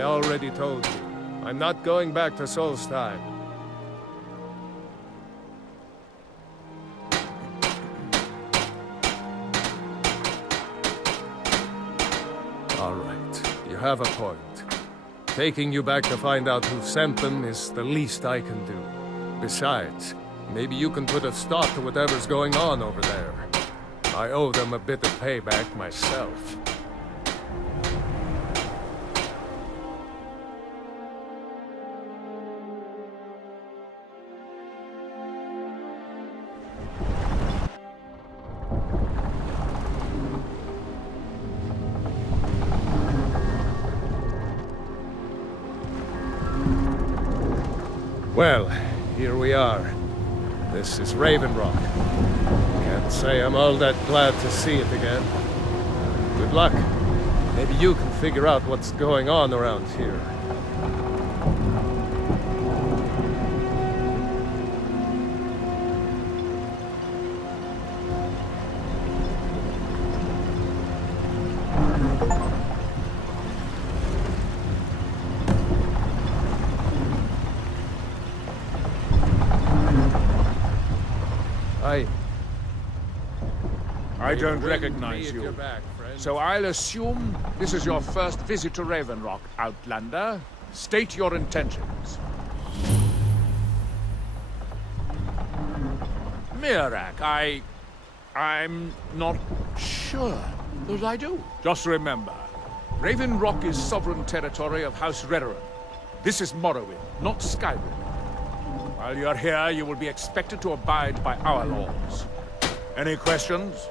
I already told you. I'm not going back to Solstheim. All right, you have a point. Taking you back to find out who sent them is the least I can do. Besides, maybe you can put a stop to whatever's going on over there. I owe them a bit of payback myself. Well, here we are. This is Raven Rock. Can't say I'm all that glad to see it again. Good luck. Maybe you can figure out what's going on around here. I don't recognize you. So I'll assume this is your first visit to Raven Rock, Outlander. State your intentions. Mirak, I'm not sure that I do. Just remember, Raven Rock is sovereign territory of House Redoran. This is Morrowind, not Skyrim. While you're here, you will be expected to abide by our laws. Any questions?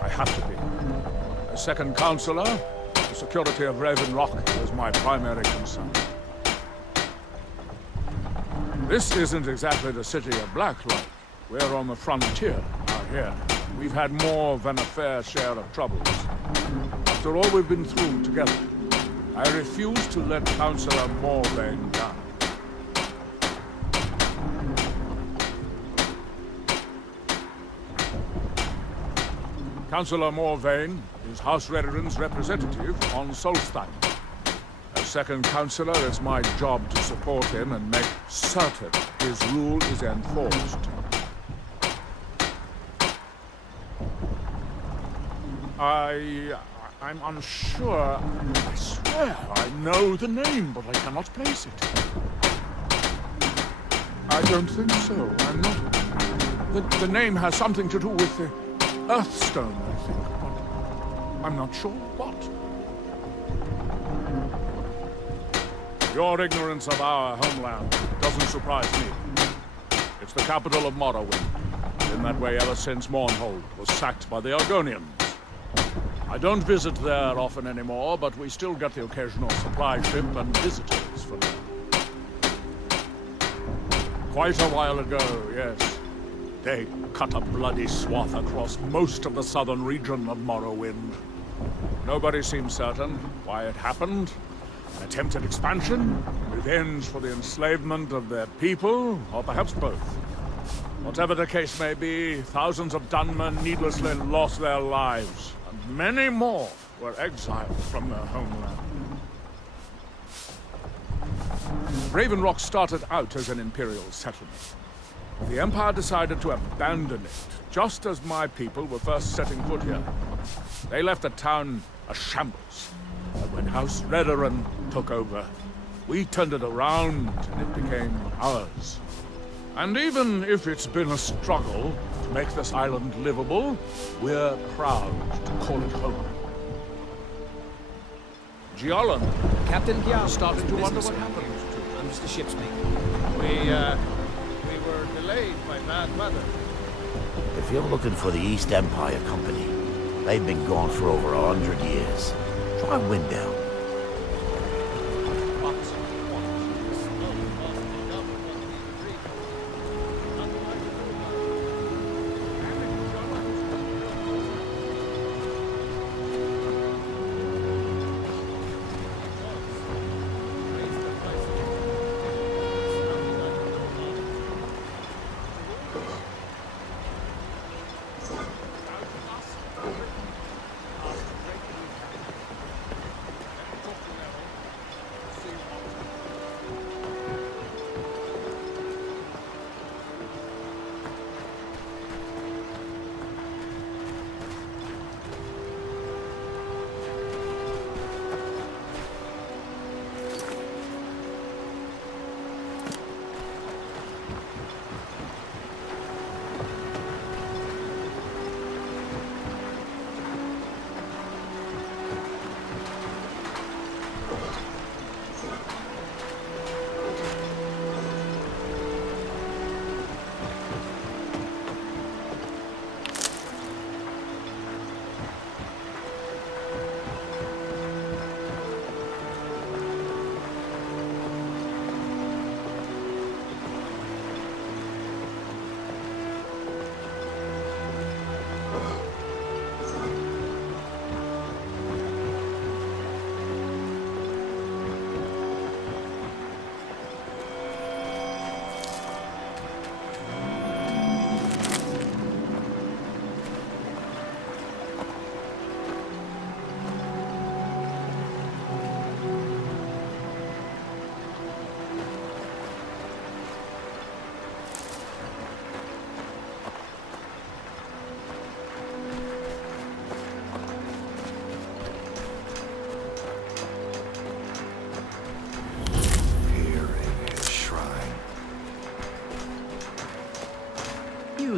I have to be. As second counselor, the security of Raven Rock is my primary concern. This isn't exactly the city of Blacklight. We're on the frontier out here. We've had more than a fair share of troubles. After all we've been through together, I refuse to let Councillor Morvain down. Councillor Morvain is House Redoran's representative on Solstheim. As second councillor, it's my job to support him and make certain his rule is enforced. I'm unsure. I swear I know the name, but I cannot place it. I don't think so. I'm not. The name has something to do with the Earthstone, I think, but I'm not sure what. Your ignorance of our homeland doesn't surprise me. It's the capital of Morrowind. Been that way ever since Mournhold was sacked by the Argonians. I don't visit there often anymore, but we still get the occasional supply ship and visitors from there. Quite a while ago, yes. They cut a bloody swath across most of the southern region of Morrowind. Nobody seems certain why it happened. An attempted expansion, revenge for the enslavement of their people, or perhaps both. Whatever the case may be, thousands of Dunmen needlessly lost their lives, and many more were exiled from their homeland. Raven Rock started out as an Imperial settlement. The Empire decided to abandon it, just as my people were first setting foot here. They left the town a shambles, and when House Redoran took over, we turned it around and it became ours. And even if it's been a struggle to make this island livable, we're proud to call it home. Giallan, Captain Giallan started to wonder what happened to it. I'm just a ship's mate. We were delayed by bad weather. If you're looking for the East Empire Company, they've been gone for over 100 years. Try Window.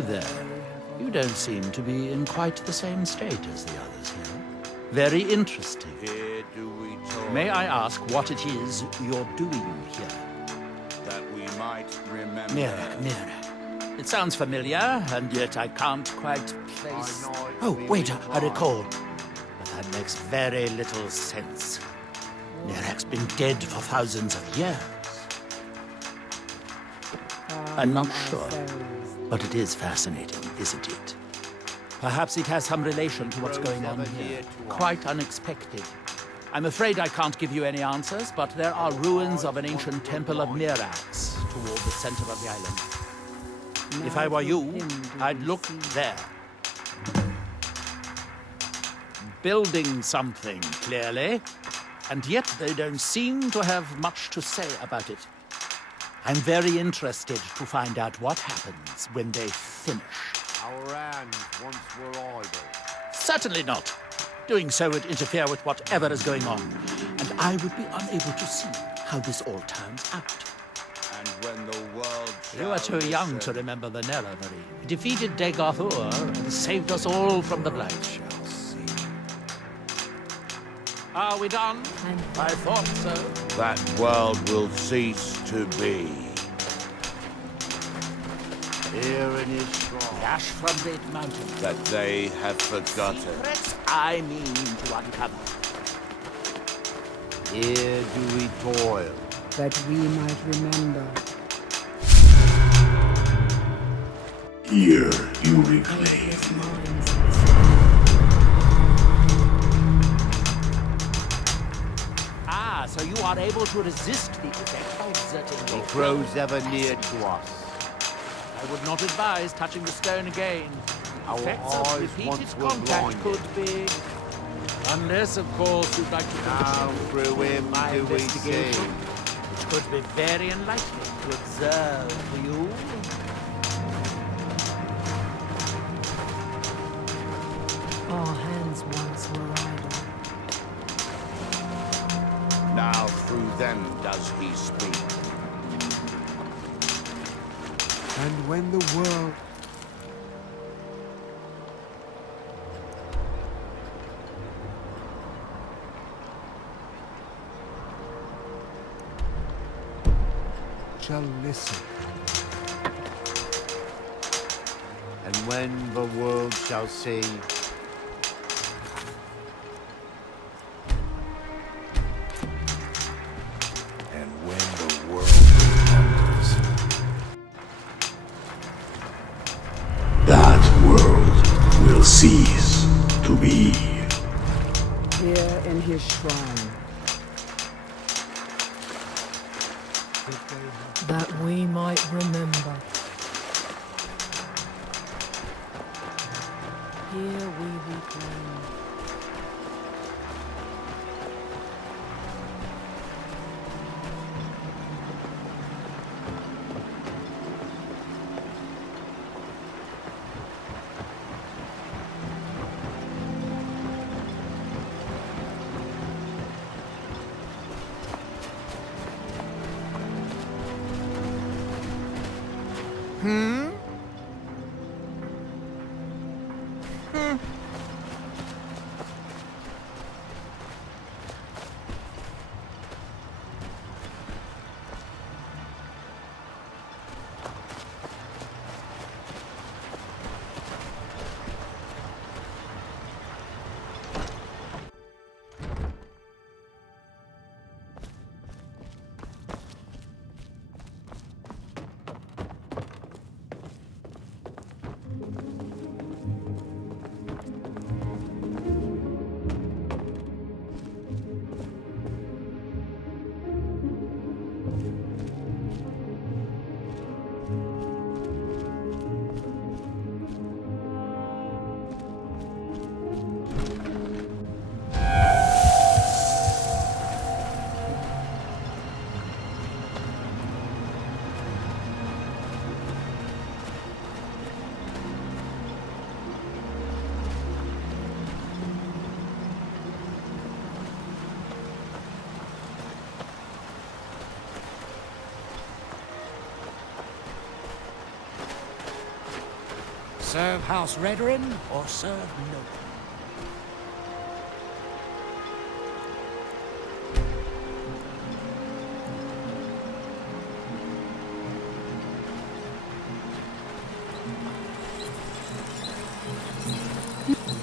there. You don't seem to be in quite the same state as the others here. Very interesting. Here do we talk May I ask what it is you're doing here? that we might remember. Mirek. It sounds familiar, and yet I can't quite place... Oh, wait, I recall. But that makes very little sense. Mirek's been dead for thousands of years. I'm not sure, but it is fascinating, isn't it? Perhaps it has some relation to what's going on here. Quite unexpected. I'm afraid I can't give you any answers, but there are ruins of an ancient temple of Mirax toward the center of the island. If I were you, I'd look there. Building something, clearly. And yet they don't seem to have much to say about it. I'm very interested to find out what happens when they finish. Our hands once were idle. Certainly not. Doing so would interfere with whatever is going on, and I would be unable to see how this all turns out. And when the world You are too young to remember the Nerevari. We defeated Dagorthur and saved us all from the Blight. shall see. Are we done? I thought so. That world will cease to be. Here in his shrine. Ash from Great Mountain. That they have forgotten. Secrets I mean to uncover. Here do we toil. that we might remember. Here you reclaim. Ah, so you are able to resist the effect by exerting He your grows will. ever near to us. I would not advise touching the stone again. Our Effects of eyes repeated once were contact blinded. could be... Unless, of course, you'd like to Now continue through him my do we investigation, see. which could be very enlightening to observe for you. Our hands once were idle. Now through them does he speak. And when the world... shall listen. And when the world shall see. And when the world remembers. That world will cease to be. Here in his shrine, that we might remember. Here we reclaim. Serve House Redoran or serve no one.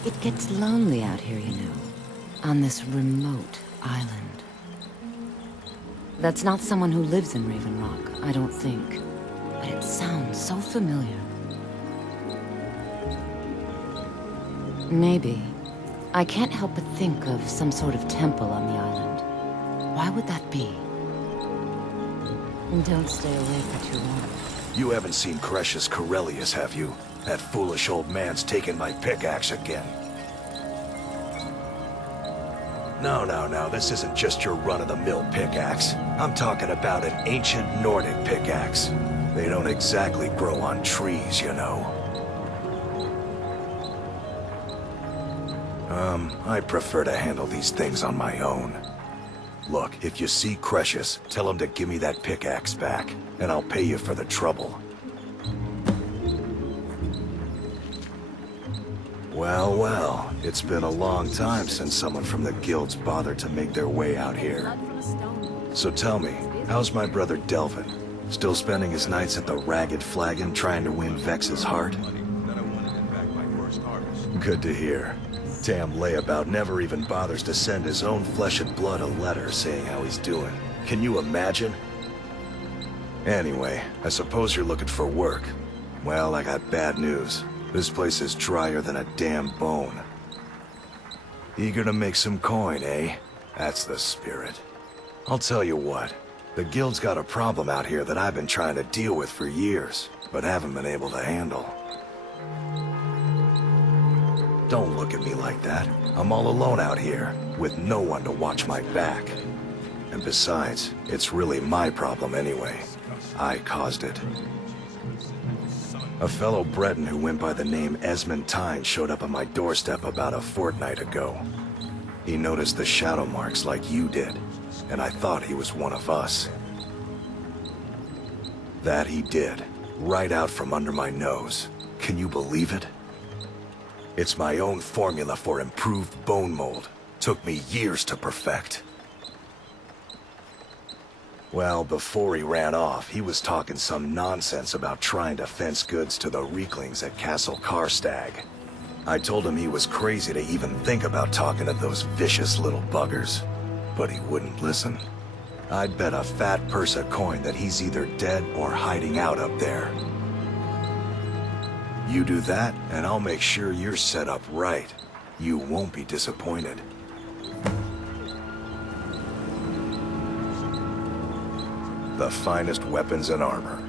It gets lonely out here, you know, on this remote island. That's not someone who lives in Raven Rock, I don't think. But it sounds so familiar. Maybe. I can't help but think of some sort of temple on the island. Why would that be? And don't stay awake for too long. You haven't seen Cretius Corellius, have you? That foolish old man's taken my pickaxe again. No, this isn't just your run-of-the-mill pickaxe. I'm talking about an ancient Nordic pickaxe. They don't exactly grow on trees, you know. I prefer to handle these things on my own. Look, if you see Cretius, tell him to give me that pickaxe back, and I'll pay you for the trouble. Well, it's been a long time since someone from the guilds bothered to make their way out here. So tell me, how's my brother Delvin? Still spending his nights at the Ragged Flagon trying to win Vex's heart? Good to hear. Damn layabout never even bothers to send his own flesh and blood a letter saying how he's doing. Can you imagine? Anyway, I suppose you're looking for work. Well, I got bad news. This place is drier than a damn bone. Eager to make some coin, eh? That's the spirit. I'll tell you what. The guild's got a problem out here that I've been trying to deal with for years, but haven't been able to handle. Don't look at me like that. I'm all alone out here, with no one to watch my back. And besides, it's really my problem anyway. I caused it. A fellow Breton who went by the name Esmond Tyne showed up on my doorstep about a fortnight ago. He noticed the shadow marks like you did, and I thought he was one of us. That he did, right out from under my nose. Can you believe it? It's my own formula for improved bone mold. Took me years to perfect. Well, before he ran off, he was talking some nonsense about trying to fence goods to the Reeklings at Castle Karstag. I told him he was crazy to even think about talking to those vicious little buggers, but he wouldn't listen. I'd bet a fat purse of coin that he's either dead or hiding out up there. You do that, and I'll make sure you're set up right. You won't be disappointed. The finest weapons and armor.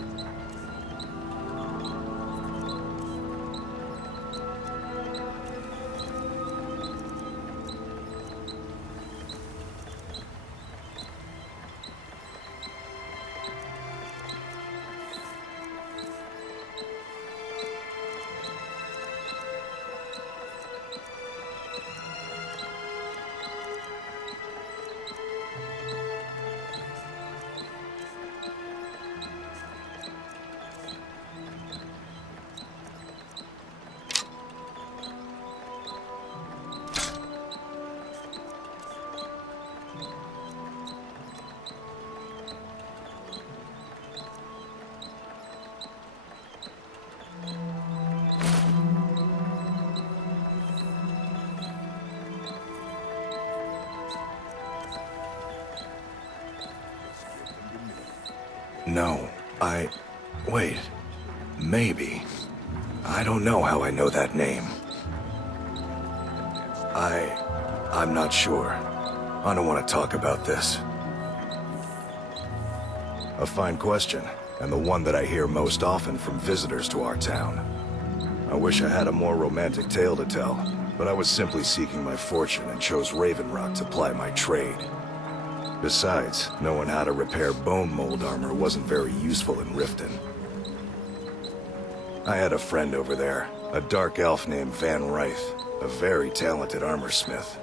No, wait. Maybe. I don't know how I know that name. I'm not sure. I don't want to talk about this. A fine question, and the one that I hear most often from visitors to our town. I wish I had a more romantic tale to tell, but I was simply seeking my fortune and chose Raven Rock to ply my trade. Besides, knowing how to repair bone mold armor wasn't very useful in Riften. I had a friend over there, a dark elf named Van Ryth, a very talented armorsmith.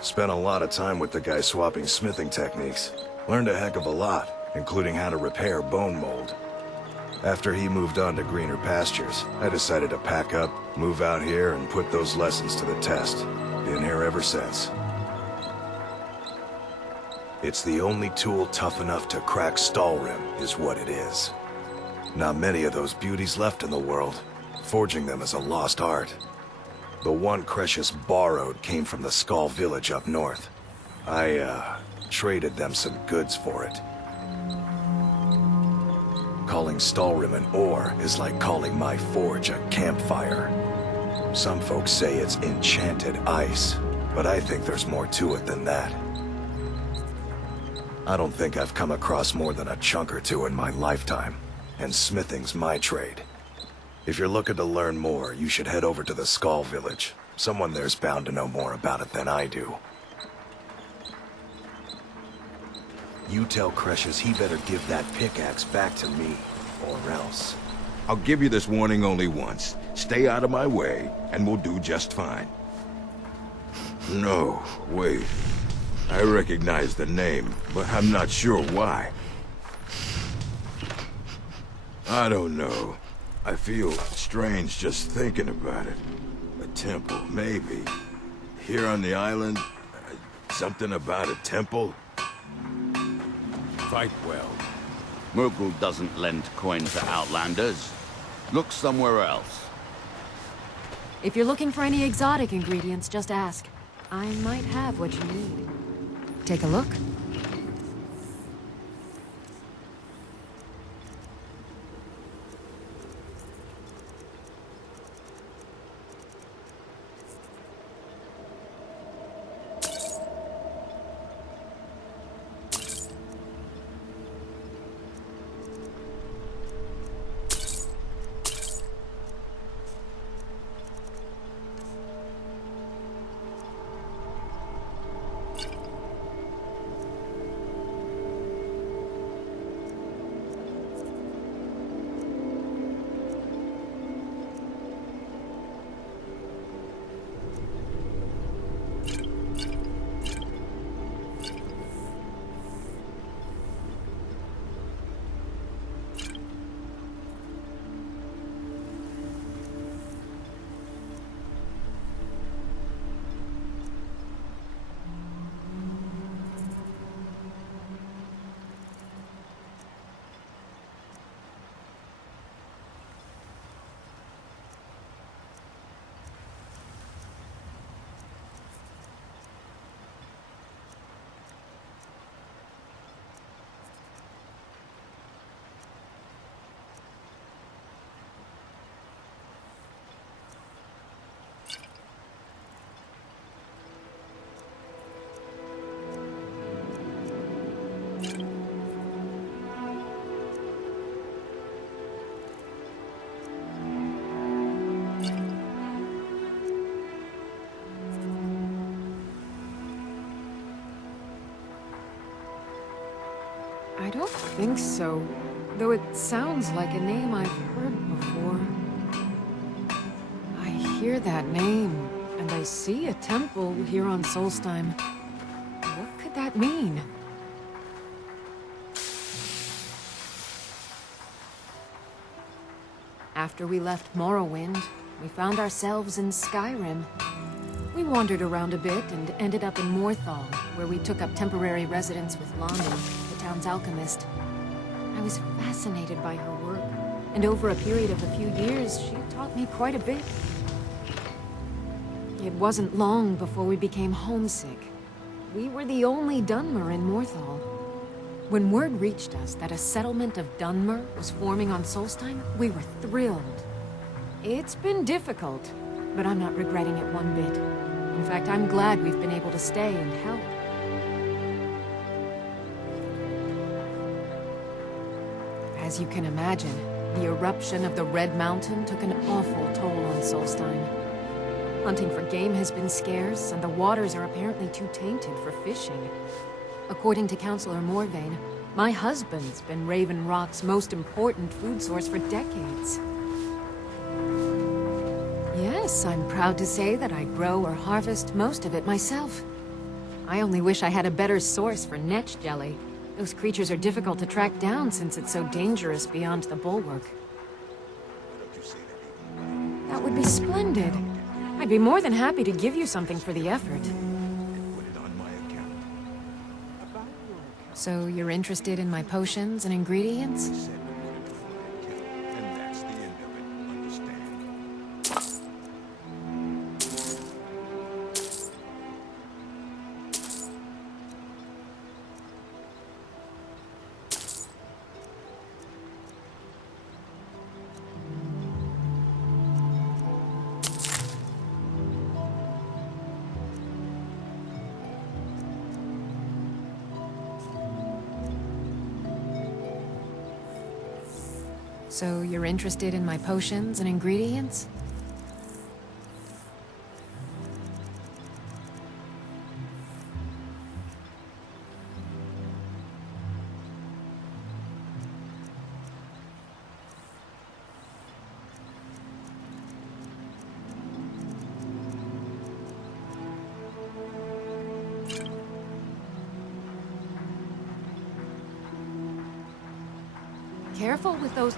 Spent a lot of time with the guy swapping smithing techniques. Learned a heck of a lot, including how to repair bone mold. After he moved on to greener pastures, I decided to pack up, move out here, and put those lessons to the test. Been here ever since. It's the only tool tough enough to crack Skyrim, is what it is. Not many of those beauties left in the world. Forging them is a lost art. The one Cretius borrowed came from the Skull village up north. I, traded them some goods for it. Calling Skyrim an ore is like calling my forge a campfire. Some folks say it's enchanted ice, but I think there's more to it than that. I don't think I've come across more than a chunk or two in my lifetime, and smithing's my trade. If you're looking to learn more, you should head over to the Skull village. Someone there's bound to know more about it than I do. You tell Cretius he better give that pickaxe back to me, or else. I'll give you this warning only once. Stay out of my way, and we'll do just fine. No, wait. I recognize the name, but I'm not sure why. I don't know. I feel strange just thinking about it. A temple, maybe. Here on the island, something about a temple? Fight well. Murkul doesn't lend coin to outlanders. Look somewhere else. If you're looking for any exotic ingredients, just ask. I might have what you need. Take a look. I don't think so, though it sounds like a name I've heard before. I hear that name, and I see a temple here on Solstheim. What could that mean? After we left Morrowind, we found ourselves in Skyrim. We wandered around a bit and ended up in Morthal, where we took up temporary residence with Lani, the town's alchemist. I was fascinated by her work, and over a period of a few years, she taught me quite a bit. It wasn't long before we became homesick. We were the only Dunmer in Morthal. When word reached us that a settlement of Dunmer was forming on Solstheim, we were thrilled. It's been difficult, but I'm not regretting it one bit. In fact, I'm glad we've been able to stay and help. As you can imagine, the eruption of the Red Mountain took an awful toll on Solstheim. Hunting for game has been scarce, and the waters are apparently too tainted for fishing. According to Councillor Morvain, my husband's been Raven Rock's most important food source for decades. Yes, I'm proud to say that I grow or harvest most of it myself. I only wish I had a better source for netch jelly. Those creatures are difficult to track down since it's so dangerous beyond the bulwark. That would be splendid. I'd be more than happy to give you something for the effort. So you're interested in my potions and ingredients? So you're interested in my potions and ingredients? Careful with those...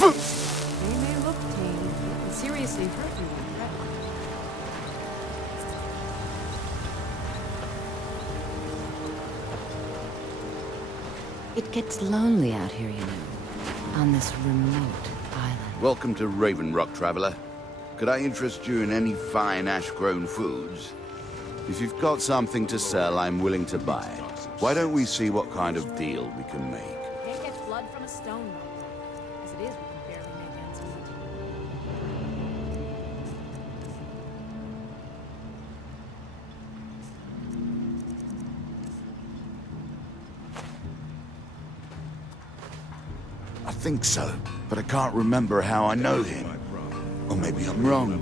They may look tame, but can seriously hurt you with that. It gets lonely out here, you know, on this remote island. Welcome to Raven Rock, traveler. Could I interest you in any fine ash-grown foods? If you've got something to sell, I'm willing to buy it. Why don't we see what kind of deal we can make? Can't get blood from a stone, though. As it is, we can barely make ends meet. I think so, but I can't remember how I know him. Or maybe I'm wrong.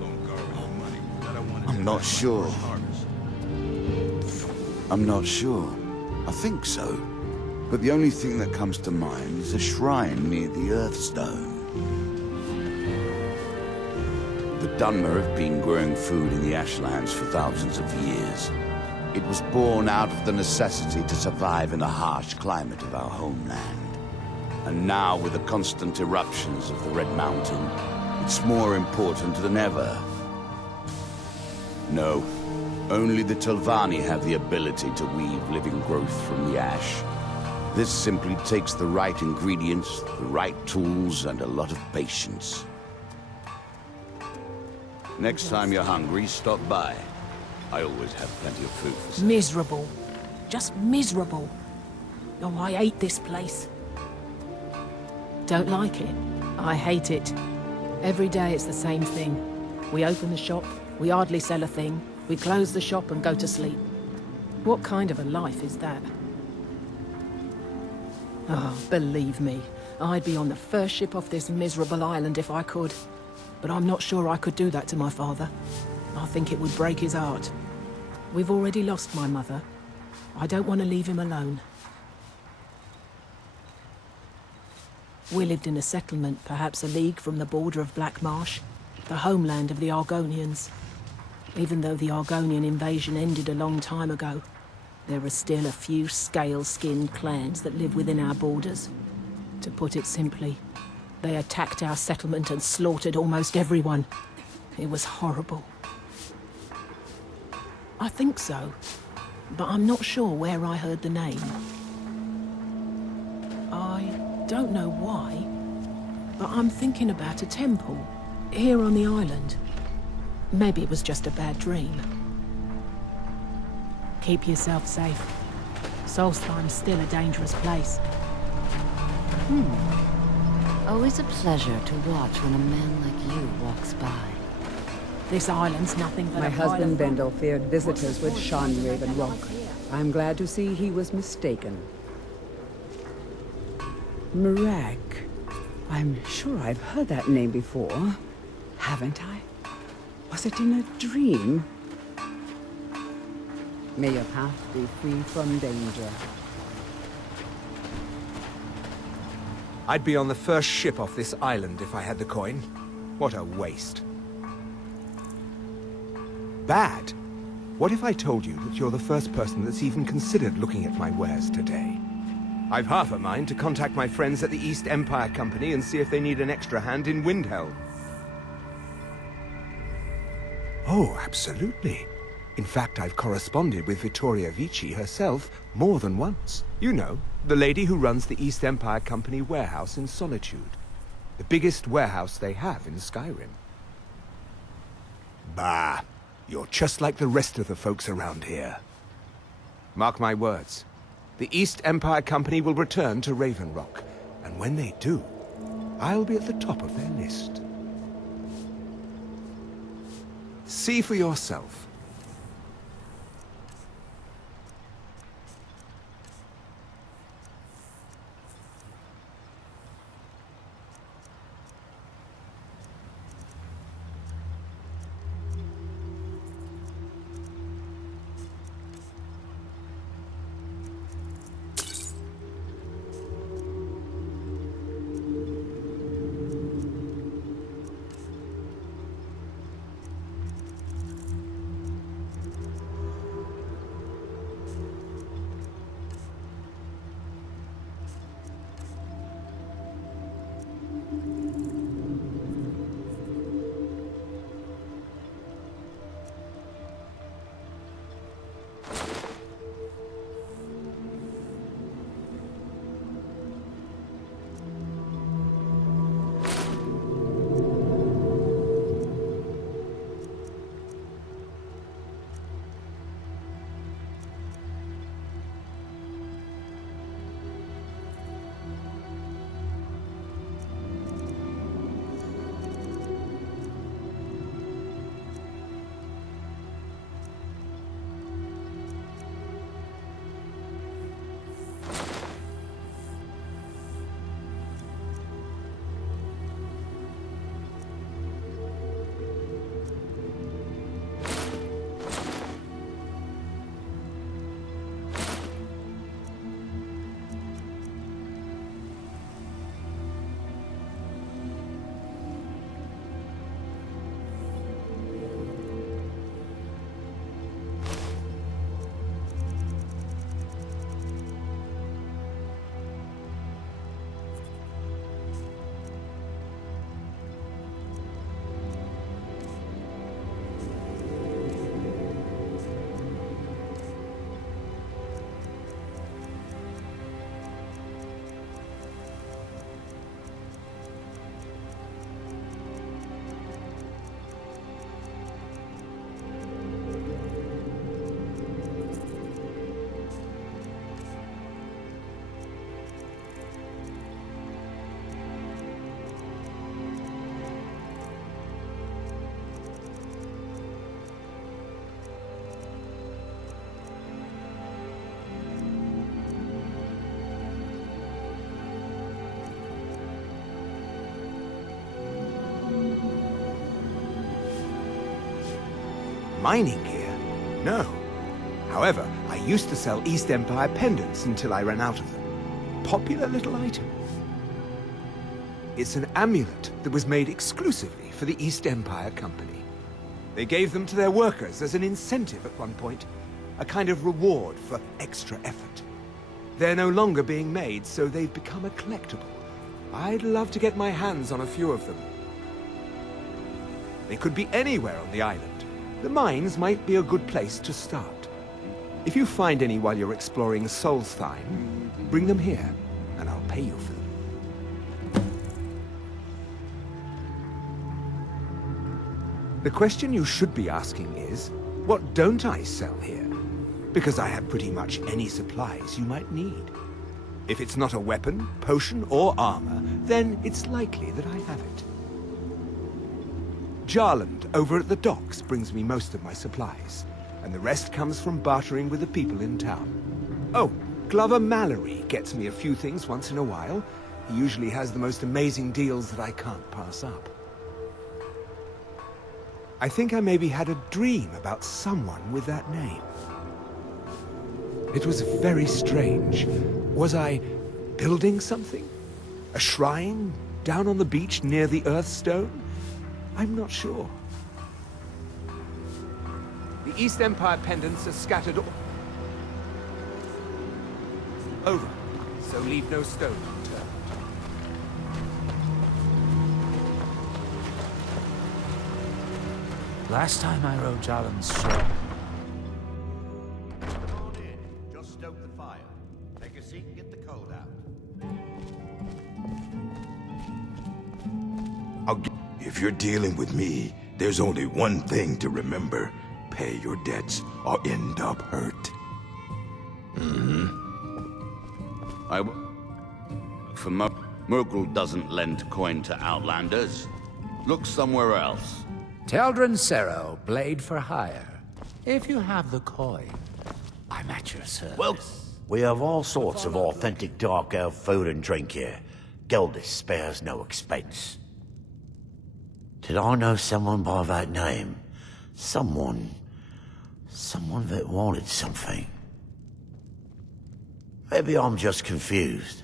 I'm not sure. I think so. But the only thing that comes to mind is a shrine near the Earthstone. The Dunmer have been growing food in the Ashlands for thousands of years. It was born out of the necessity to survive in the harsh climate of our homeland. And now, with the constant eruptions of the Red Mountain, it's more important than ever. No, only the Telvanni have the ability to weave living growth from the ash. This simply takes the right ingredients, the right tools, and a lot of patience. Next time you're hungry, stop by. I always have plenty of food for sale. Miserable. Just miserable. Oh, I hate this place. Don't like it? I hate it. Every day it's the same thing. We open the shop, we hardly sell a thing, we close the shop and go to sleep. What kind of a life is that? Oh, believe me, I'd be on the first ship off this miserable island if I could. But I'm not sure I could do that to my father. I think it would break his heart. We've already lost my mother. I don't want to leave him alone. We lived in a settlement, perhaps a league from the border of Black Marsh, the homeland of the Argonians. Even though the Argonian invasion ended a long time ago, there are still a few scale-skinned clans that live within our borders. To put it simply, they attacked our settlement and slaughtered almost everyone. It was horrible. I think so, but I'm not sure where I heard the name. I don't know why, but I'm thinking about a temple here on the island. Maybe it was just a bad dream. Keep yourself safe. Solstheim's still a dangerous place. Always a pleasure to watch when a man like you walks by. This island's nothing but My a pile husband of Bendel feared visitors would shun Raven Rock. I'm glad to see he was mistaken. Mrag. I'm sure I've heard that name before. Haven't I? Was it in a dream? May your path be free from danger. I'd be on the first ship off this island if I had the coin. What a waste. Bad? What if I told you that you're the first person that's even considered looking at my wares today? I've half a mind to contact my friends at the East Empire Company and see if they need an extra hand in Windhelm. Oh, absolutely. In fact, I've corresponded with Vittoria Vici herself more than once. You know, the lady who runs the East Empire Company warehouse in Solitude. The biggest warehouse they have in Skyrim. Bah, you're just like the rest of the folks around here. Mark my words. The East Empire Company will return to Raven Rock, and when they do, I'll be at the top of their list. See for yourself. Mining gear? No. However, I used to sell East Empire pendants until I ran out of them. Popular little item. It's an amulet that was made exclusively for the East Empire Company. They gave them to their workers as an incentive at one point, a kind of reward for extra effort. They're no longer being made, so they've become a collectible. I'd love to get my hands on a few of them. They could be anywhere on the island. The mines might be a good place to start. If you find any while you're exploring Solstheim, bring them here, and I'll pay you for them. The question you should be asking is, what don't I sell here? Because I have pretty much any supplies you might need. If it's not a weapon, potion, or armor, then it's likely that I have it. Jarland, over at the docks, brings me most of my supplies, and the rest comes from bartering with the people in town. Oh, Glover Mallory gets me a few things once in a while. He usually has the most amazing deals that I can't pass up. I think I maybe had a dream about someone with that name. It was very strange. Was I building something? A shrine down on the beach near the Earthstone? I'm not sure. The East Empire pendants are scattered over, so leave no stone unturned. Last time I rode Jarland's ship, Come on in. Just stoke the fire. Take a seat and get the cold out. If you're dealing with me, there's only one thing to remember. Pay your debts or end up hurt. Merkel doesn't lend coin to outlanders. Look somewhere else. Teldrin Cerro, blade for hire. If you have the coin, I'm at your service. Well, we have all sorts of authentic dark elf food and drink here. Geldis spares no expense. Did I know someone by that name? Someone that wanted something. Maybe I'm just confused.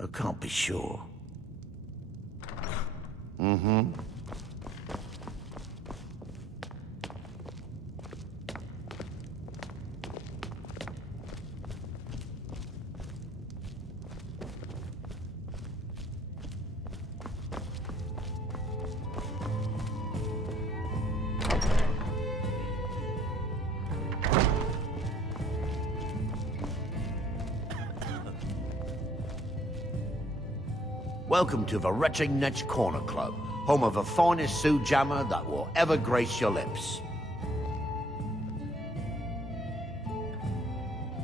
I can't be sure. Welcome to the Retching Netch Corner Club, home of the finest Sioux jammer that will ever grace your lips.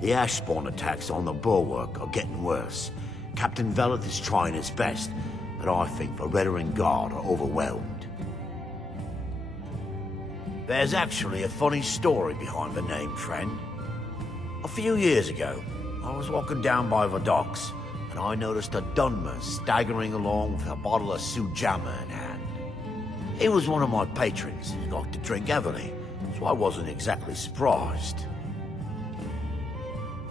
The Ashspawn attacks on the bulwark are getting worse. Captain Veleth is trying his best, but I think the Redoran Guard are overwhelmed. There's actually a funny story behind the name, friend. A few years ago, I was walking down by the docks, and I noticed a Dunmer staggering along with a bottle of Sioux jammer in hand. He was one of my patrons and liked to drink heavily, so I wasn't exactly surprised.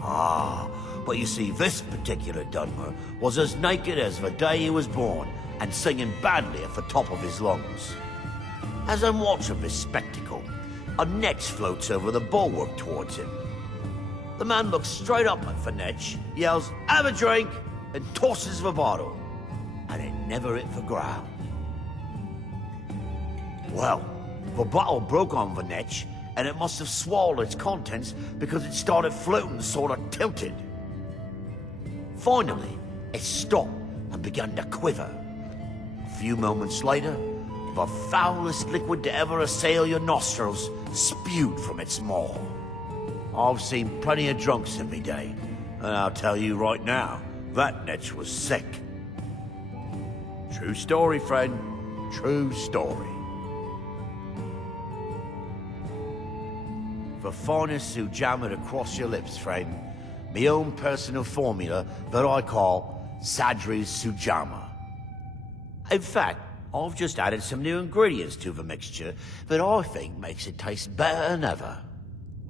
But you see, this particular Dunmer was as naked as the day he was born and singing badly at the top of his lungs. As I'm watching this spectacle, a netch floats over the bulwark towards him. The man looks straight up at the netch, yells, "Have a drink!" and tosses the bottle. And it never hit the ground. Well, the bottle broke on the netch, and it must have swallowed its contents because it started floating sort of tilted. Finally, it stopped and began to quiver. A few moments later, the foulest liquid to ever assail your nostrils spewed from its maw. I've seen plenty of drunks in me day, and I'll tell you right now, that netch was sick. True story, friend. True story. The finest Sioux jammer to cross your lips, friend. My own personal formula that I call Sadri's Sioux jammer. In fact, I've just added some new ingredients to the mixture that I think makes it taste better than ever.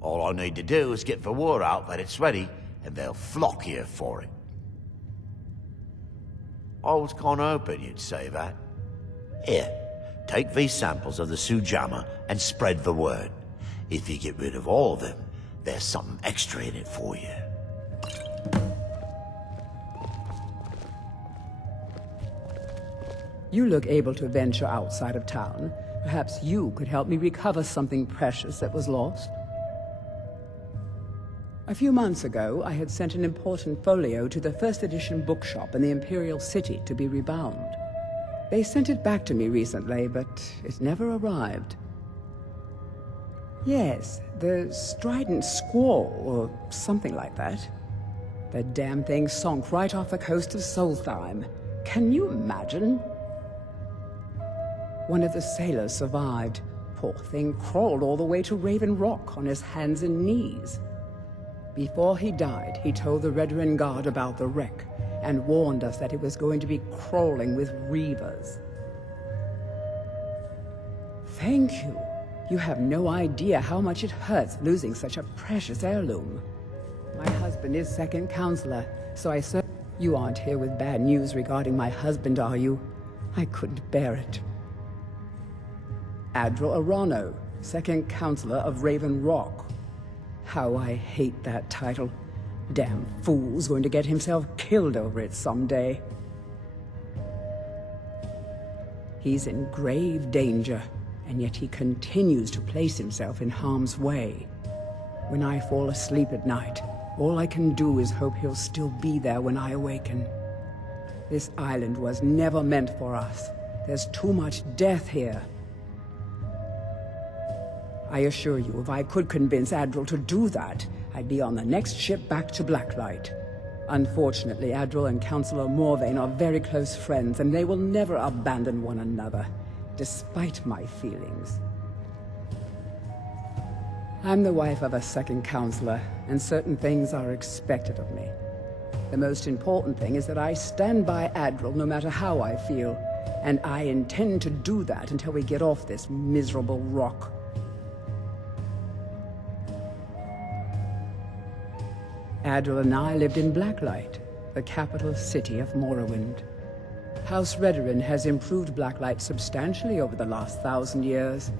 All I need to do is get the word out that it's ready, and they'll flock here for it. I was kinda hoping you'd say that. Here, take these samples of the Sioux jammer and spread the word. If you get rid of all of them, there's something extra in it for you. You look able to venture outside of town. Perhaps you could help me recover something precious that was lost. A few months ago, I had sent an important folio to the first edition bookshop in the Imperial City to be rebound. They sent it back to me recently, but it never arrived. Yes, the Strident Squall, or something like that. The damn thing sunk right off the coast of Solstheim. Can you imagine? One of the sailors survived. Poor thing crawled all the way to Raven Rock on his hands and knees. Before he died, he told the Redoran Guard about the wreck and warned us that it was going to be crawling with reavers. Thank you. You have no idea how much it hurts losing such a precious heirloom. My husband is second counselor, so I said, you aren't here with bad news regarding my husband, are you? I couldn't bear it. Adral Arano, second counselor of Raven Rock. How I hate that title. Damn fool's going to get himself killed over it someday. He's in grave danger, and yet he continues to place himself in harm's way. When I fall asleep at night, all I can do is hope he'll still be there when I awaken. This island was never meant for us. There's too much death here. I assure you, if I could convince Adral to do that, I'd be on the next ship back to Blacklight. Unfortunately, Adral and Councillor Morvain are very close friends, and they will never abandon one another, despite my feelings. I'm the wife of a second counselor, and certain things are expected of me. The most important thing is that I stand by Adral no matter how I feel, and I intend to do that until we get off this miserable rock. Adral and I lived in Blacklight, the capital city of Morrowind. House Redoran has improved Blacklight substantially over the last 1,000 years.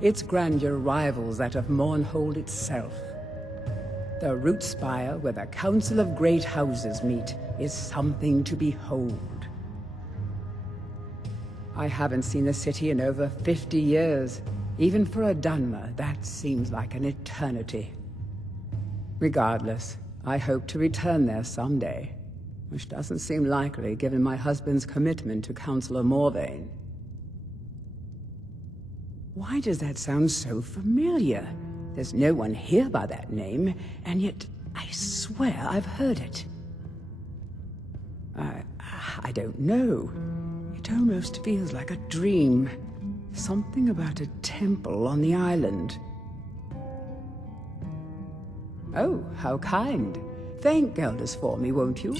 Its grandeur rivals that of Mournhold itself. The root spire, where the Council of Great Houses meet, is something to behold. I haven't seen the city in over 50 years. Even for a Dunmer, that seems like an eternity. Regardless, I hope to return there someday, which doesn't seem likely given my husband's commitment to Councillor Morvain. Why does that sound so familiar? There's no one here by that name, and yet I swear I've heard it. I don't know. It almost feels like a dream. Something about a temple on the island. Oh, how kind. Thank Gelders for me, won't you?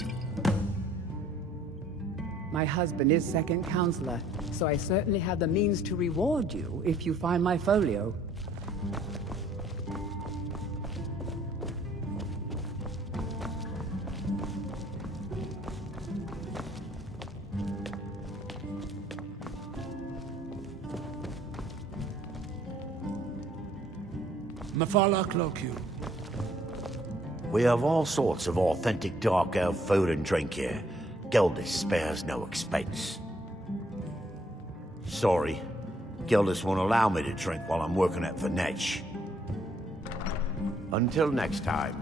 My husband is second counselor, so I certainly have the means to reward you if you find my folio. Mafala cloak you. We have all sorts of authentic dark elf food and drink here. Gelders spares no expense. Sorry, Gelders won't allow me to drink while I'm working at Vanetch. Until next time.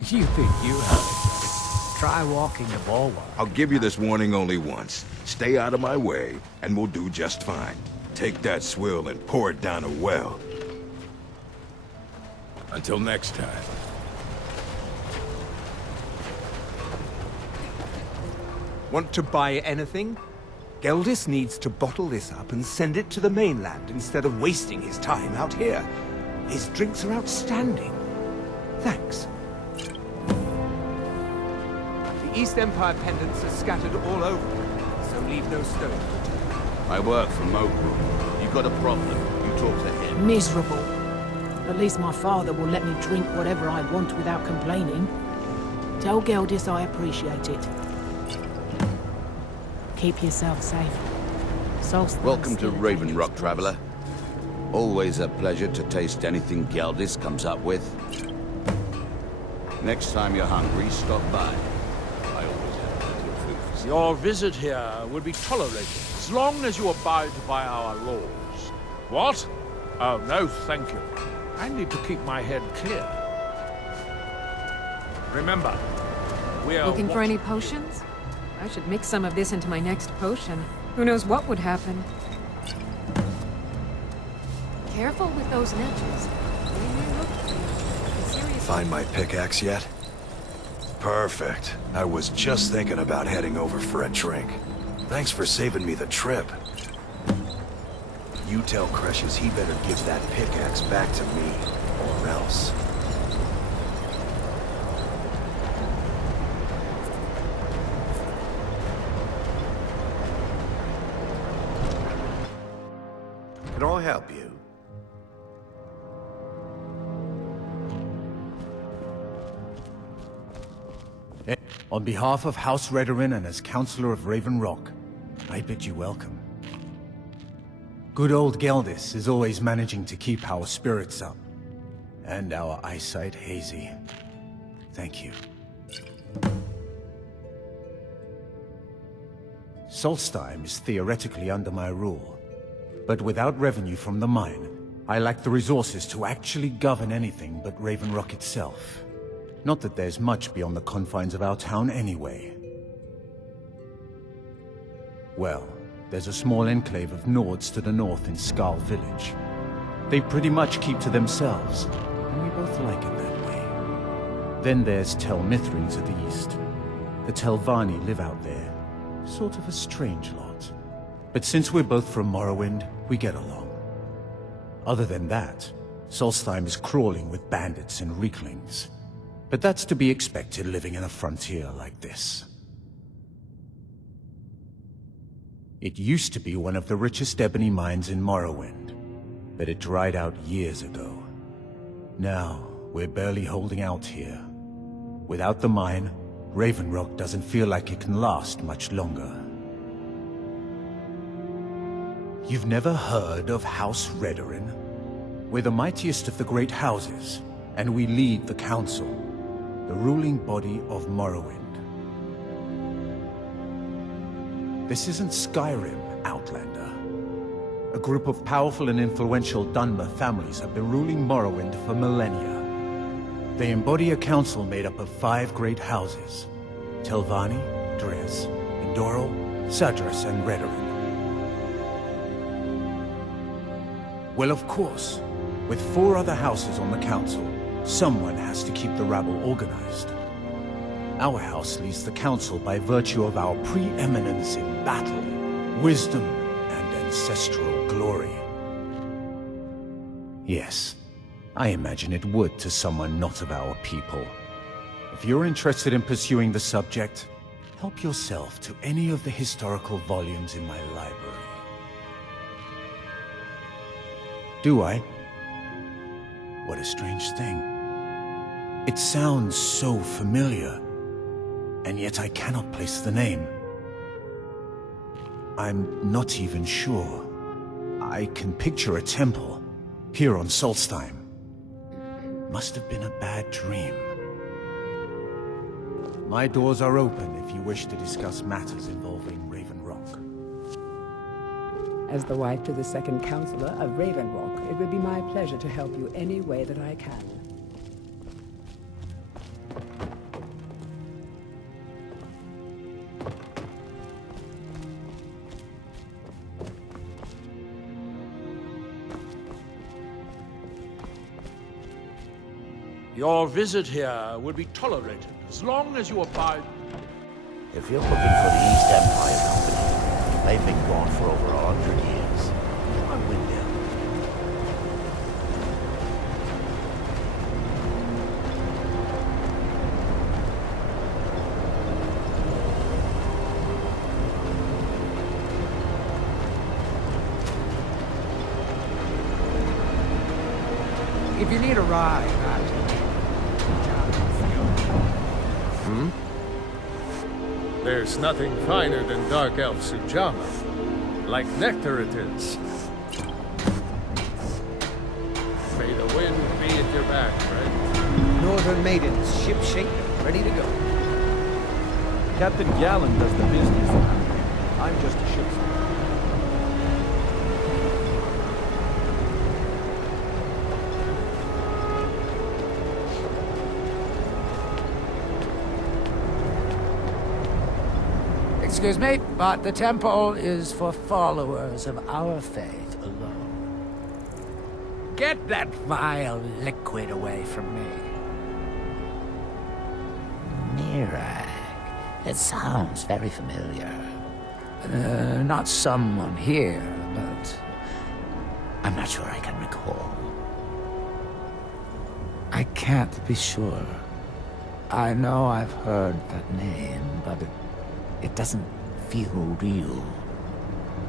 You think you have it? Try walking the bulwark. I'll give you this warning only once. Stay out of my way, and we'll do just fine. Take that swill and pour it down a well. Until next time. Want to buy anything? Geldis needs to bottle this up and send it to the mainland instead of wasting his time out here. His drinks are outstanding. Thanks. The East Empire pendants are scattered all over, so leave no stone. I work for Mokru. You've got a problem, you talk to him. Miserable. At least my father will let me drink whatever I want without complaining. Tell Geldis I appreciate it. Keep yourself safe. Welcome to Raven Rock, traveler. Always a pleasure to taste anything Geldis comes up with. Next time you're hungry, stop by. I always have plenty of food for Your visit here will be tolerated as long as you abide by our laws. What? Oh, no, thank you. I need to keep my head clear. Remember, we are Looking for any potions? I should mix some of this into my next potion. Who knows what would happen? Careful with those niches. They may look cute. Find my pickaxe yet? Perfect. I was just thinking about heading over for a drink. Thanks for saving me the trip. You tell Crushes he better give that pickaxe back to me, or else. Can I help you? On behalf of House Redorin and as Councillor of Raven Rock, I bid you welcome. Good old Geldis is always managing to keep our spirits up, and our eyesight hazy. Thank you. Solstheim is theoretically under my rule, but without revenue from the mine, I lack the resources to actually govern anything but Raven Rock itself. Not that there's much beyond the confines of our town anyway. Well, there's a small enclave of Nords to the north in Skarl village. They pretty much keep to themselves, and we both like it that way. Then there's Tel Mithrin to the east. The Telvanni live out there, sort of a strange lot. But since we're both from Morrowind, we get along. Other than that, Solstheim is crawling with bandits and reeklings. But that's to be expected living in a frontier like this. It used to be one of the richest ebony mines in Morrowind, but it dried out years ago. Now, we're barely holding out here. Without the mine, Raven Rock doesn't feel like it can last much longer. You've never heard of House Redorin? We're the mightiest of the great houses, and we lead the council, the ruling body of Morrowind. This isn't Skyrim, Outlander. A group of powerful and influential Dunmer families have been ruling Morrowind for millennia. They embody a council made up of 5 great houses: Telvanni, Dres, Indoril, Sadras, and Redorin. Well, of course, with 4 other houses on the council, someone has to keep the rabble organized. Our house leads the council by virtue of our preeminence in battle, wisdom, and ancestral glory. Yes, I imagine it would to someone not of our people. If you're interested in pursuing the subject, help yourself to any of the historical volumes in my library. Do I? What a strange thing. It sounds so familiar, and yet I cannot place the name. I'm not even sure. I can picture a temple, here on Solstheim. Must have been a bad dream. My doors are open if you wish to discuss matters involving Raven Rock. As the wife to the second Councillor of Raven Rock, it would be my pleasure to help you any way that I can. Your visit here will be tolerated as long as you abide. If you're looking for the East Empire Company, they've been gone for over 100 years. I'm with you. If you need a ride, There's nothing finer than Dark Elf Sujamma. Like nectar it is. May the wind be at your back, friend. Northern Maidens, ship shape, ready to go. Captain Gallen does the business. I'm just a ship's. Excuse me, but the temple is for followers of our faith alone. Get that vile liquid away from me. Mirag. It sounds very familiar. Not someone here, but I'm not sure I can recall. I can't be sure. I know I've heard that name, but it doesn't feel real.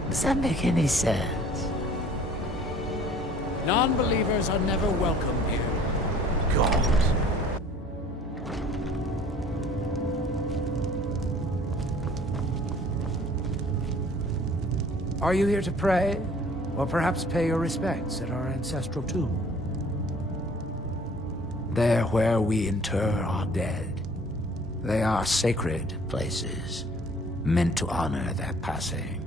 Does that make any sense? Non-believers are never welcome here. God. Are you here to pray? Or perhaps pay your respects at our ancestral tomb? There where we inter our dead. They are sacred places, meant to honor their passing.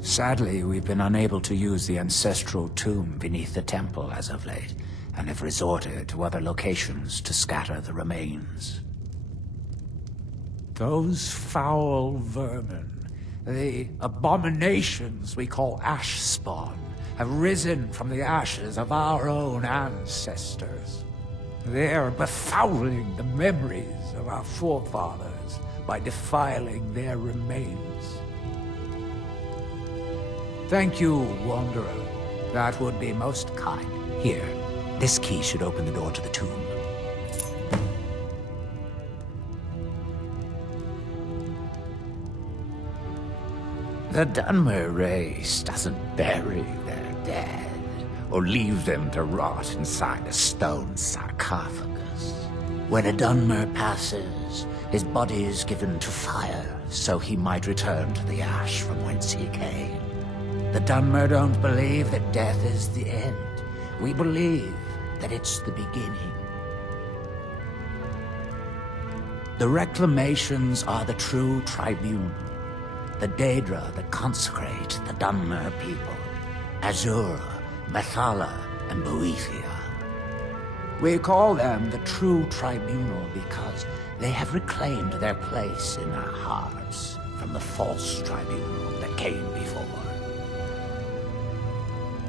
Sadly, we've been unable to use the ancestral tomb beneath the temple as of late, and have resorted to other locations to scatter the remains. Those foul vermin, the abominations we call ash spawn, have risen from the ashes of our own ancestors. They're befouling the memories of our forefathers by defiling their remains. Thank you, Wanderer. That would be most kind. Here, this key should open the door to the tomb. The Dunmer race doesn't bury their dead, or leave them to rot inside a stone sarcophagus. When a Dunmer passes, his body is given to fire, so he might return to the ash from whence he came. The Dunmer don't believe that death is the end. We believe that it's the beginning. The reclamations are the true tribunal, the Daedra that consecrate the Dunmer people, Azura, Methala, and Boethia. We call them the true tribunal because they have reclaimed their place in our hearts from the false tribunal that came before.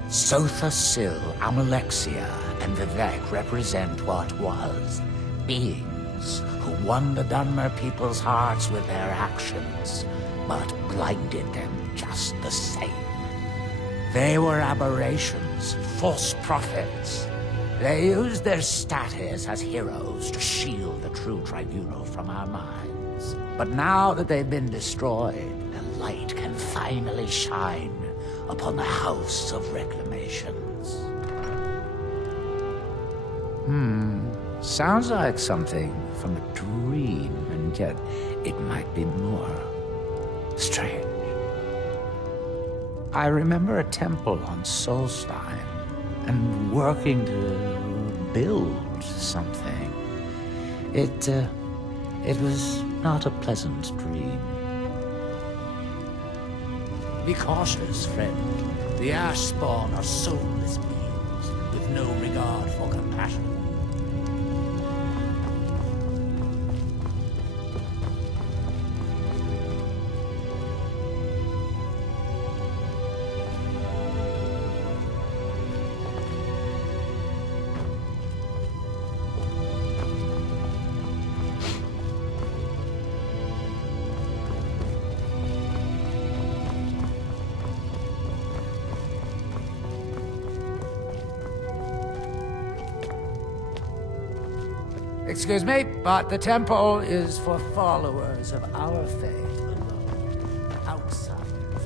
Sotha Sil, Amalexia, and Vivek represent what was beings who won the Dunmer people's hearts with their actions, but blinded them just the same. They were aberrations, false prophets. They used their status as heroes to shield the true tribunal from our minds. But now that they've been destroyed, the light can finally shine upon the House of Reclamations. Sounds like something from a dream, and yet it might be more strange. I remember a temple on Solstein, and working to build something. It was not a pleasant dream. Be cautious, friend. The ash spawn are soulless beings with no regard for compassion. Excuse me, but the temple is for followers of our faith alone. Outsiders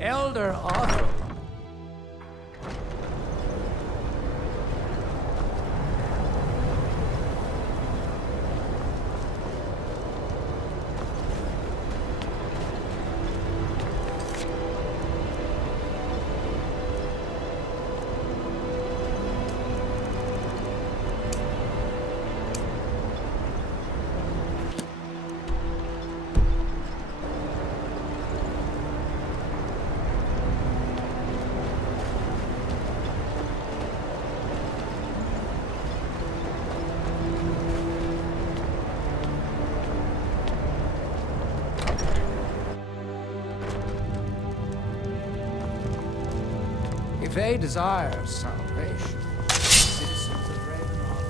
are. Elder Otto. they desire salvation. Citizens of Ravenloft.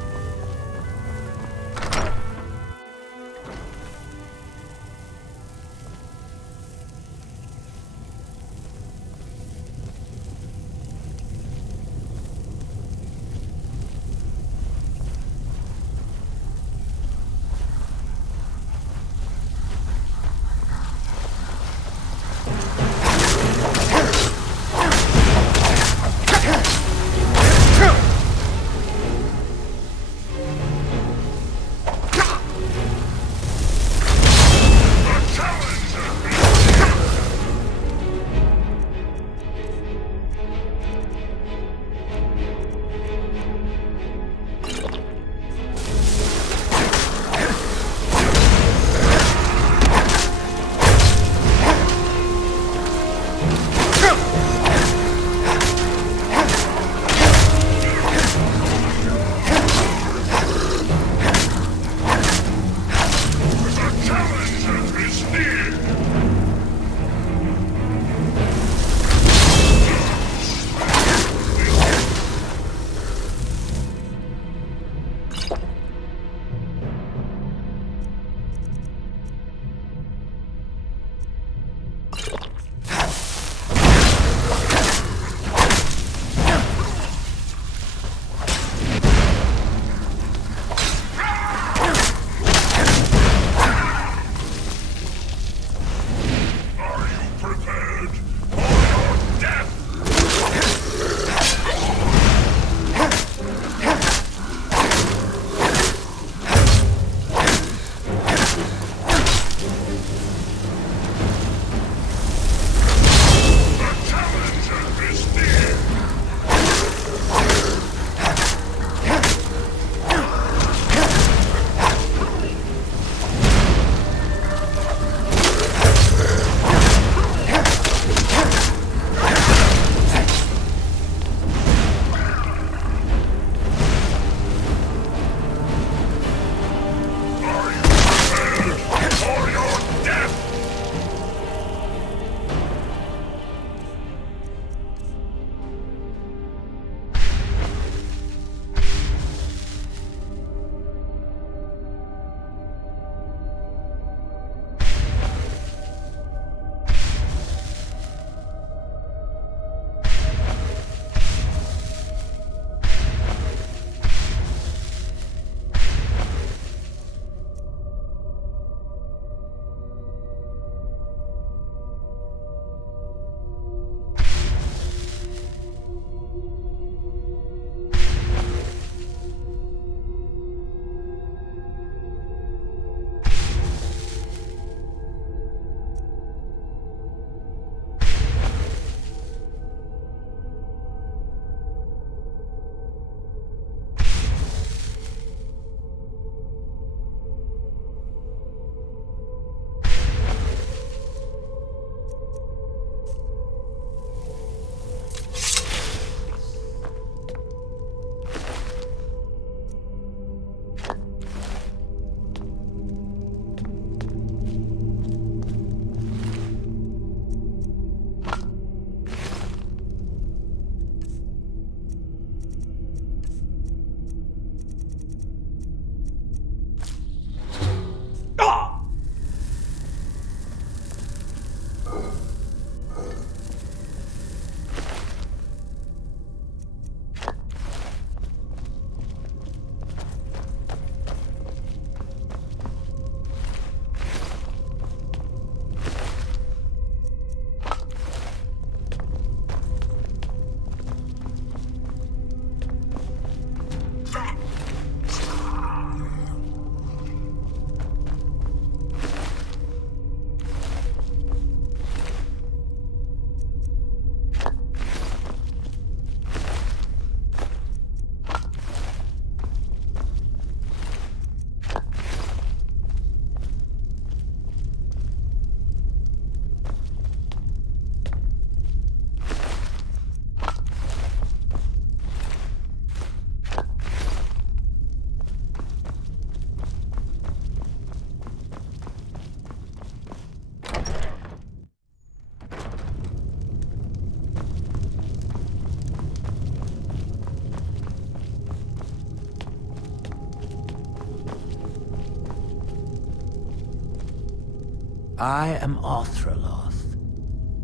I am Arthraloth.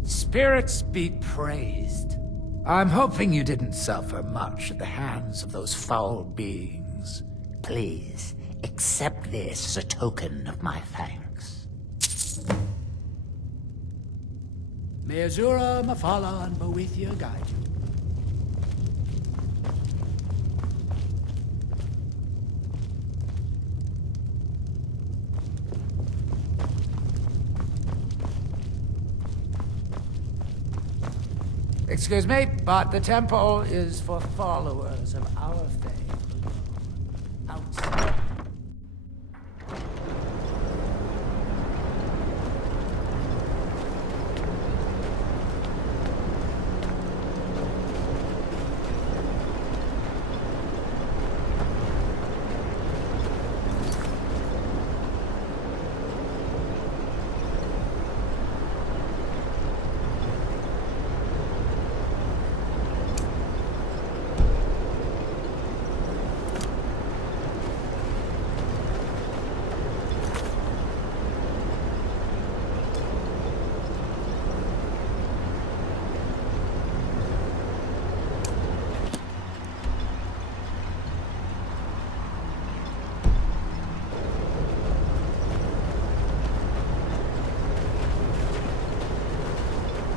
Spirits be praised. I'm hoping you didn't suffer much at the hands of those foul beings. Please, accept this as a token of my thanks. May Azura, Mafala, and Boethia guide you. Excuse me, but the temple is for followers of our faith. Outside.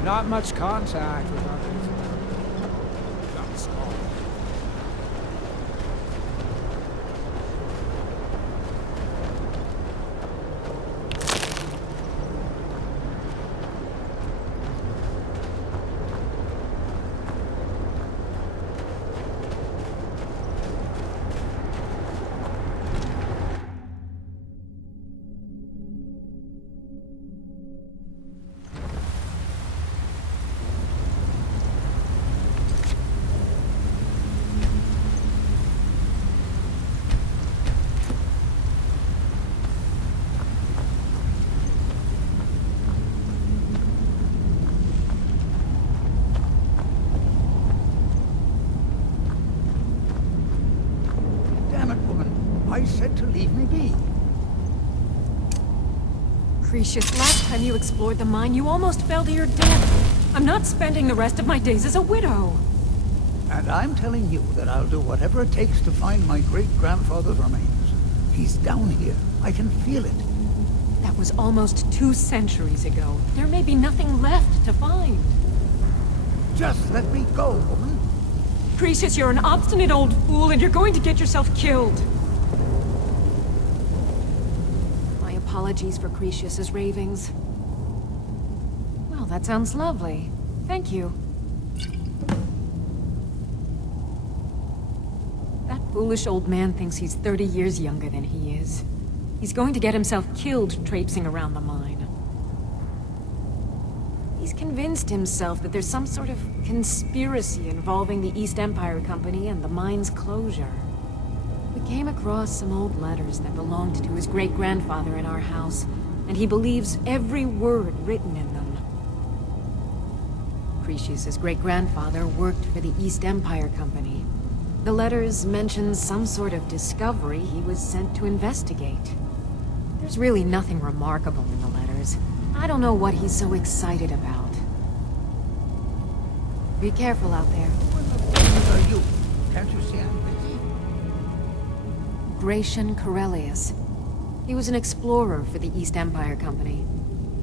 Not much contact with others. That's all. I said to leave me be. Cretius, last time you explored the mine, you almost fell to your death. I'm not spending the rest of my days as a widow. And I'm telling you that I'll do whatever it takes to find my great-grandfather's remains. He's down here. I can feel it. That was almost 2 centuries ago. There may be nothing left to find. Just let me go, woman. Cretius, you're an obstinate old fool, and you're going to get yourself killed. My apologies for Cretius's ravings. Well, that sounds lovely. Thank you. That foolish old man thinks he's 30 years younger than he is. He's going to get himself killed traipsing around the mine. He's convinced himself that there's some sort of conspiracy involving the East Empire Company and the mine's closure. We came across some old letters that belonged to his great-grandfather in our house, and he believes every word written in them. Cretius's great-grandfather worked for the East Empire Company. The letters mention some sort of discovery he was sent to investigate. There's really nothing remarkable in the letters. I don't know what he's so excited about. Be careful out there. Who are you? Can't you see I'm busy? Gratian Corellius. He was an explorer for the East Empire Company.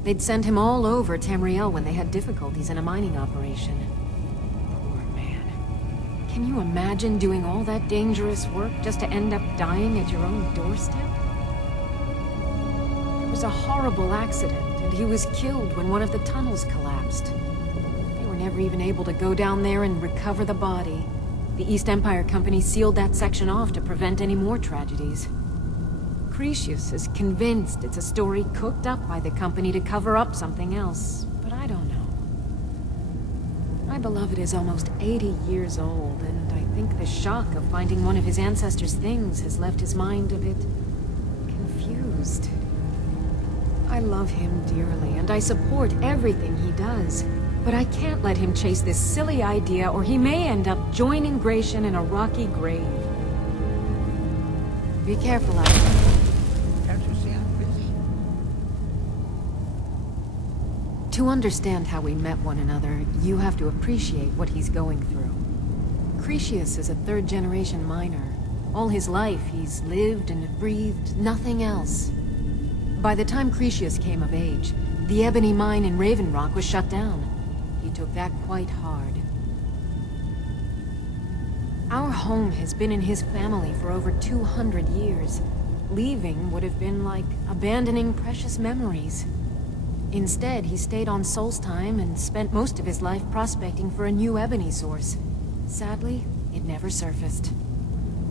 They'd send him all over Tamriel when they had difficulties in a mining operation. Poor man. Can you imagine doing all that dangerous work just to end up dying at your own doorstep? It was a horrible accident, and he was killed when one of the tunnels collapsed. They were never even able to go down there and recover the body. The East Empire Company sealed that section off to prevent any more tragedies. Cretius is convinced it's a story cooked up by the company to cover up something else, but I don't know. My beloved is almost 80 years old, and I think the shock of finding one of his ancestors' things has left his mind a bit confused. I love him dearly, and I support everything he does. But I can't let him chase this silly idea, or he may end up joining Gratian in a rocky grave. Be careful out there. Can't you see I'm busy? To understand how we met one another, you have to appreciate what he's going through. Cretius is a third-generation miner. All his life, he's lived and breathed nothing else. By the time Cretius came of age, the ebony mine in Raven Rock was shut down. He took that quite hard. Our home has been in his family for over 200 years. Leaving would have been like abandoning precious memories. Instead, he stayed on Solstheim and spent most of his life prospecting for a new ebony source. Sadly, it never surfaced.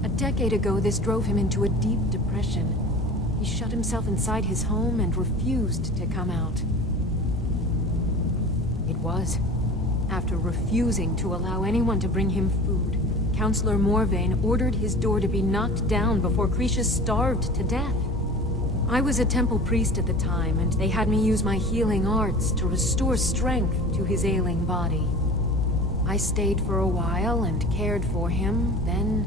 A decade ago, this drove him into a deep depression. He shut himself inside his home and refused to come out. It was after refusing to allow anyone to bring him food, Counselor Morvain ordered his door to be knocked down before Cretius starved to death. I was a temple priest at the time, and they had me use my healing arts to restore strength to his ailing body. I stayed for a while and cared for him, then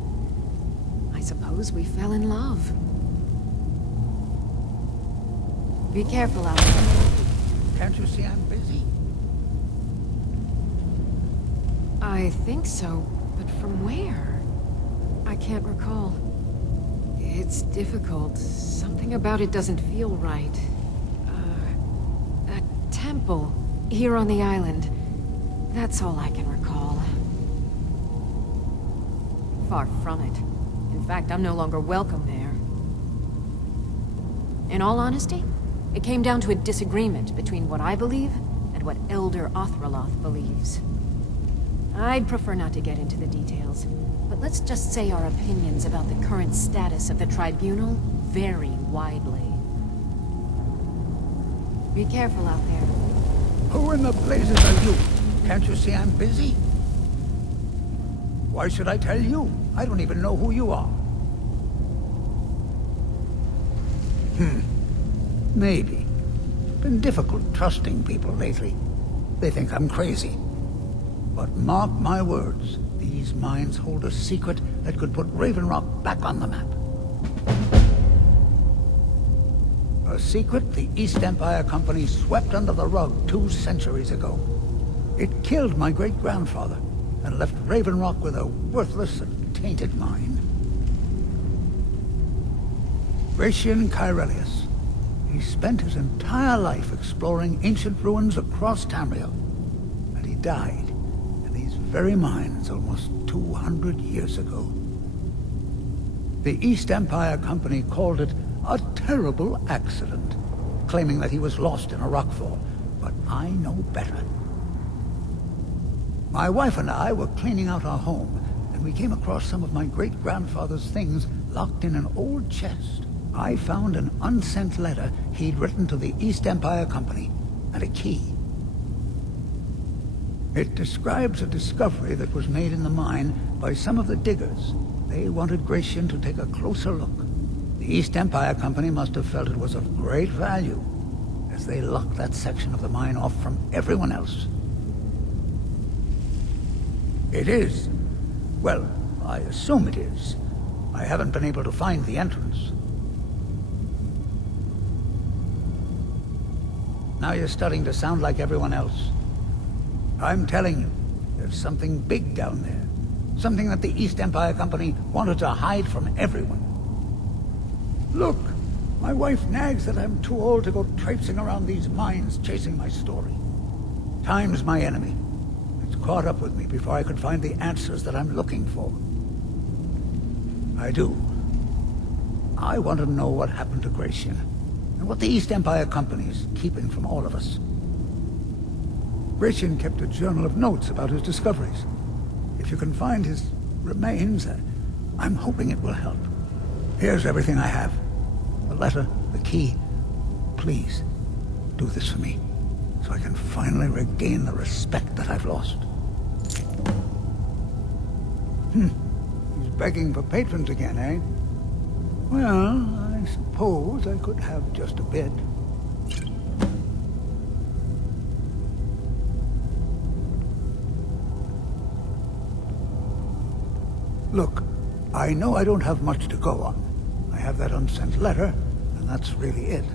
I suppose we fell in love. Be careful out there. Can't you see I'm busy? I think so, but from where? I can't recall. It's difficult. Something about it doesn't feel right. A temple here on the island. That's all I can recall. Far from it. In fact, I'm no longer welcome there. In all honesty, it came down to a disagreement between what I believe and what Elder Othraloth believes. I'd prefer not to get into the details, but let's just say our opinions about the current status of the Tribunal vary widely. Be careful out there. Who in the blazes are you? Can't you see I'm busy? Why should I tell you? I don't even know who you are. Maybe. Been difficult trusting people lately. They think I'm crazy. But mark my words, these mines hold a secret that could put Raven Rock back on the map. A secret the East Empire Company swept under the rug 2 centuries ago. It killed my great-grandfather and left Raven Rock with a worthless and tainted mine. Gratian Kyrelius. He spent his entire life exploring ancient ruins across Tamriel, and he died in these very mines almost 200 years ago. The East Empire Company called it a terrible accident, claiming that he was lost in a rockfall, but I know better. My wife and I were cleaning out our home, and we came across some of my great-grandfather's things locked in an old chest. I found an unsent letter he'd written to the East Empire Company, and a key. It describes a discovery that was made in the mine by some of the diggers. They wanted Gratian to take a closer look. The East Empire Company must have felt it was of great value, as they locked that section of the mine off from everyone else. It is. Well, I assume it is. I haven't been able to find the entrance. Now you're starting to sound like everyone else. I'm telling you, there's something big down there. Something that the East Empire Company wanted to hide from everyone. Look, my wife nags that I'm too old to go traipsing around these mines chasing my story. Time's my enemy. It's caught up with me before I could find the answers that I'm looking for. I do. I want to know what happened to Gratian, and what the East Empire Company is keeping from all of us. Gratian kept a journal of notes about his discoveries. If you can find his remains, I'm hoping it will help. Here's everything I have. The letter, the key. Please, do this for me, so I can finally regain the respect that I've lost. He's begging for patrons again, eh? Well, I suppose I could have just a bit. Look, I know I don't have much to go on. I have that unsent letter, and that's really it.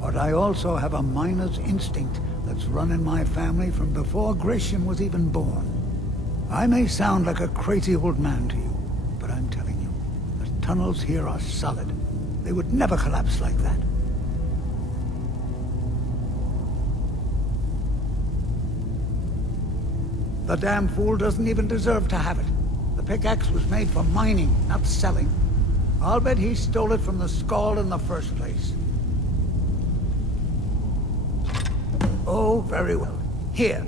But I also have a miner's instinct that's run in my family from before Gratian was even born. I may sound like a crazy old man to you, but I'm telling you, the tunnels here are solid. They would never collapse like that. The damn fool doesn't even deserve to have it. The pickaxe was made for mining, not selling. I'll bet he stole it from the Skald in the first place. Oh, very well. Here.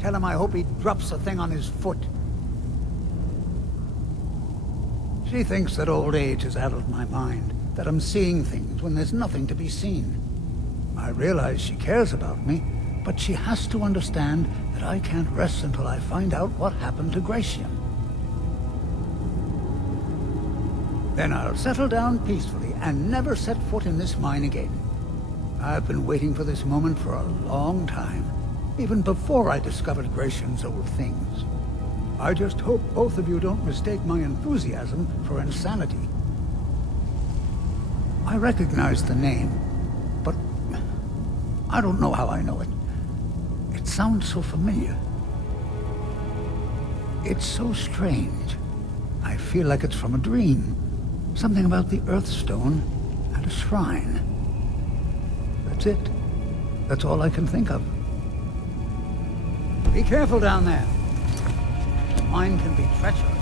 Tell him I hope he drops the thing on his foot. She thinks that old age has addled my mind, that I'm seeing things when there's nothing to be seen. I realize she cares about me, but she has to understand that I can't rest until I find out what happened to Gratian. Then I'll settle down peacefully and never set foot in this mine again. I've been waiting for this moment for a long time, even before I discovered Gratian's old things. I just hope both of you don't mistake my enthusiasm for insanity. I recognize the name, but I don't know how I know it. It sounds so familiar. It's so strange. I feel like it's from a dream. Something about the Earthstone and a shrine. That's it. That's all I can think of. Be careful down there. The mine can be treacherous.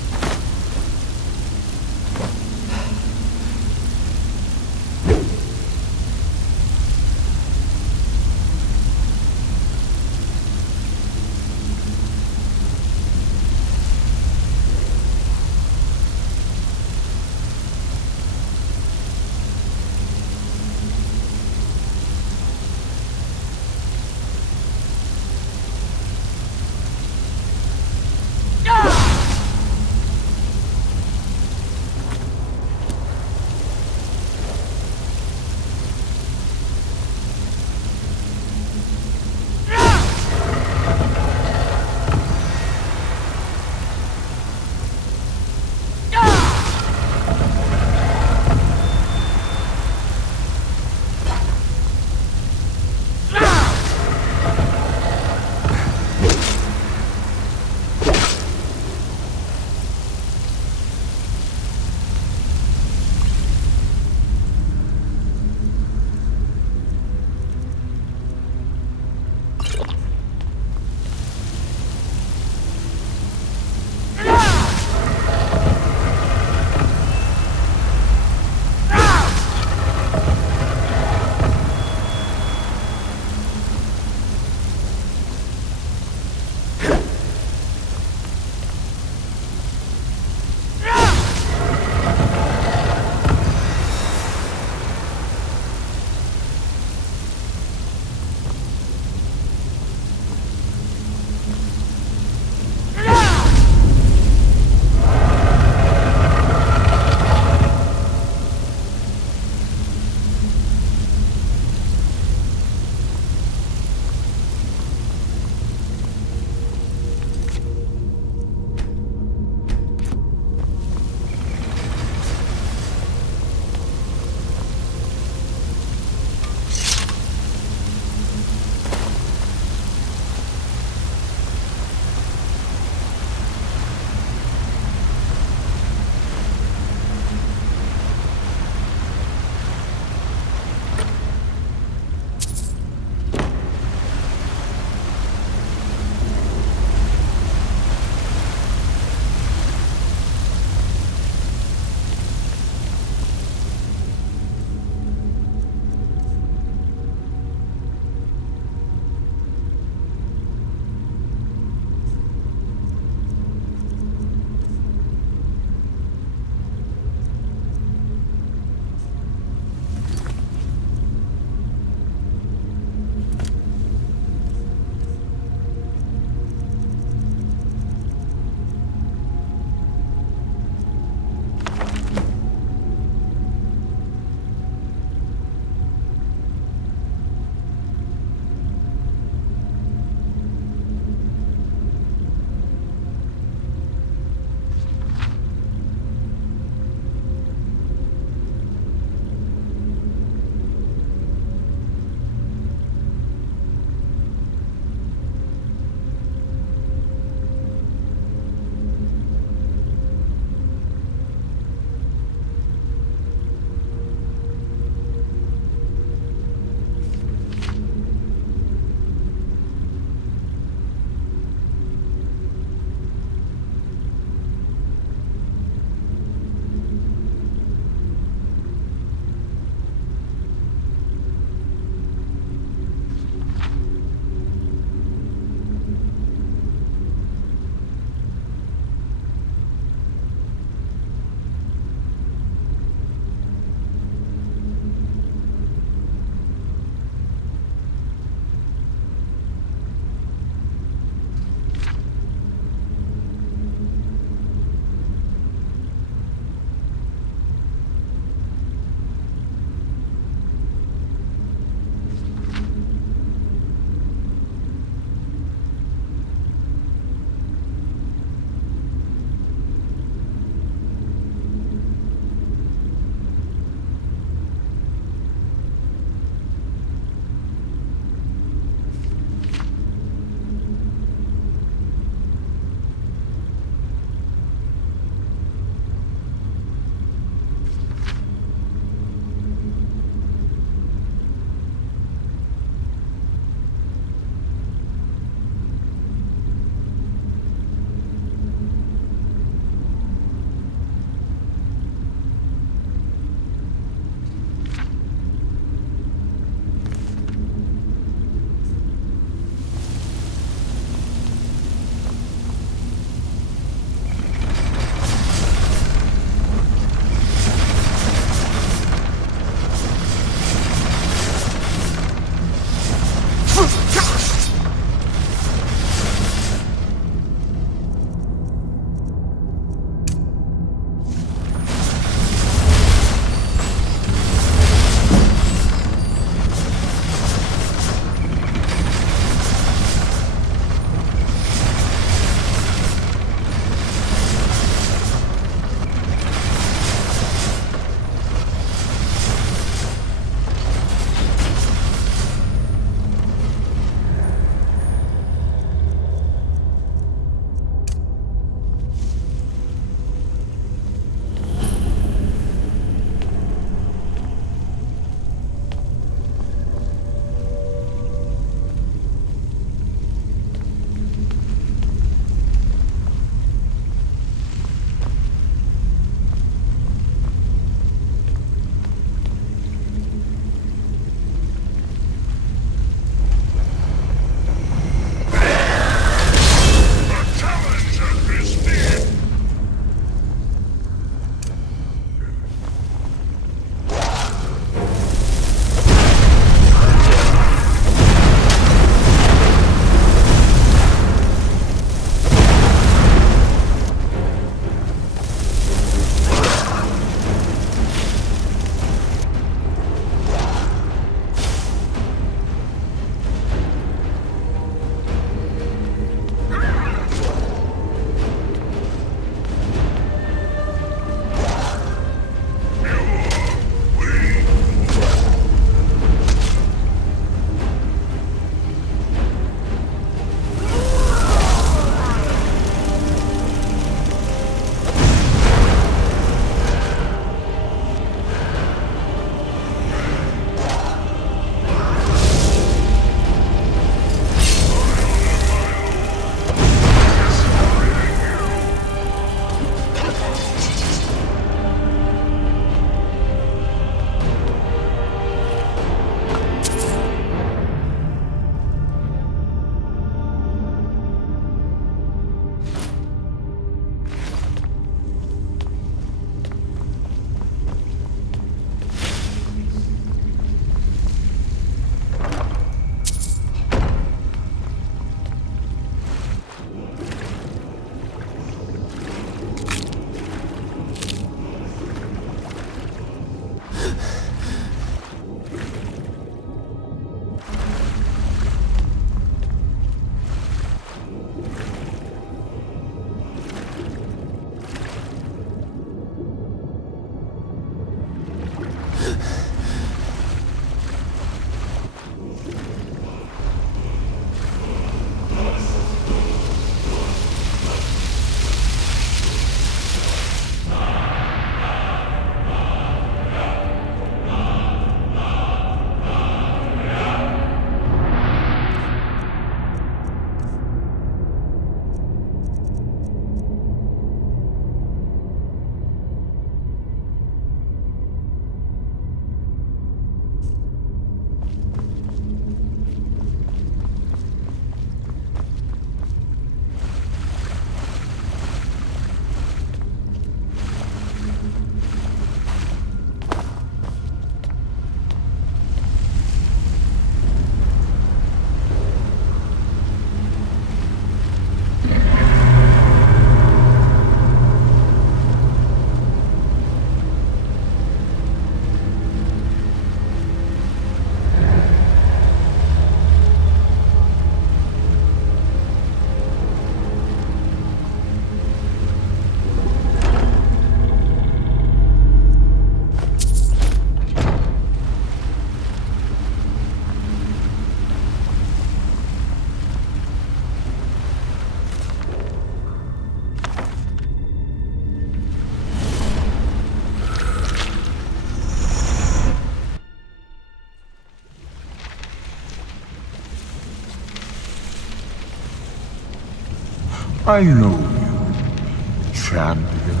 I know you, champion.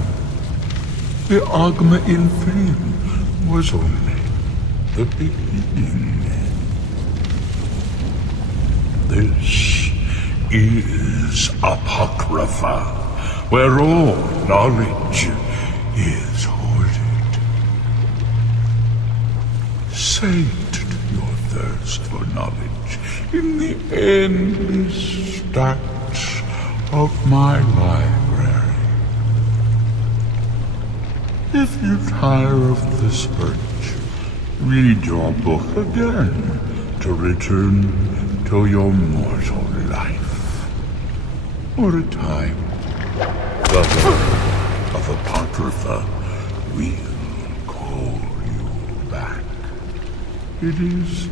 The Agma Infame was only the beginning. This is Apocrypha, where all knowledge is hoarded. Sate your thirst for knowledge in the endless stacks of my library. If you tire of the search, read your book again to return to your mortal life. For a time, the Lord of Apocrypha will call you back. It is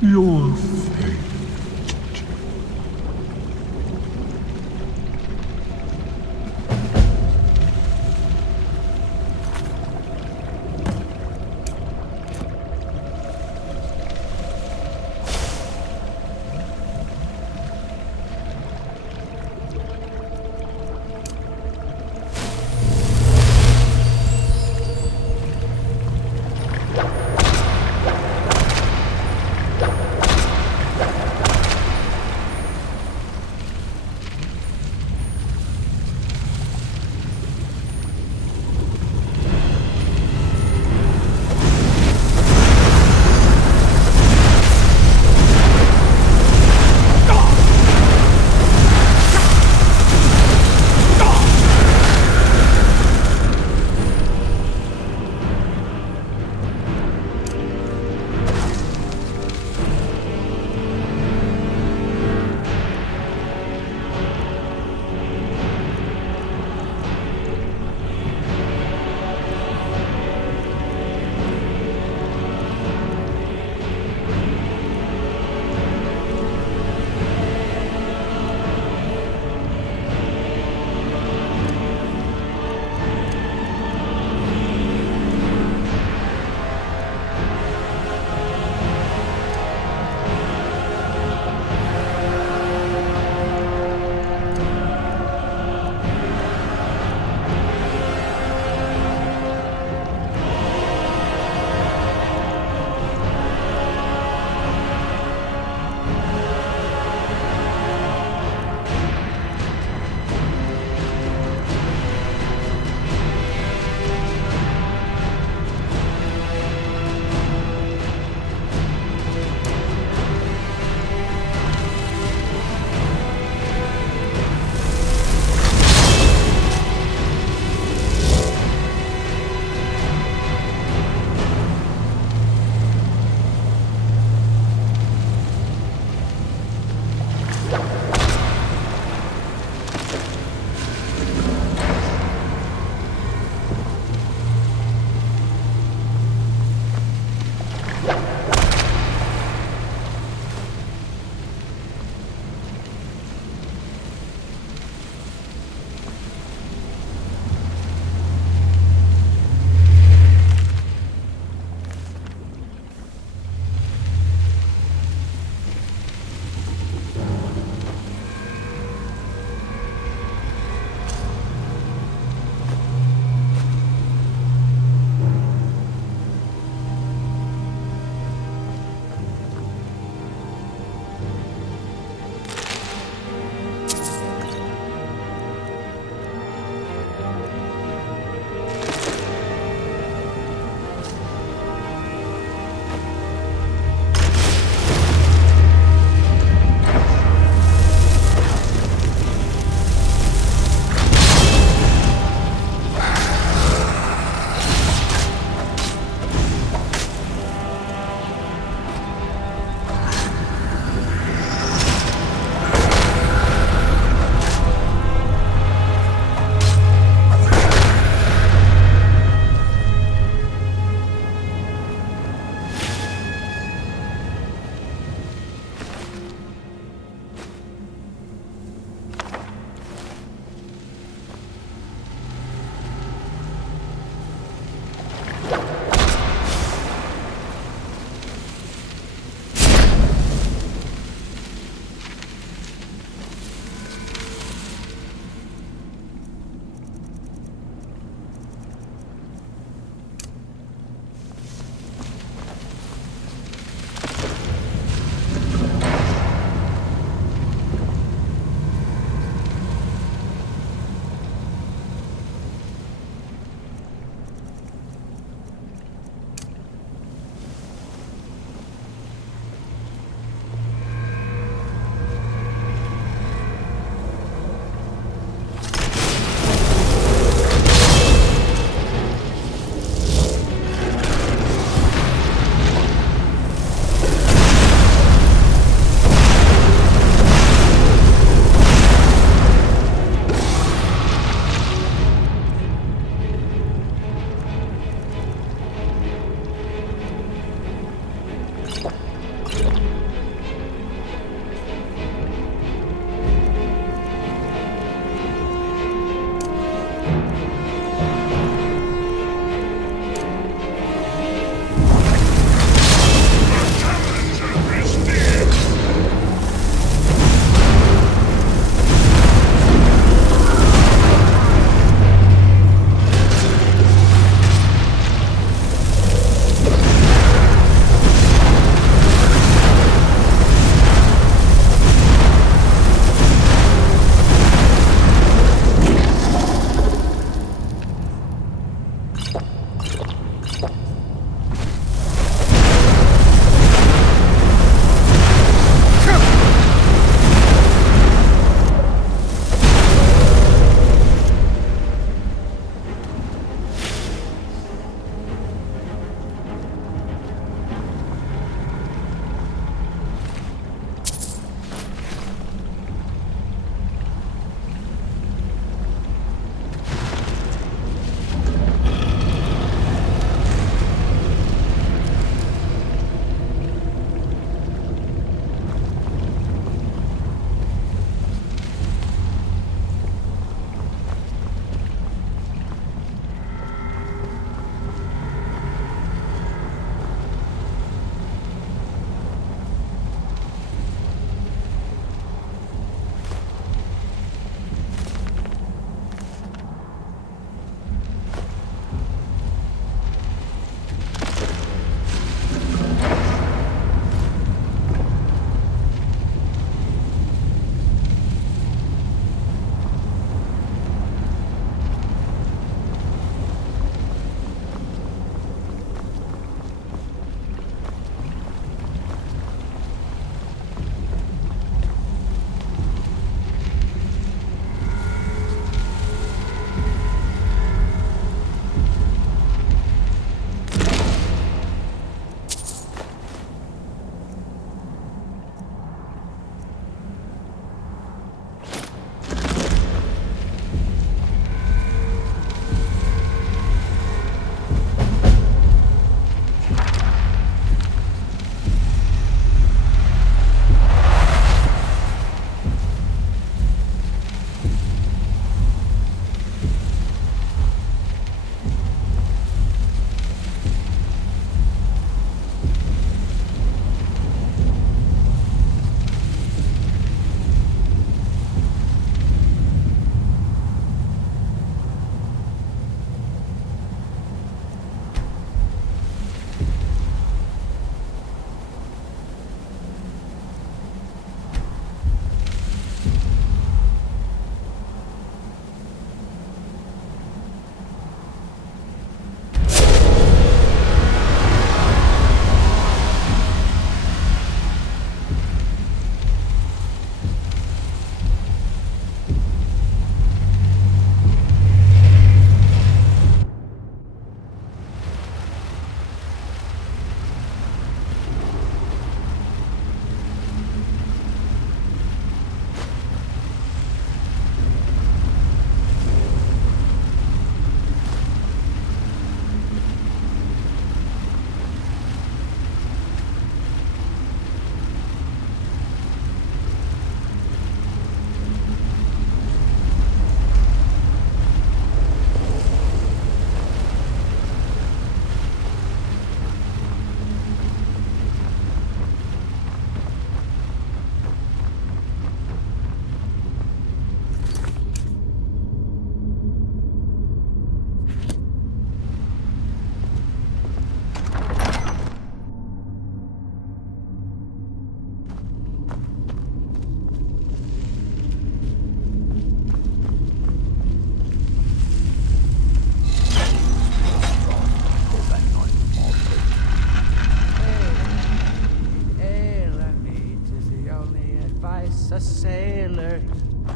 your fate.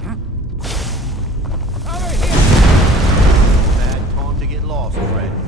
Bad time to get lost, friend.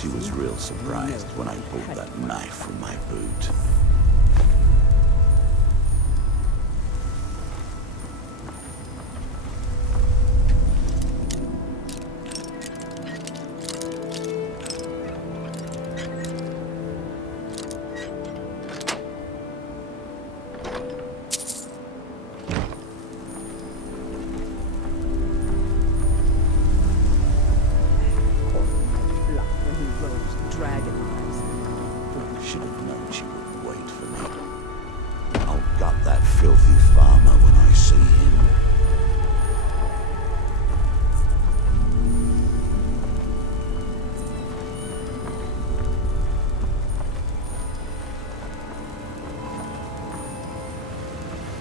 She was real surprised when I pulled that knife from my boot. Should have known she would wait for me. I'll gut that filthy farmer when I see him.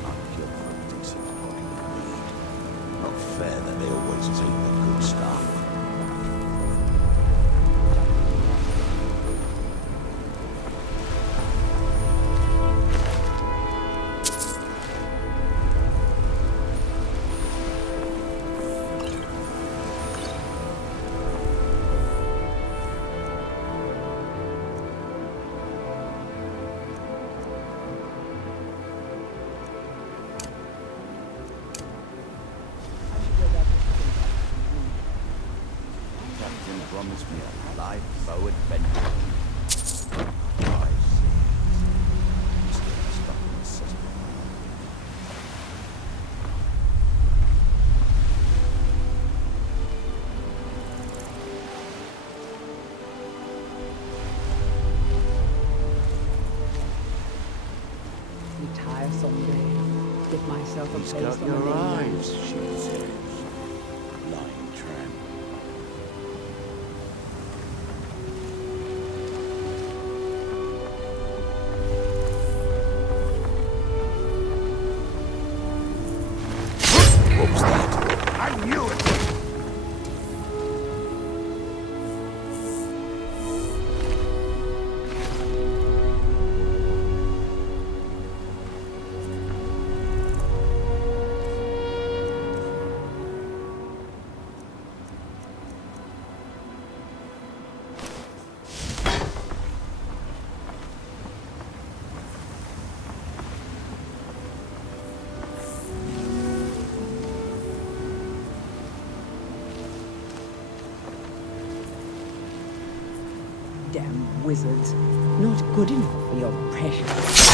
I'll kill for a decent pocket of weed. Not fair that they always take the good stuff. Captain promised me a lifeboat adventure. I see. Still stuck in the system. Retire someday. Get myself a He's place got on your the mainland. eyes, she says. Lying tramp. What was that? I knew it! Damn wizards. Not good enough for your precious.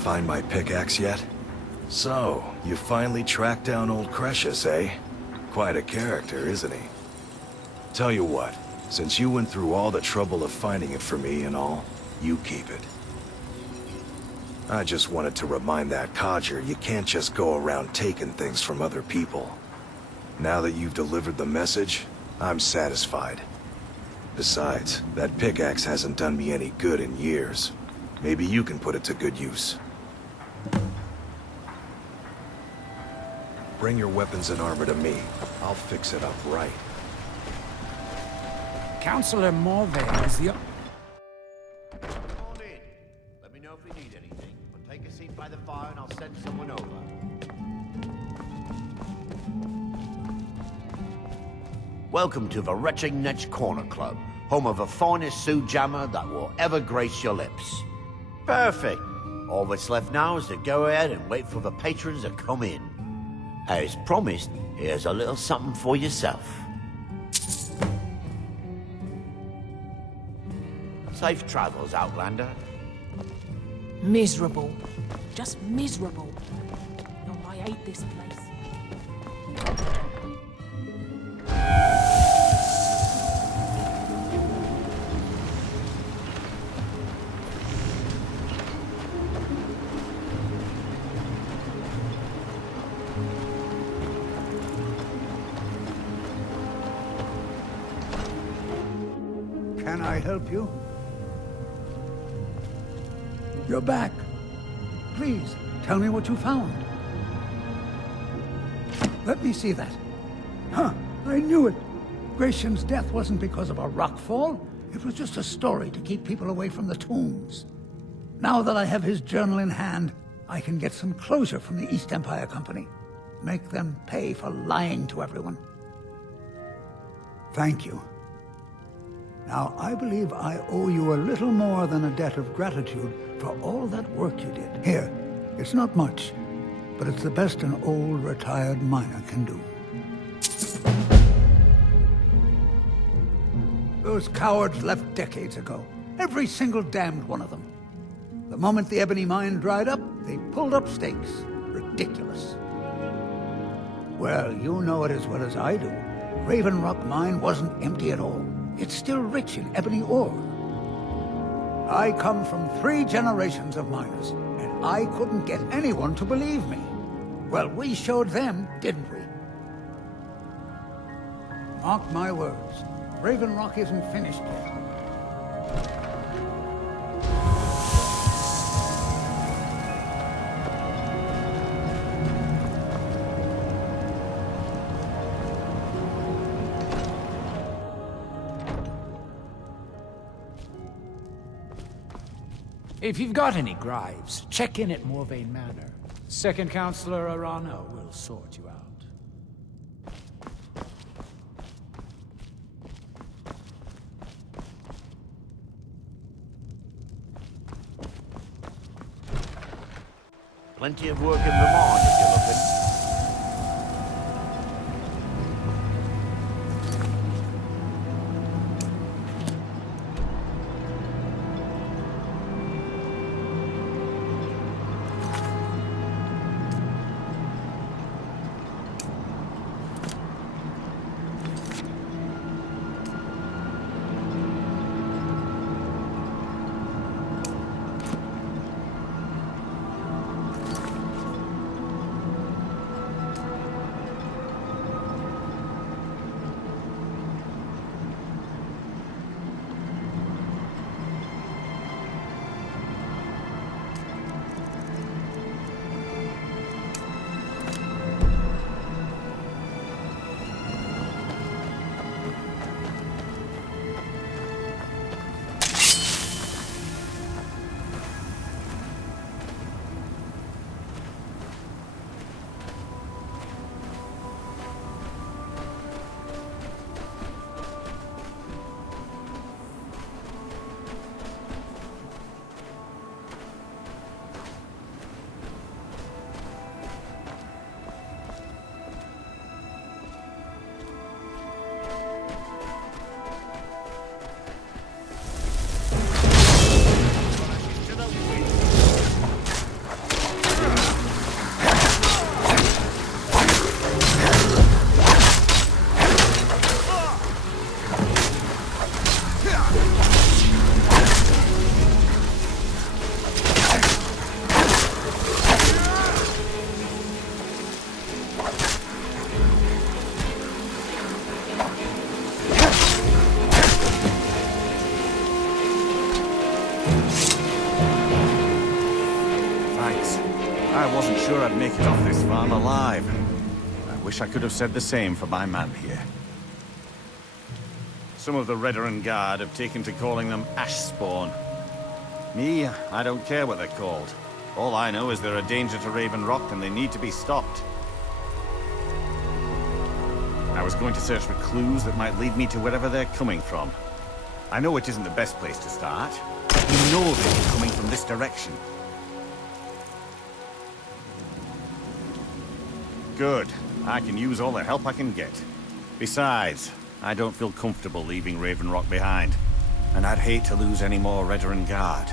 Find my pickaxe yet? So, you finally tracked down old Cretius, eh? Quite a character, isn't he? Tell you what, since you went through all the trouble of finding it for me and all, you keep it. I just wanted to remind that codger you can't just go around taking things from other people. Now that you've delivered the message, I'm satisfied. Besides, that pickaxe hasn't done me any good in years. Maybe you can put it to good use. Bring your weapons and armor to me. I'll fix it up right. Councillor Morvay is the... Come on in. Let me know if you need anything. But take a seat by the fire and I'll send someone over. Welcome to the Retching Netch Corner Club, home of the finest Sioux jammer that will ever grace your lips. Perfect. All that's left now is to go ahead and wait for the patrons to come in. As promised, here's a little something for yourself. Safe travels, Outlander. Miserable. Just miserable. Oh, I hate this place. Can I help you? You're back. Please, tell me what you found. Let me see that. Huh, I knew it. Gratian's death wasn't because of a rockfall. It was just a story to keep people away from the tombs. Now that I have his journal in hand, I can get some closure from the East Empire Company. Make them pay for lying to everyone. Thank you. Now, I believe I owe you a little more than a debt of gratitude for all that work you did. Here, it's not much, but it's the best an old retired miner can do. Those cowards left decades ago. Every single damned one of them. The moment the ebony mine dried up, they pulled up stakes. Ridiculous. Well, you know it as well as I do. Raven Rock Mine wasn't empty at all. It's still rich in ebony ore. I come from 3 generations of miners, and I couldn't get anyone to believe me. Well, we showed them, didn't we? Mark my words, Raven Rock isn't finished yet. If you've got any gripes, check in at Morvane Manor. Second Councillor Arano will sort you out. Plenty of work in the mine if you're looking. I wasn't sure I'd make it off this farm alive. I wish I could have said the same for my man here. Some of the Redoran Guard have taken to calling them Ashspawn. Me, I don't care what they're called. All I know is they're a danger to Raven Rock and they need to be stopped. I was going to search for clues that might lead me to wherever they're coming from. I know it isn't the best place to start. We know they're coming from this direction. Good. I can use all the help I can get. Besides, I don't feel comfortable leaving Raven Rock behind. And I'd hate to lose any more Redoran Guard.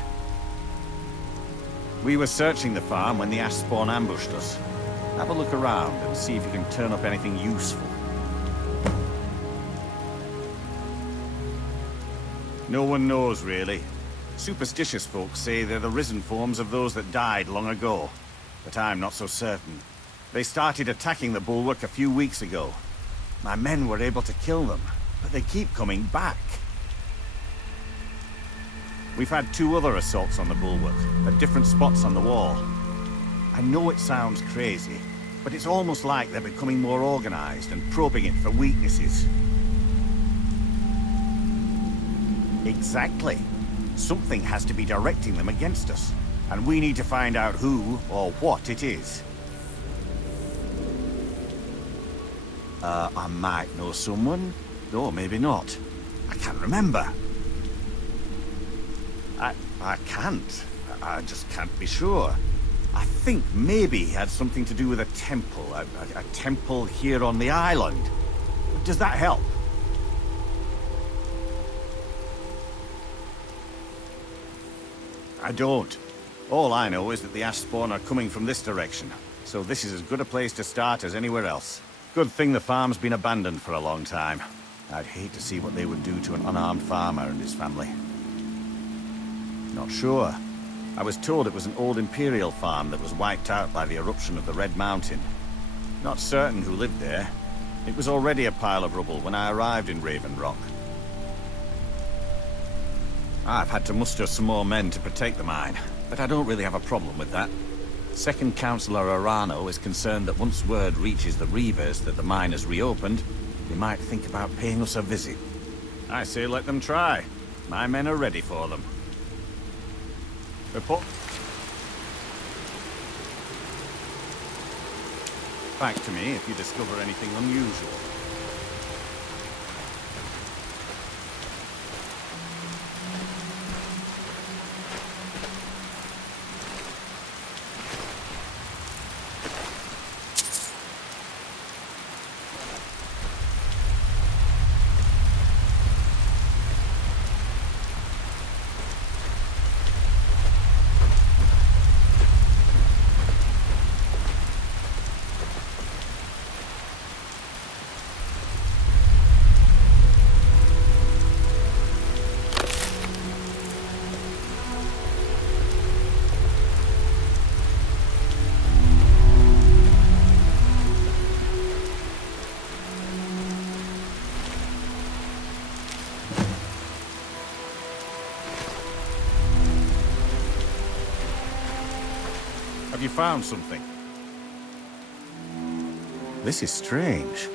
We were searching the farm when the Ashspawn ambushed us. Have a look around and see if you can turn up anything useful. No one knows, really. Superstitious folks say they're the risen forms of those that died long ago. But I'm not so certain. They started attacking the bulwark a few weeks ago. My men were able to kill them, but they keep coming back. We've had 2 other assaults on the bulwark, at different spots on the wall. I know it sounds crazy, but it's almost like they're becoming more organized and probing it for weaknesses. Exactly. Something has to be directing them against us, and we need to find out who or what it is. I might know someone, or maybe not. I can't remember. I can't. I just can't be sure. I think maybe he had something to do with a temple. A temple here on the island. Does that help? I don't. All I know is that the Ashspawn are coming from this direction, so this is as good a place to start as anywhere else. Good thing the farm's been abandoned for a long time. I'd hate to see what they would do to an unarmed farmer and his family. Not sure. I was told it was an old Imperial farm that was wiped out by the eruption of the Red Mountain. Not certain who lived there. It was already a pile of rubble when I arrived in Raven Rock. I've had to muster some more men to protect the mine, but I don't really have a problem with that. Second Councillor Arano is concerned that once word reaches the Reavers that the mine has reopened, they might think about paying us a visit. I say let them try. My men are ready for them. Report back to me if you discover anything unusual. Have you found something? This is strange.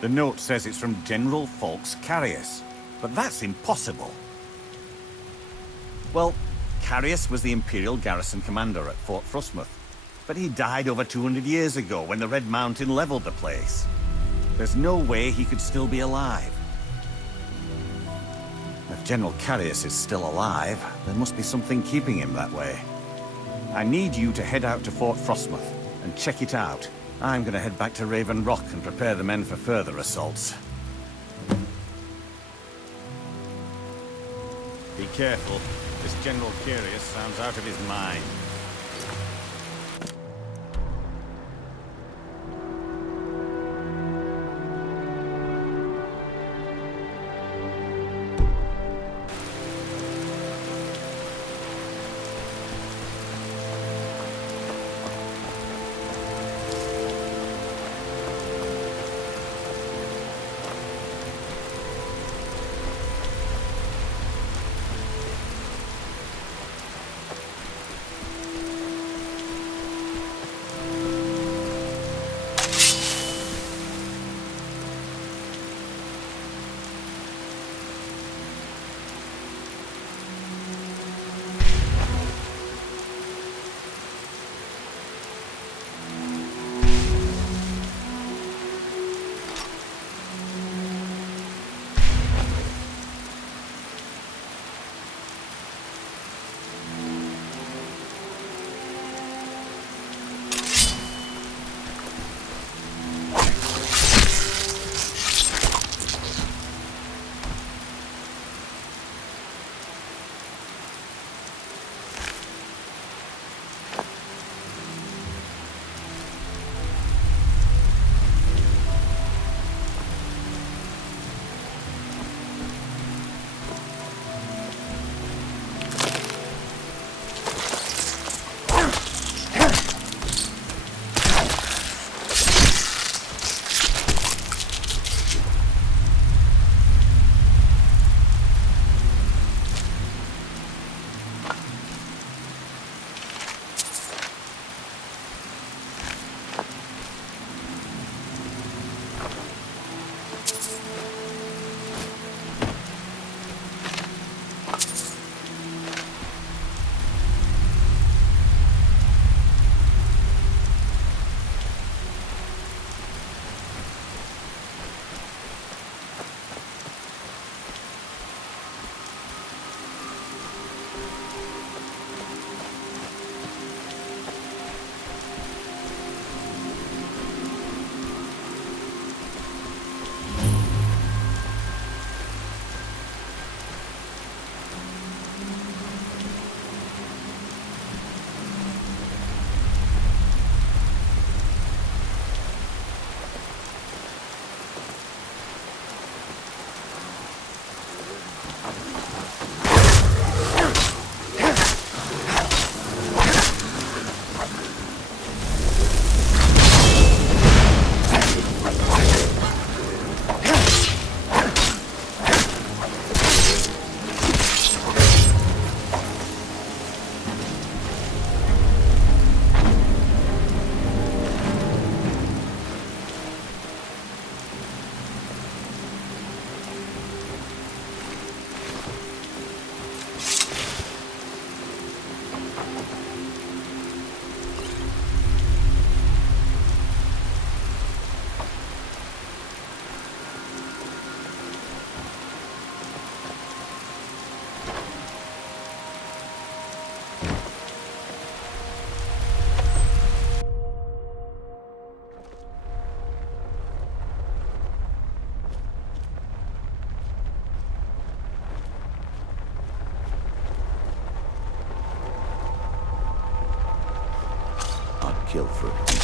The note says it's from General Falks Carius, but that's impossible. Well, Carius was the Imperial garrison commander at Fort Frostmoth, but he died over 200 years ago when the Red Mountain leveled the place. There's no way he could still be alive. If General Carius is still alive, there must be something keeping him that way. I need you to head out to Fort Frostmoth and check it out. I'm gonna head back to Raven Rock and prepare the men for further assaults. Be careful. This General Carius sounds out of his mind. kill for it.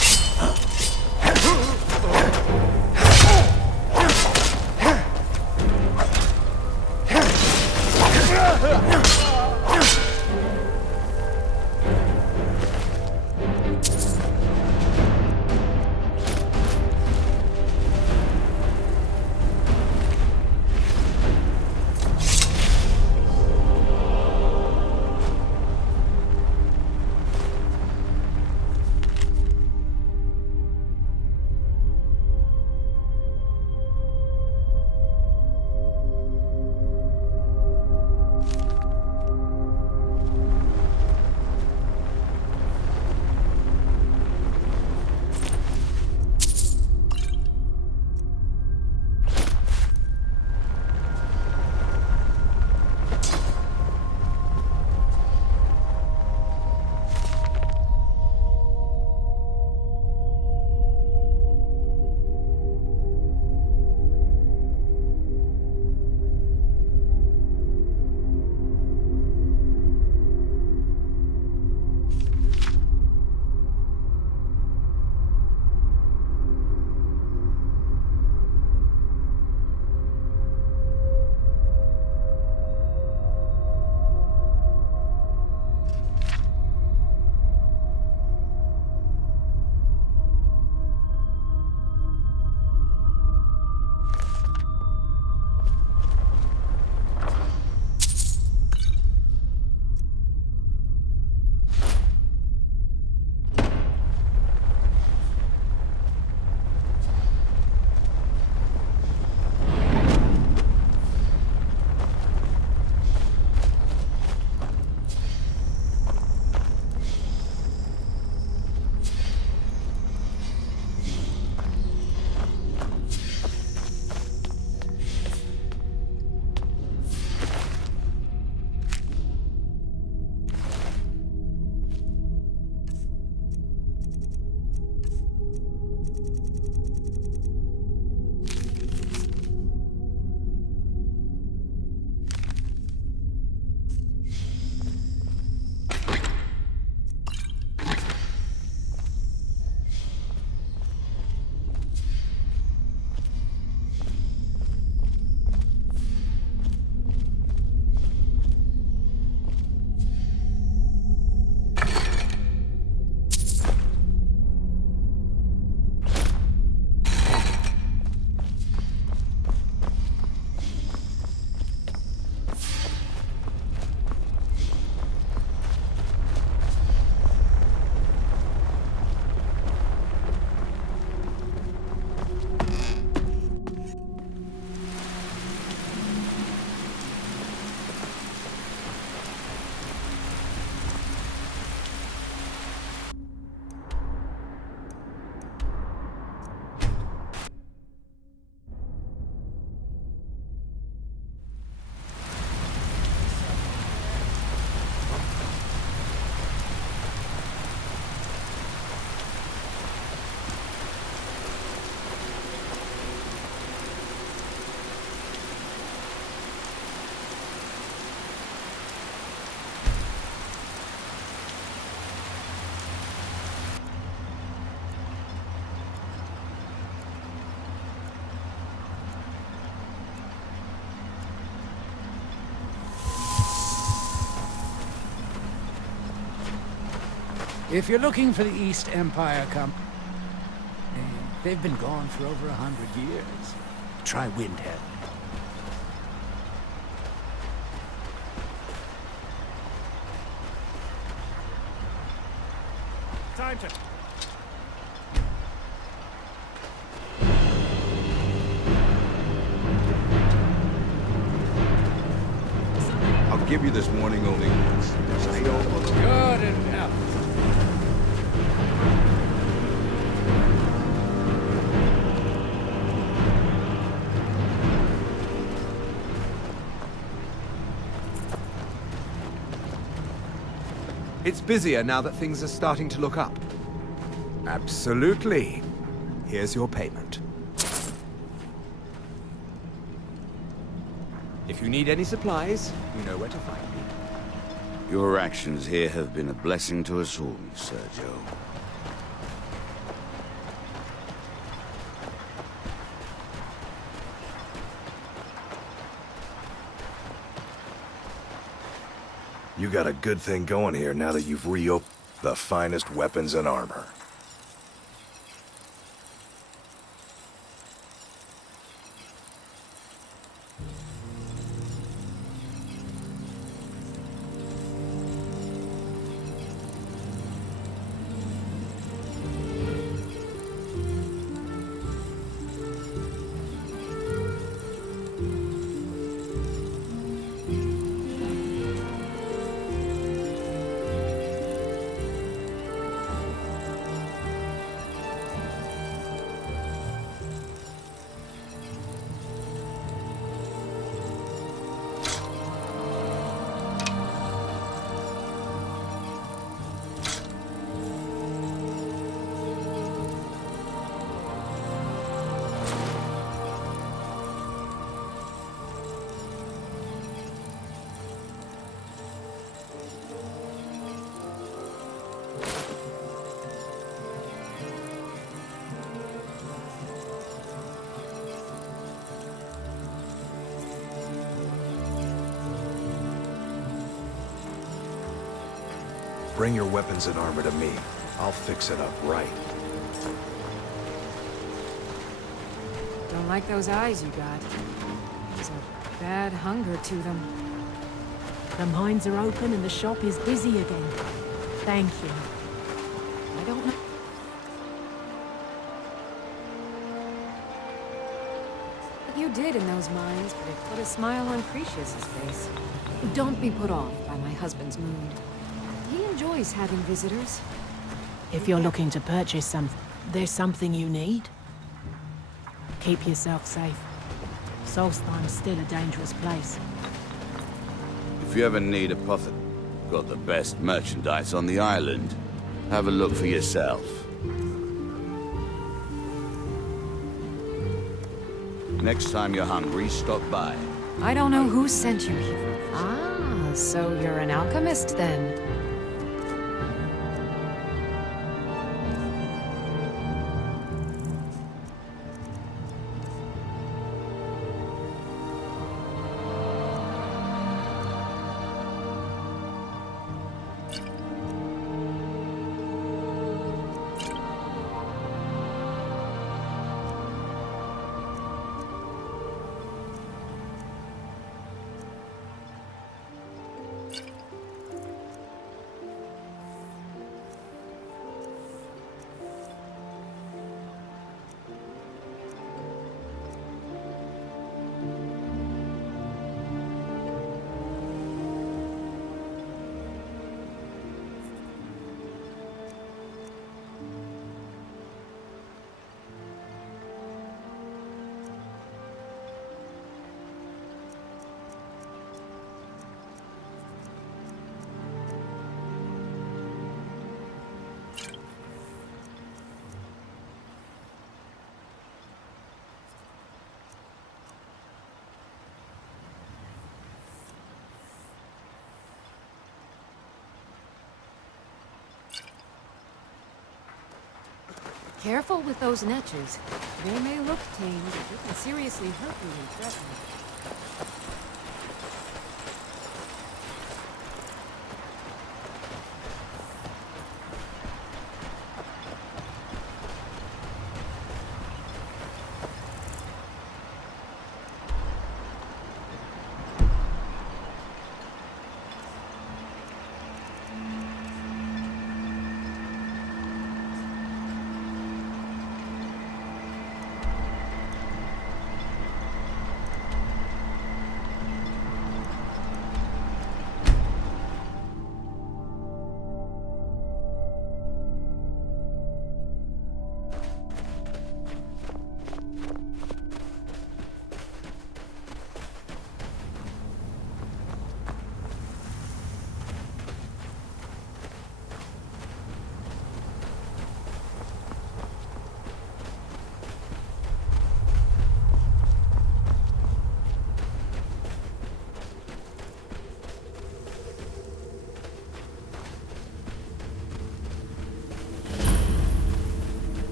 If you're looking for the East Empire Company, they've been gone for over 100 years. Try Windhead. Time to... I'll give you this warning only once. Good enough. It's busier now that things are starting to look up. Absolutely. Here's your payment. If you need any supplies, you know where to find me. Your actions here have been a blessing to us all, Sergio. You got a good thing going here now that you've reopened the finest weapons and armor. Bring your weapons and armor to me. I'll fix it up right. Don't like those eyes you got. There's a bad hunger to them. The mines are open and the shop is busy again. Thank you. I don't know. What you did in those mines, but it put a smile on Cretius's face. Don't be put off by my husband's mood. He enjoys having visitors. If you're looking to purchase something, there's something you need. Keep yourself safe. Solstheim's still a dangerous place. If you ever need a pother, got the best merchandise on the island. Have a look for yourself. Next time you're hungry, stop by. I don't know who sent you here. Ah, so you're an alchemist then. Careful with those netches. They may look tame, but they can seriously hurt you and threaten you.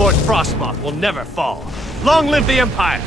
Fort Frostmoth will never fall. Long live the Empire!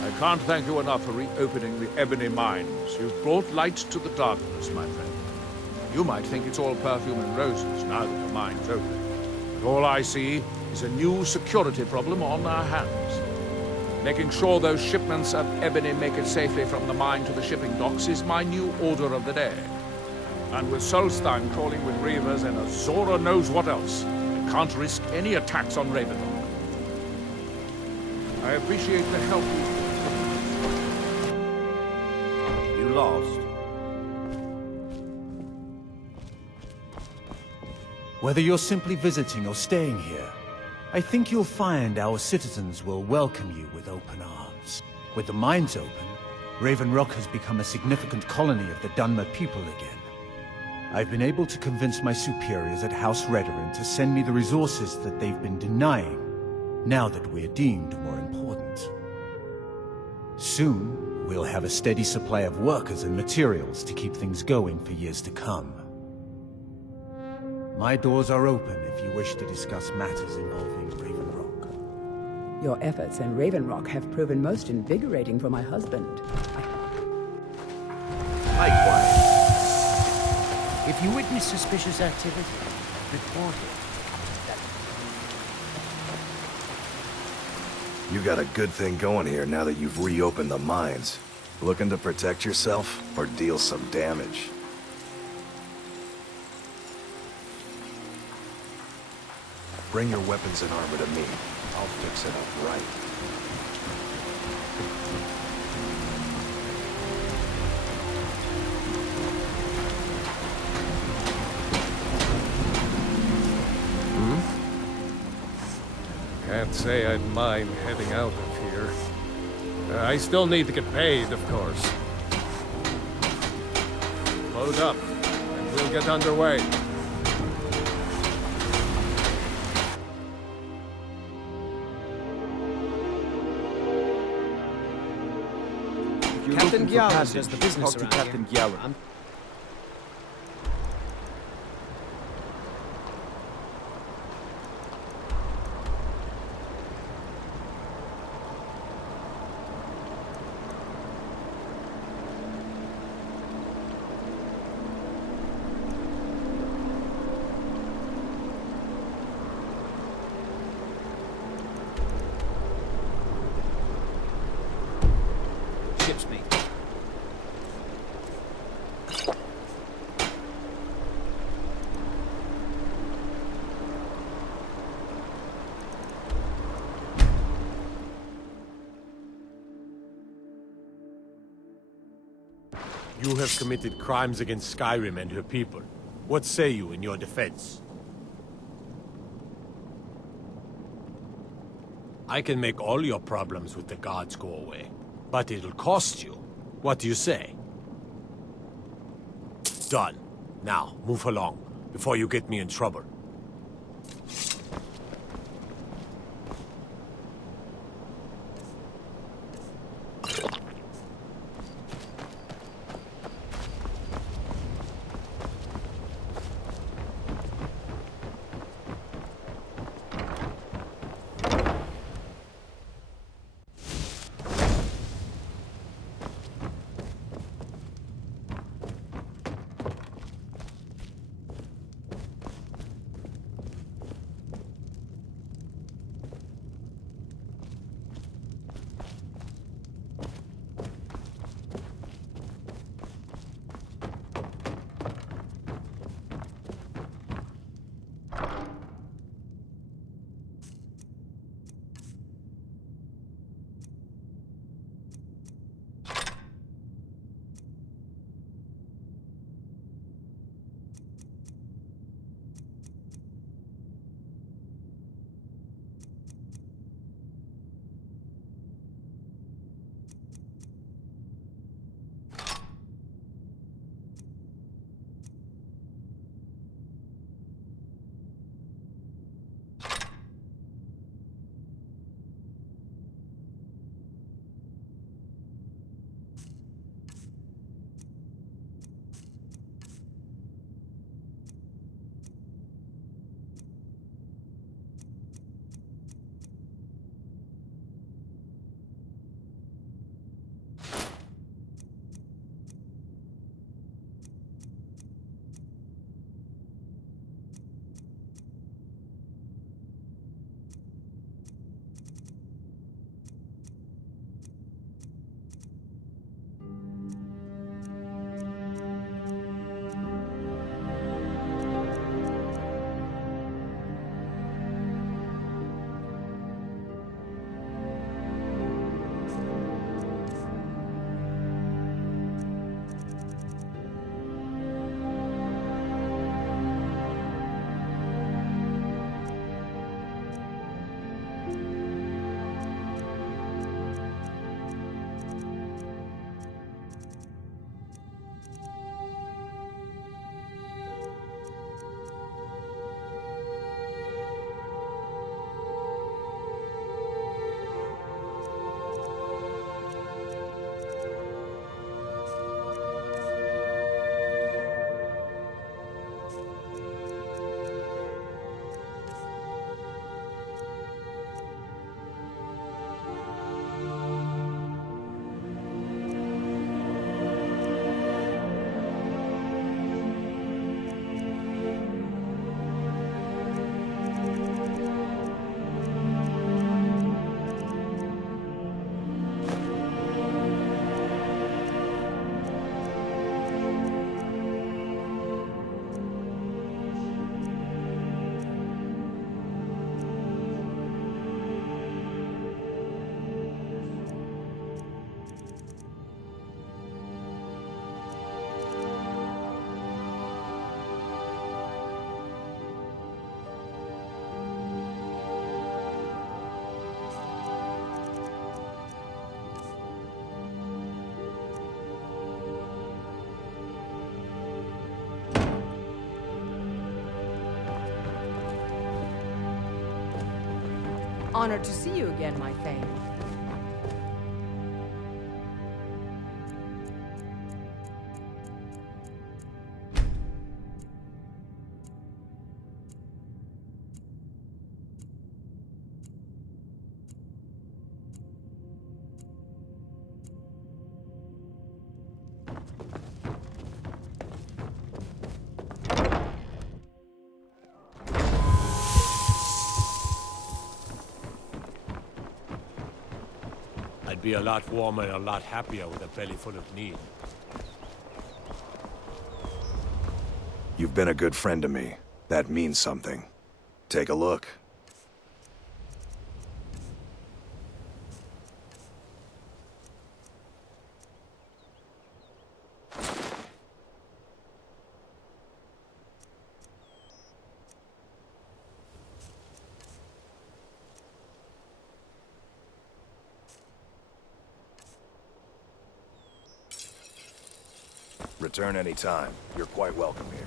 I can't thank you enough for reopening the ebony mines. You've brought light to the darkness, my friend. You might think it's all perfume and roses now that the mine's open. But all I see is a new security problem on our hands. Making sure those shipments of ebony make it safely from the mine to the shipping docks is my new order of the day. And with Solstein crawling with reavers and Azora knows what else, I can't risk any attacks on Raven Rock. I appreciate the help you've You lost? Whether you're simply visiting or staying here, I think you'll find our citizens will welcome you with open arms. With the mines open, Raven Rock has become a significant colony of the Dunmer people again. I've been able to convince my superiors at House Redoran to send me the resources that they've been denying, now that we're deemed more important. Soon, we'll have a steady supply of workers and materials to keep things going for years to come. My doors are open if you wish to discuss matters involving Raven Rock. Your efforts in Raven Rock have proven most invigorating for my husband. Likewise. If you witness suspicious activity, report it. You got a good thing going here now that you've reopened the mines. Looking to protect yourself or deal some damage? Bring your weapons and armor to me. I'll fix it up right. Can't say I'd mind heading out of here. I still need to get paid, of course. Load up, and we'll get underway. Captain Gowron does the business around here. Captain Gowron. Ship's mate. You have committed crimes against Skyrim and her people. What say you in your defense? I can make all your problems with the gods go away, but it'll cost you. What do you say? Done. Now, move along, before you get me in trouble. Honored to see you again, my Thane. I'd be a lot warmer and a lot happier with a belly full of meat. You've been a good friend to me. That means something. Take a look. Return any time. You're quite welcome here.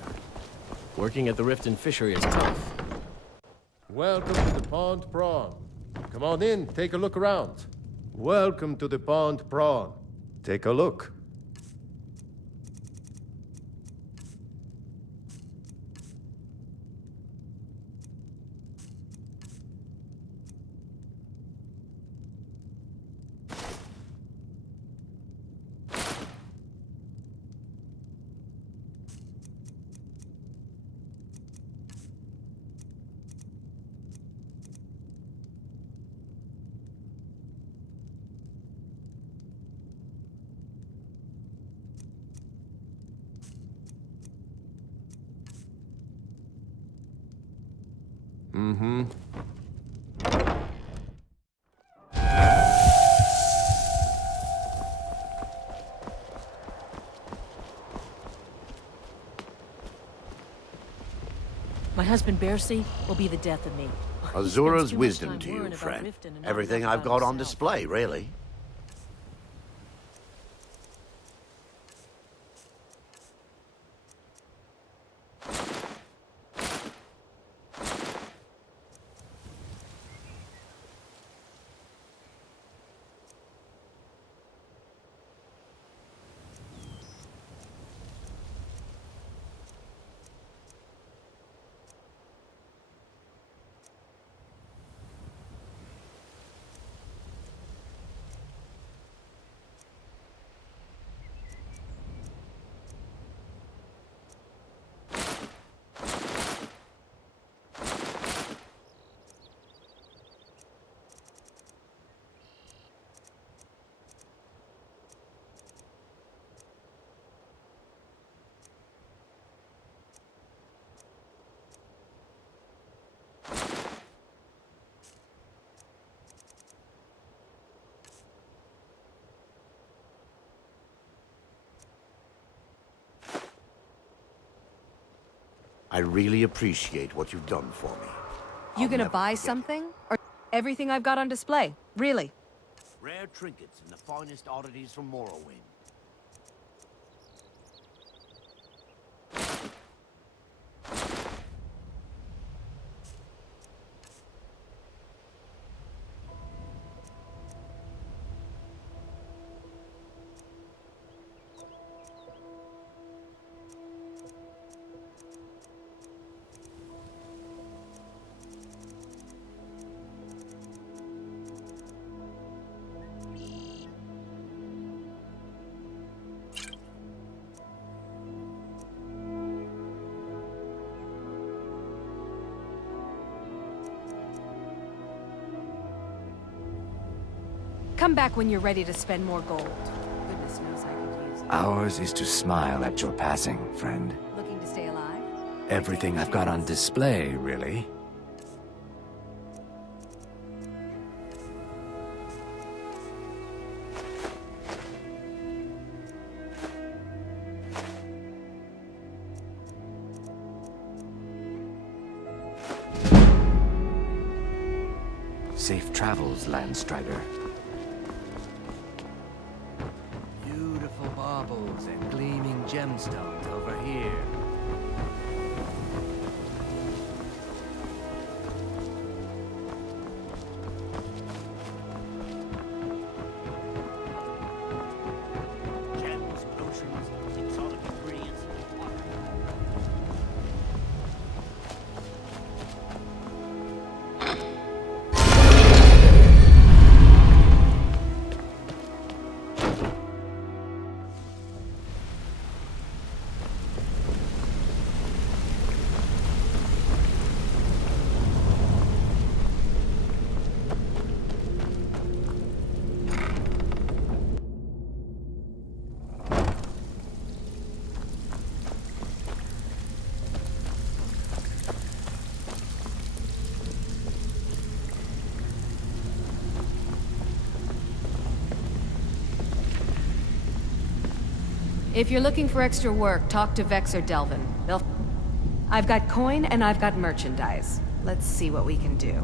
Working at the Riften Fishery is tough. Welcome to the Pond Prawn. Come on in, take a look around. Welcome to the Pond Prawn. Take a look. Mm-hmm. My husband Bercy will be the death of me. Azura's wisdom to you, friend. Everything I've got on display, really. I really appreciate what you've done for me. You gonna buy something? Or everything I've got on display? Really? Rare trinkets and the finest oddities from Morrowind. Come back when you're ready to spend more gold. Goodness knows I could use it. Ours is to smile at your passing, friend. Looking to stay alive? Everything I've got on display, really. Safe travels, Landstrider. Beautiful baubles and gleaming gemstones over here. If you're looking for extra work, talk to Vex or Delvin. I've got coin and I've got merchandise. Let's see what we can do.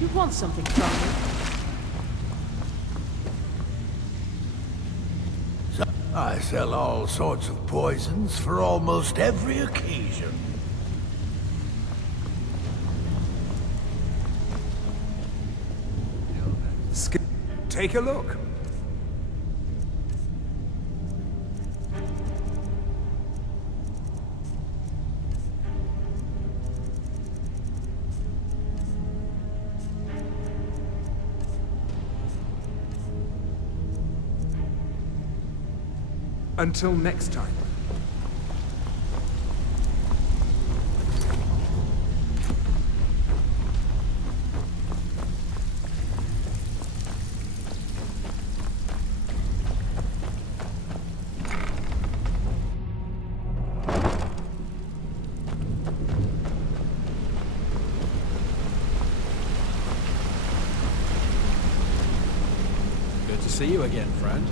You want something from me? I sell all sorts of poisons for almost every occasion. Take a look. Until next time. Good to see you again, friend.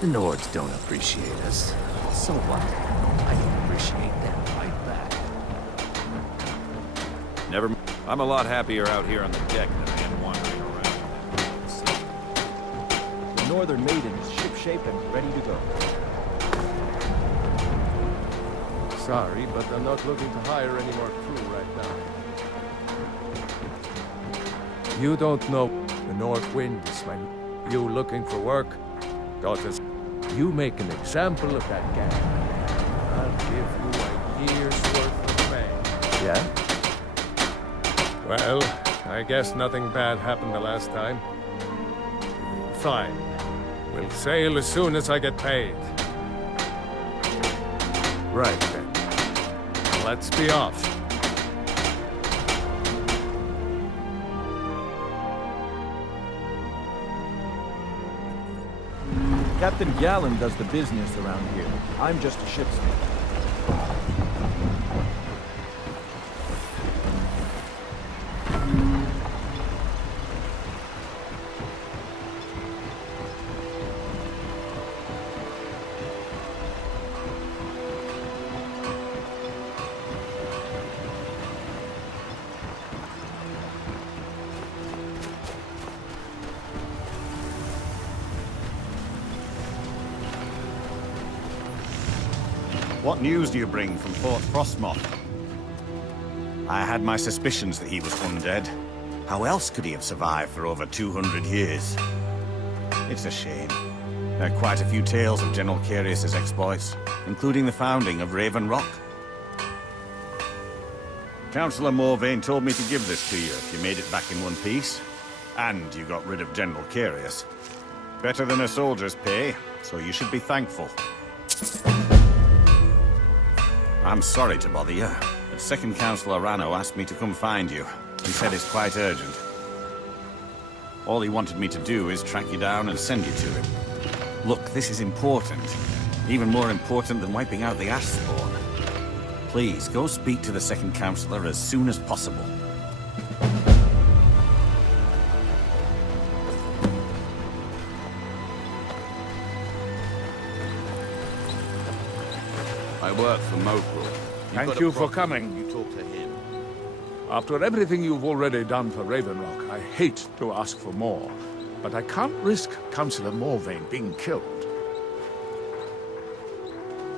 The Nords don't appreciate us. So what? I don't appreciate them right back. Never. I'm a lot happier out here on the deck than I am wandering around. The Northern Maiden is shipshape and ready to go. Sorry, but I'm not looking to hire any more crew right now. you don't know the North Wind is my... You looking for work? Daughters, you make an example of that guy. I'll give you a year's worth of pay. Yeah? Well, I guess nothing bad happened the last time. Fine. We'll sail as soon as I get paid. Right then. Let's be off. Captain Gallen does the business around here. I'm just a ship's mate. What news do you bring from Fort Frostmoth? I had my suspicions that he was undead. How else could he have survived for over 200 years? It's a shame. There are quite a few tales of General Carius's exploits, including the founding of Raven Rock. Councillor Morvain told me to give this to you if you made it back in one piece. And you got rid of General Carius. Better than a soldier's pay, so you should be thankful. I'm sorry to bother you, but Second Councillor Rano asked me to come find you. He said it's quite urgent. All he wanted me to do is track you down and send you to him. Look, this is important. Even more important than wiping out the Ash Spawn. Please, go speak to the Second Councillor as soon as possible. I work for Mokrul. Thank you for coming. You talk to him. After everything you've already done for Raven Rock, I hate to ask for more, but I can't risk Councillor Morvain being killed.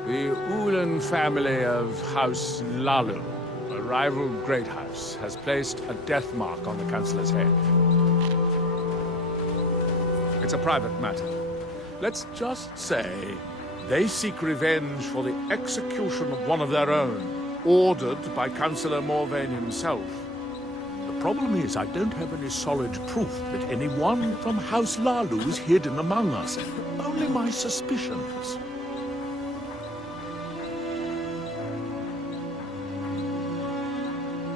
The Ulan family of House Lalu, a rival great house, has placed a death mark on the Councillor's head. It's a private matter. Let's just say they seek revenge for the execution of one of their own, ordered by Councillor Morvain himself. The problem is I don't have any solid proof that anyone from House Lalu is hidden among us. Only my suspicions.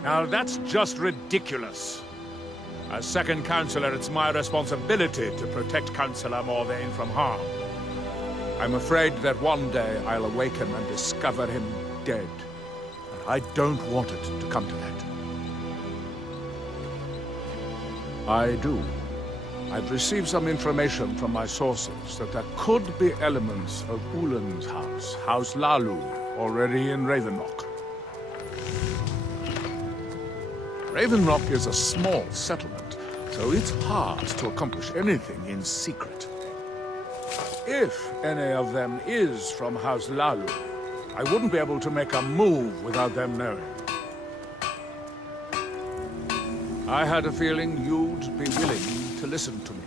Now that's just ridiculous. As Second Councillor, it's my responsibility to protect Councillor Morvain from harm. I'm afraid that one day I'll awaken and discover him dead. And I don't want it to come to that. I do. I've received some information from my sources that there could be elements of Ulan's house, House Lalu, already in Raven Rock. Raven Rock is a small settlement, so it's hard to accomplish anything in secret. If any of them is from House Lalu, I wouldn't be able to make a move without them knowing. I had a feeling you'd be willing to listen to me.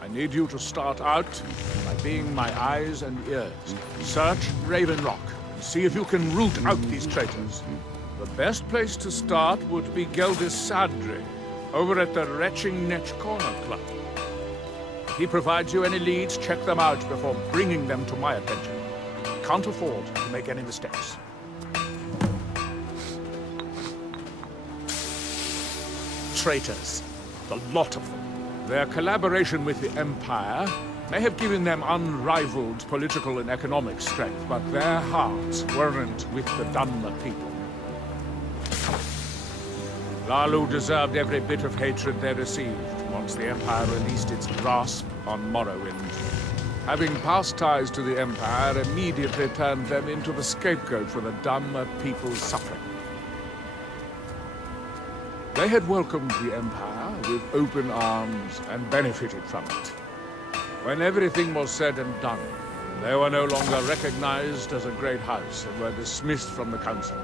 I need you to start out by being my eyes and ears. Search Raven Rock and see if you can root out these traitors. The best place to start would be Geldis Sadri, over at the Retching Nech Corner Club. If he provides you any leads, check them out before bringing them to my attention. Can't afford to make any mistakes. Traitors, the lot of them. Their collaboration with the Empire may have given them unrivaled political and economic strength, but their hearts weren't with the Dunmer people. Lalu deserved every bit of hatred they received once the Empire released its grasp on Morrowind. Having past ties to the Empire immediately turned them into the scapegoat for the Dunmer people's suffering. They had welcomed the Empire with open arms and benefited from it. When everything was said and done, they were no longer recognized as a great house and were dismissed from the council.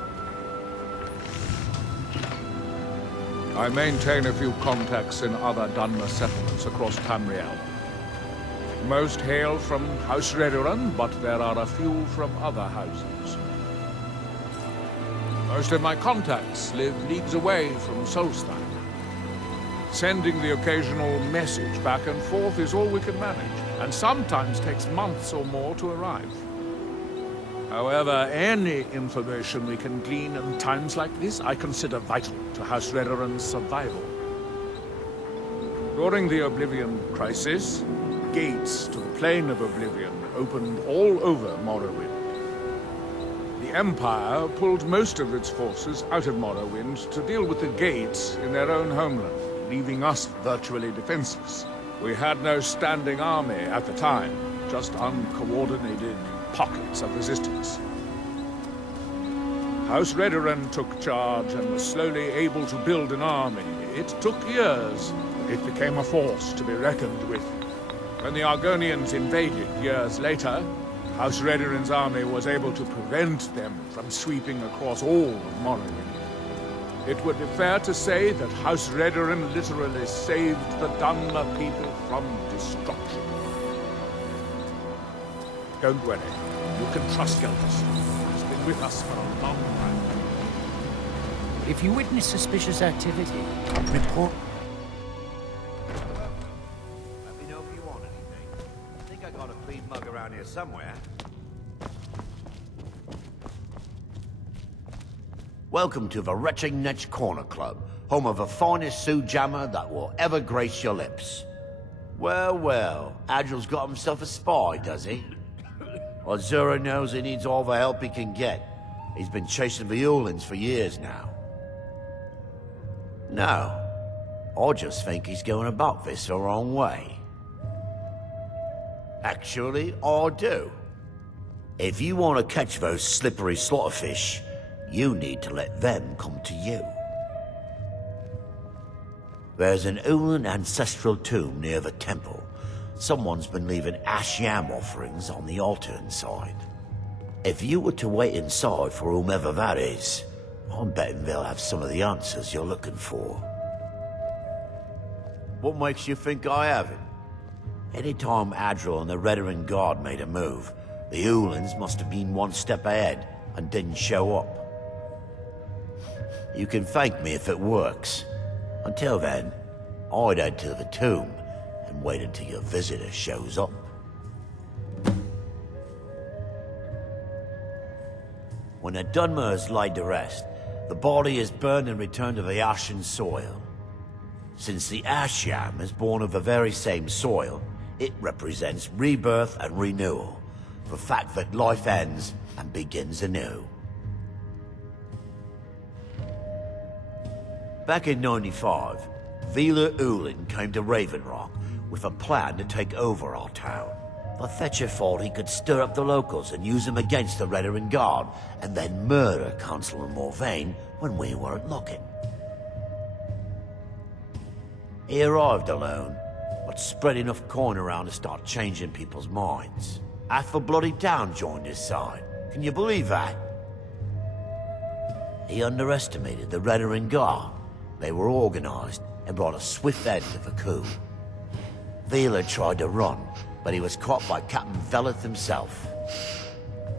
I maintain a few contacts in other Dunmer settlements across Tamriel. Most hail from House Redoran, but there are a few from other houses. Most of my contacts live leagues away from Solstheim. Sending the occasional message back and forth is all we can manage, and sometimes takes months or more to arrive. However, any information we can glean in times like this, I consider vital to House Redoran's survival. During the Oblivion Crisis, gates to the Plane of Oblivion opened all over Morrowind. The Empire pulled most of its forces out of Morrowind to deal with the gates in their own homeland, leaving us virtually defenseless. We had no standing army at the time, just uncoordinated pockets of resistance. House Redoran took charge and was slowly able to build an army. It took years. It became a force to be reckoned with. When the Argonians invaded years later, House Redoran's army was able to prevent them from sweeping across all of Morrowind. It would be fair to say that House Redoran literally saved the Dunmer people from destruction. Don't worry. You can trust Gelbus. He's been with us for a long time. If you witness suspicious activity, report. Let me know if you want anything. I think I got a clean mug around here somewhere. Welcome to the Retching Netch Corner Club, home of the finest Sioux jammer that will ever grace your lips. Well, well, Adril's got himself a spy, does he? Well, Zura knows he needs all the help he can get. He's been chasing the Ulins for years now. No, I just think he's going about this the wrong way. Actually, I do. If you want to catch those slippery slaughterfish, you need to let them come to you. There's an Ulin ancestral tomb near the temple. Someone's been leaving ash yam offerings on the altar inside. If you were to wait inside for whomever that is, I'm betting they'll have some of the answers you're looking for. What makes you think I haven't? Anytime Adril and the Redoran Guard made a move, the Ulins must have been one step ahead and didn't show up. You can thank me if it works. Until then, I'd head to the tomb and wait until your visitor shows up. When a Dunmer is laid to rest, the body is burned and returned to the ashen soil. Since the ash yam is born of the very same soil, it represents rebirth and renewal, the fact that life ends and begins anew. Back in 95, Vila Ulin came to Raven Rock with a plan to take over our town. The Fetcher thought he could stir up the locals and use them against the Redoran Guard, and then murder Consular Morvain when we weren't looking. He arrived alone, but spread enough coin around to start changing people's minds. Half the bloody town joined his side. Can you believe that? He underestimated the Redoran Guard. They were organized and brought a swift end to the coup. Vila tried to run, but he was caught by Captain Veleth himself.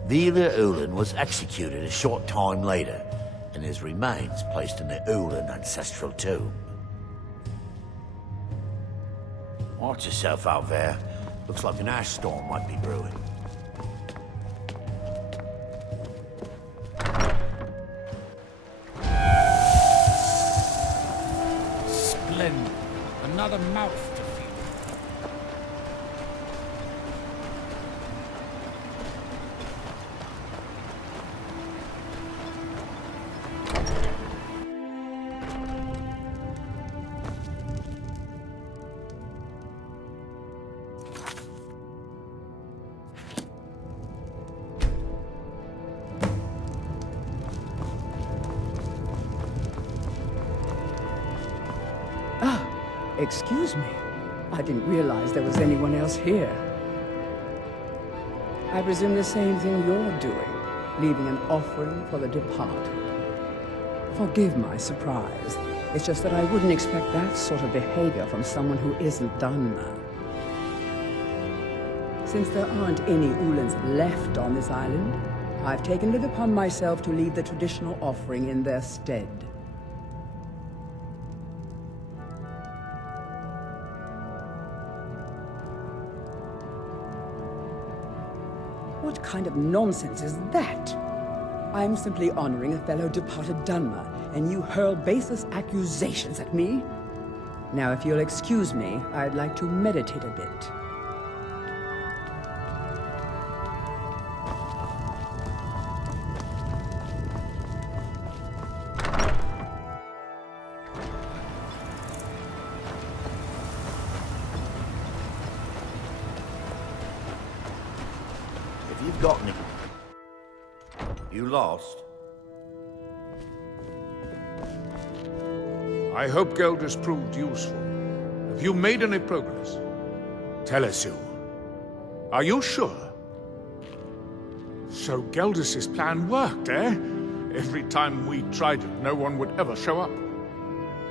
Vila Ulin was executed a short time later, and his remains placed in the Ulin ancestral tomb. Watch yourself out there. Looks like an ash storm might be brewing. Splendid. Another mouth to feed. Excuse me. I didn't realize there was anyone else here. I presume the same thing you're doing, leaving an offering for the departed. Forgive my surprise. It's just that I wouldn't expect that sort of behavior from someone who isn't Dunmer. Since there aren't any Ulans left on this island, I've taken it upon myself to lead the traditional offering in their stead. What kind of nonsense is that? I'm simply honoring a fellow departed Dunmer, and you hurl baseless accusations at me? Now, if you'll excuse me, I'd like to meditate a bit. If you've got any... You lost? I hope Geldis proved useful. Have you made any progress? Telesu. Are you sure? So Geldis's plan worked, eh? Every time we tried it, no one would ever show up.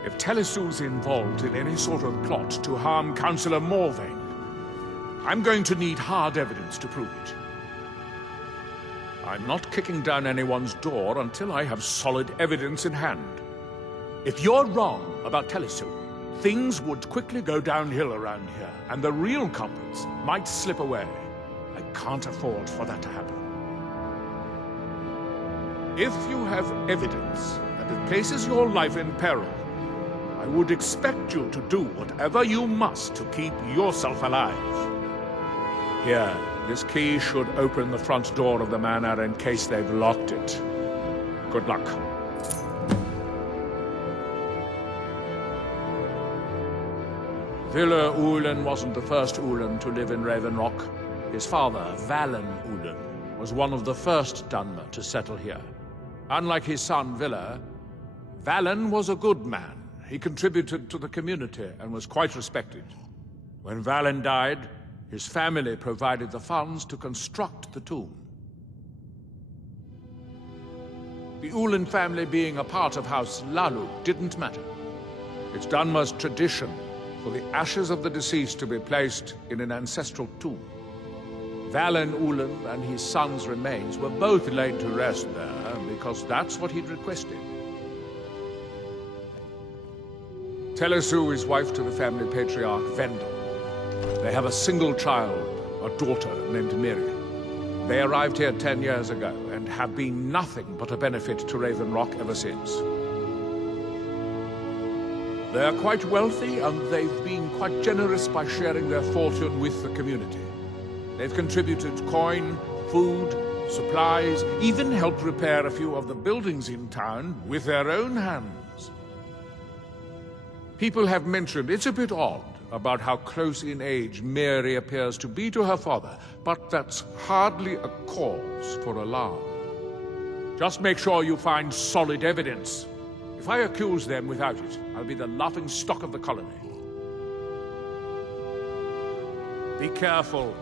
If Telesu's involved in any sort of plot to harm Councillor Morvain, I'm going to need hard evidence to prove it. I'm not kicking down anyone's door until I have solid evidence in hand. If you're wrong about Telesu, things would quickly go downhill around here, and the real culprits might slip away. I can't afford for that to happen. If you have evidence that it places your life in peril, I would expect you to do whatever you must to keep yourself alive. Here, this key should open the front door of the manor in case they've locked it. Good luck. Villa Ulen wasn't the first Ulen to live in Raven Rock. His father, Valen Ulen, was one of the first Dunmer to settle here. Unlike his son, Villa, Valen was a good man. He contributed to the community and was quite respected. When Valen died, his family provided the funds to construct the tomb. The Ulen family being a part of House Lalu didn't matter. It's Dunmer's tradition for the ashes of the deceased to be placed in an ancestral tomb. Valen Ulen and his son's remains were both laid to rest there because that's what he'd requested. Telesu is wife to the family patriarch Vendel. They have a single child, a daughter named Miri. They arrived here 10 years ago and have been nothing but a benefit to Raven Rock ever since. They're quite wealthy, and they've been quite generous by sharing their fortune with the community. They've contributed coin, food, supplies, even helped repair a few of the buildings in town with their own hands. People have mentioned it's a bit odd about how close in age Mary appears to be to her father, but that's hardly a cause for alarm. Just make sure you find solid evidence. If I accuse them without it, I'll be the laughing stock of the colony. Be careful.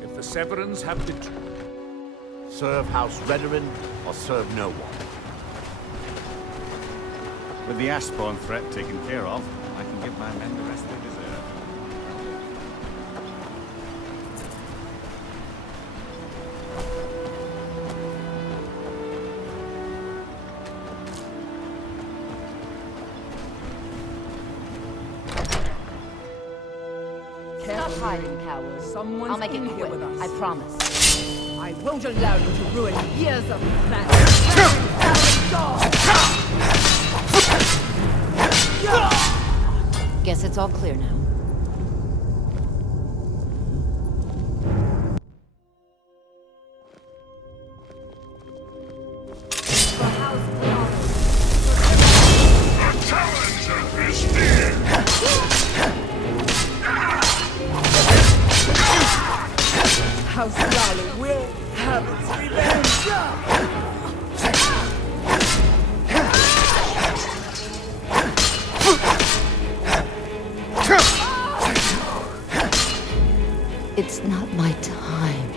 If the Severins have been... Serve House Redoran or serve no one. With the Ashbourne threat taken care of, I can give my men the rest they deserve. Stop hiding, cowards. Someone's I'll make it in here quick, with us. I promise. I won't allow you to ruin years of magic. Guess it's all clear now. House Lalo will have its revenge. It's not my time.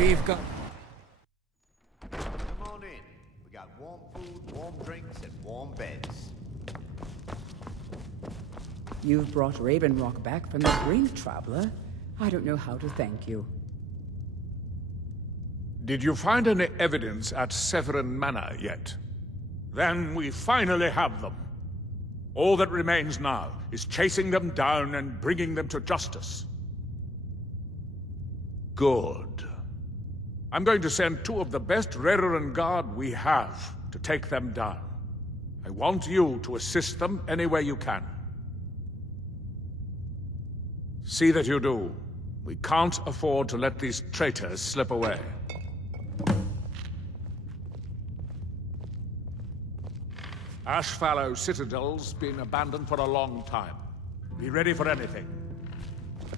We've got... Come on in. We got warm food, warm drinks, and warm beds. You've brought Raven Rock back from the brink, traveler. I don't know how to thank you. Did you find any evidence at Severin Manor yet? Then we finally have them. All that remains now is chasing them down and bringing them to justice. Good. I'm going to send 2 of the best Redoran Guard we have to take them down. I want you to assist them any way you can. See that you do. We can't afford to let these traitors slip away. Ashfallow Citadel's been abandoned for a long time. Be ready for anything.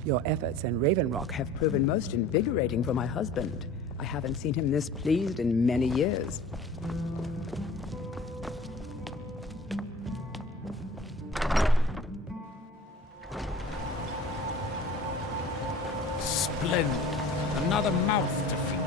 Your efforts in Raven Rock have proven most invigorating for my husband. I haven't seen him this pleased in many years. Splendid. Another mouth to feed.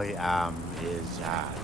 I am his hands.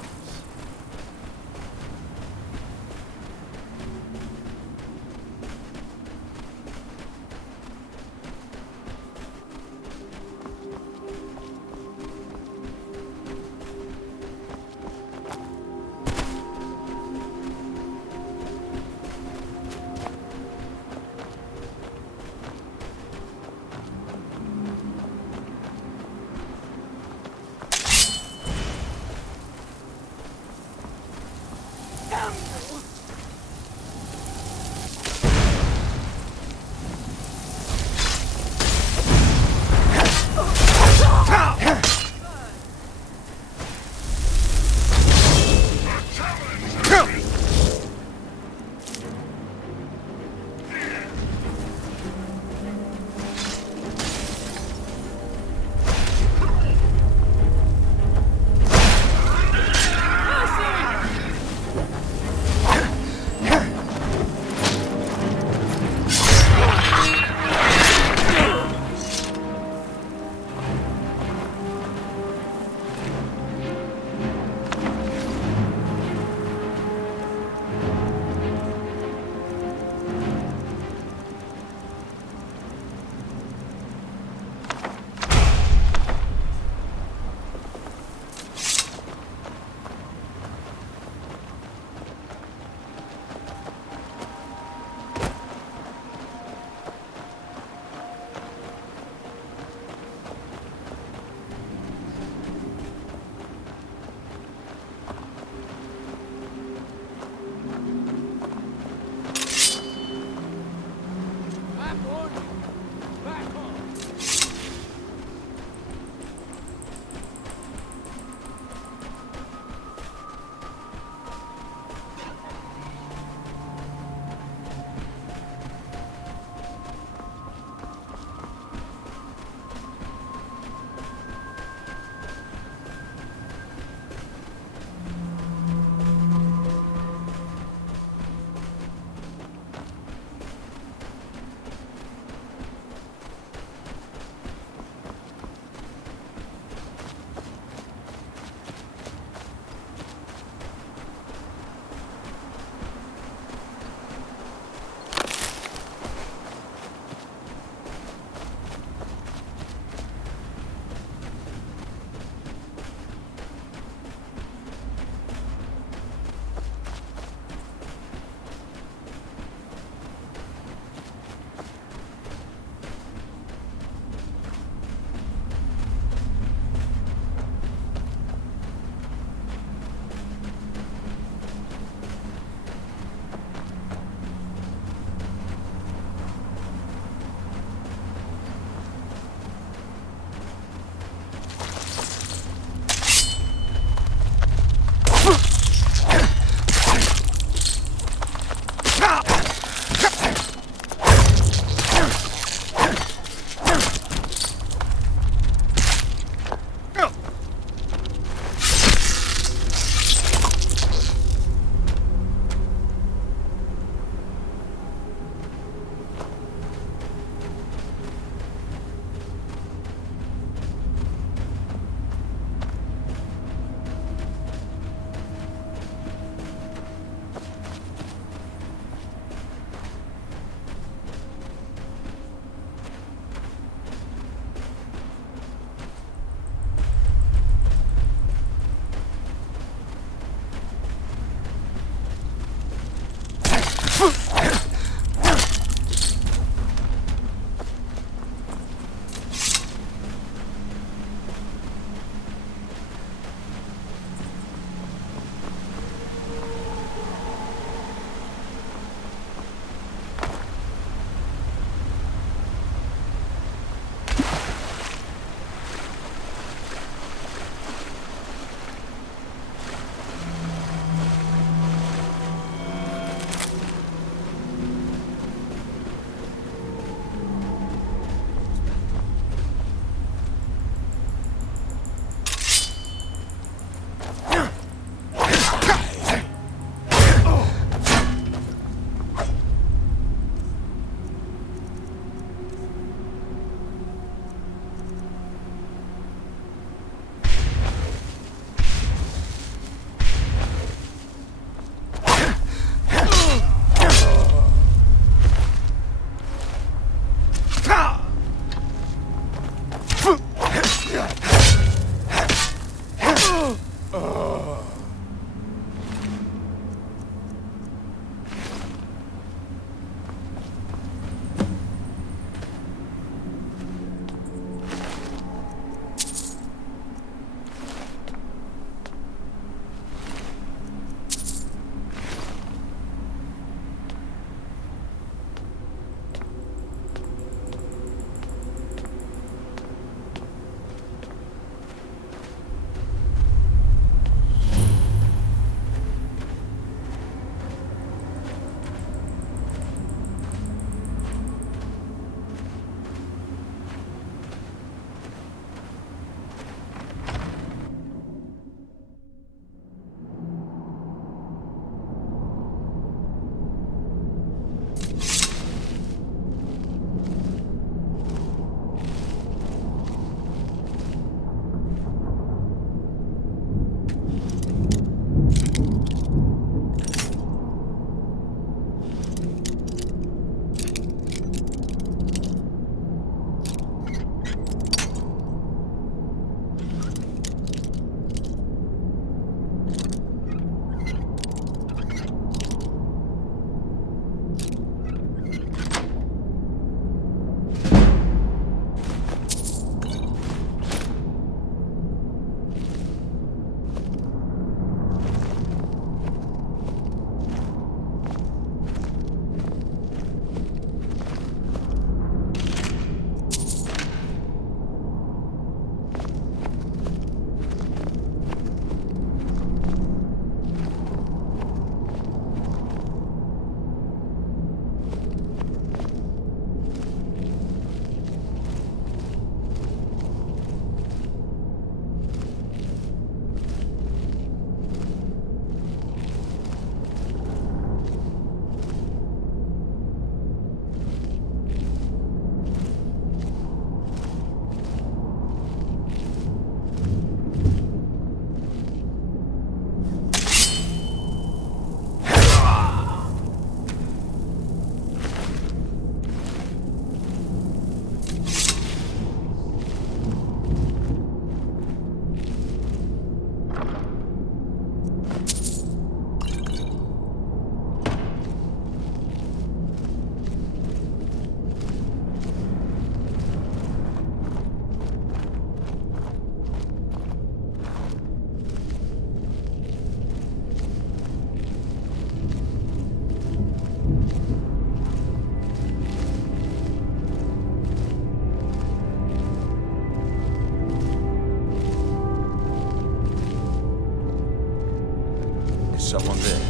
someone there.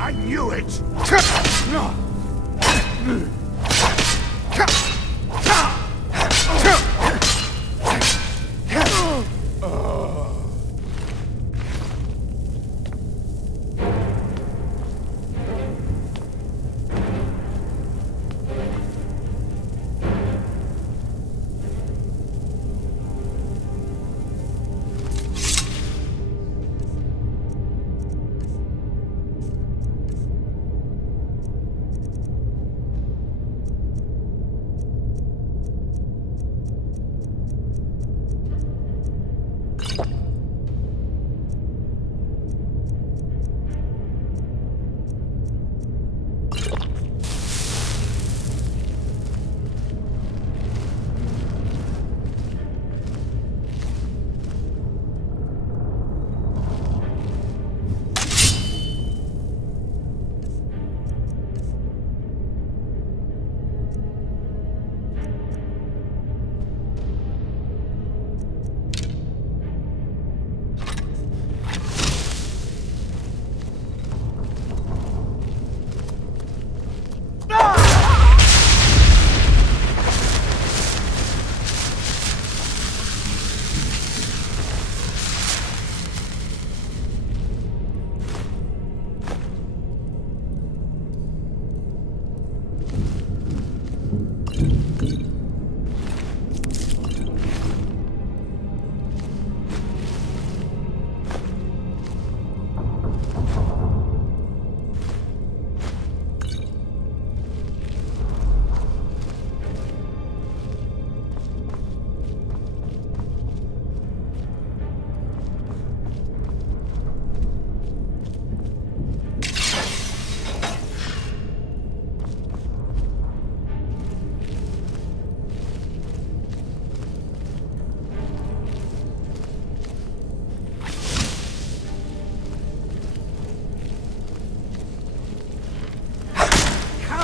I knew it!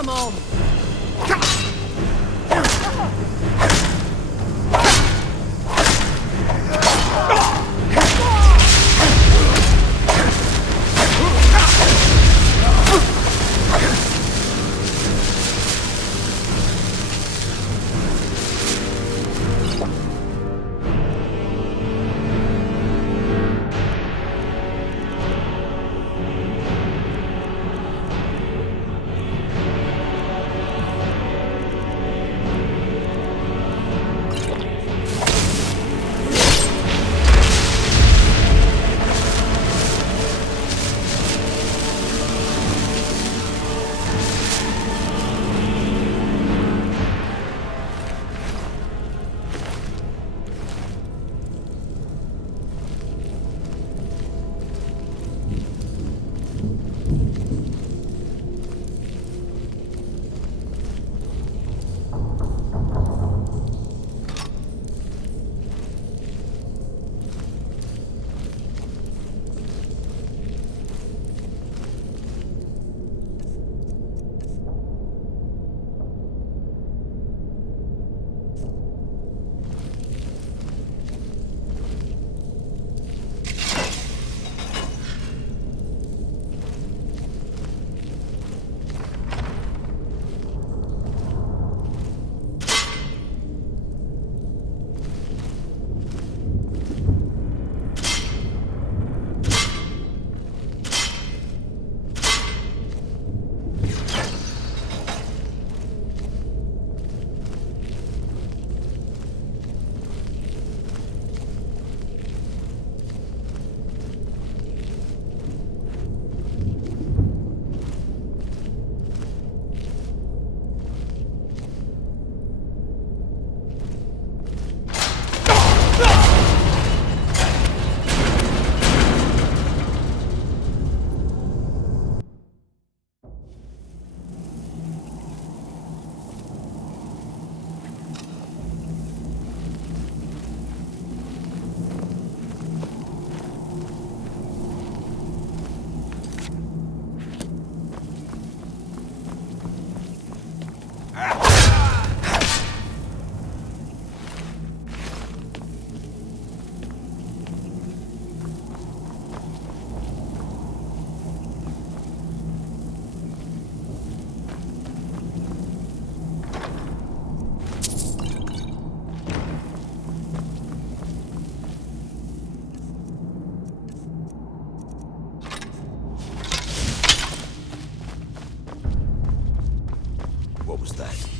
Come on! What was that?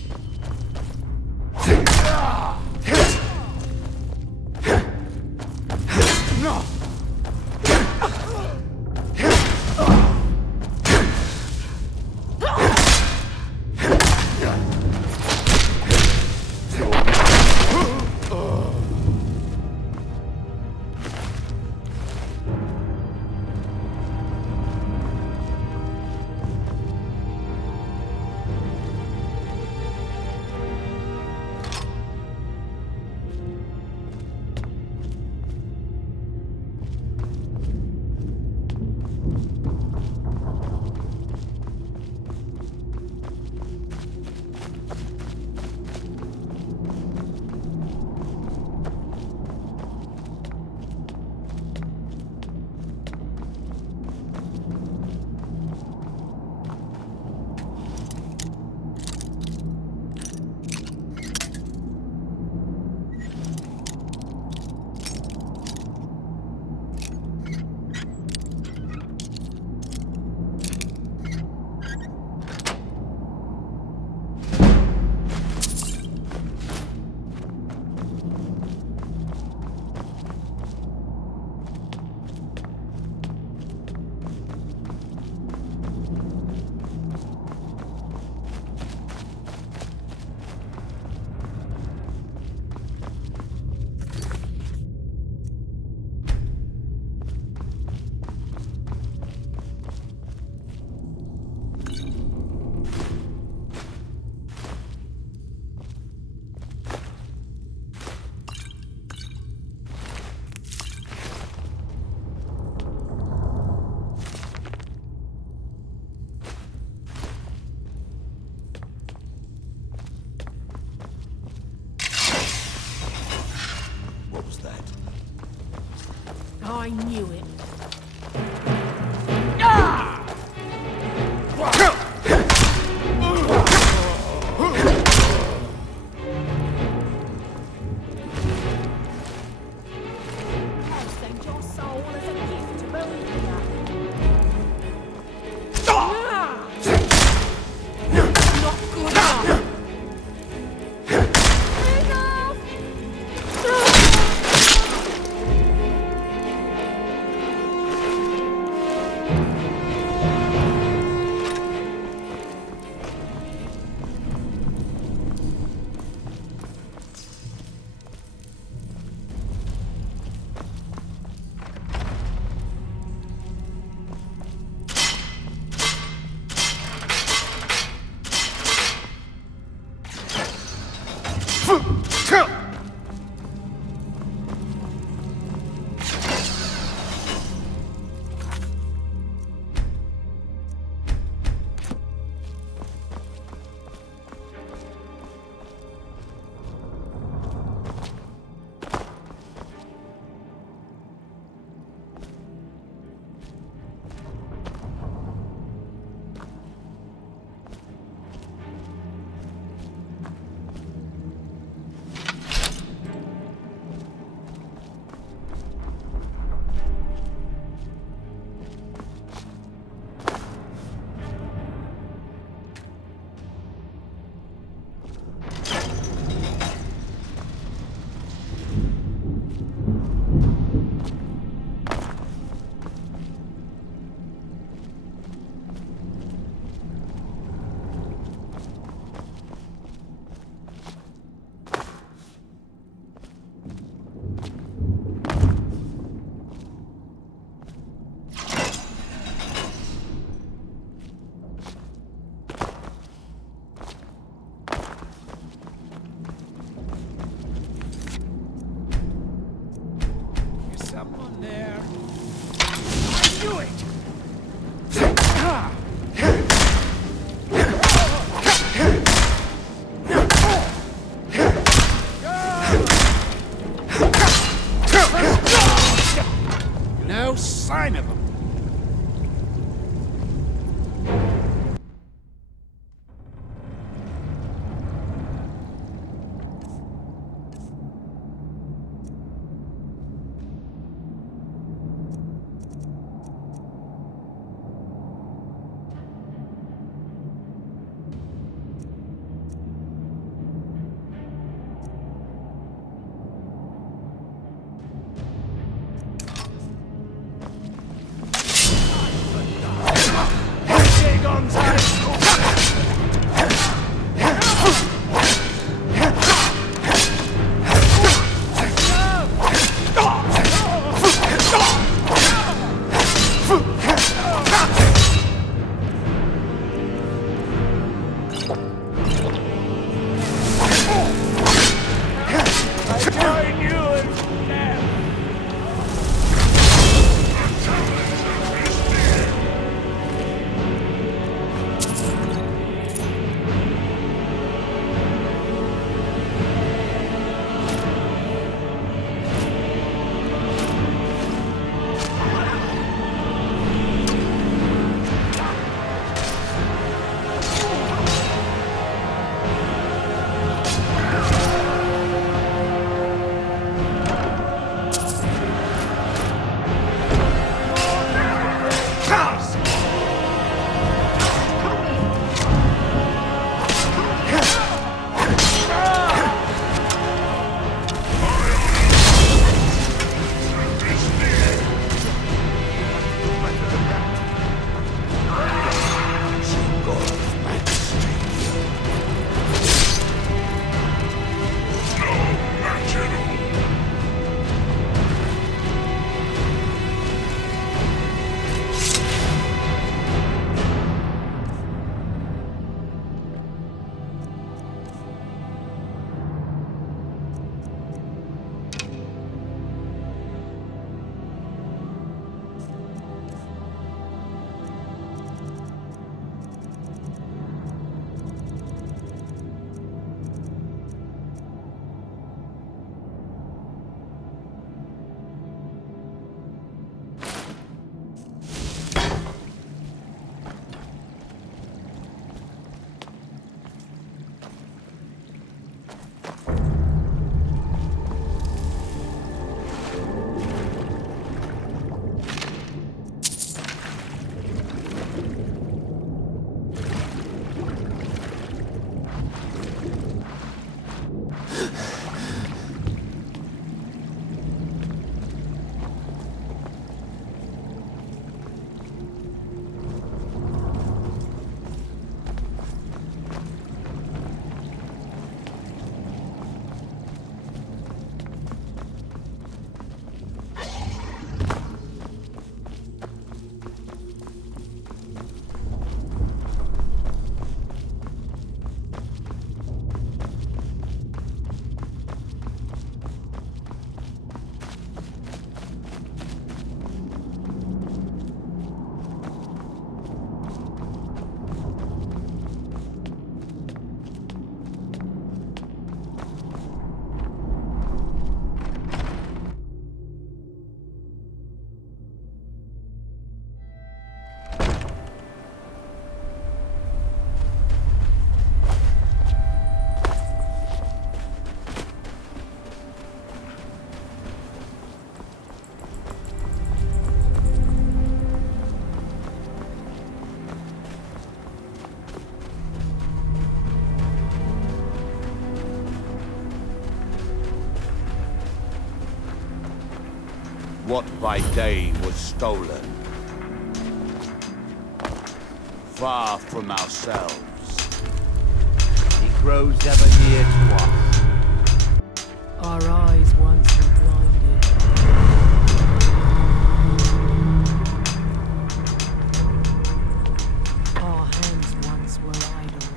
I knew it. I'll send your soul as a gift to Maria. Not good enough. No sign of him. what by day was stolen. Far from ourselves. He grows ever near to us. Our eyes once were blinded. Our hands once were idle.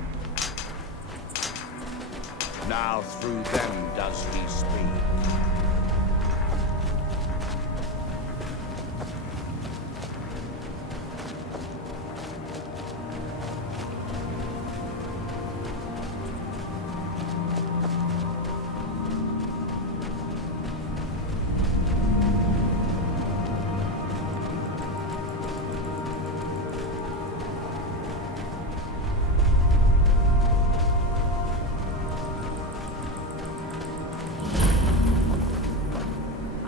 Now through them does he speak.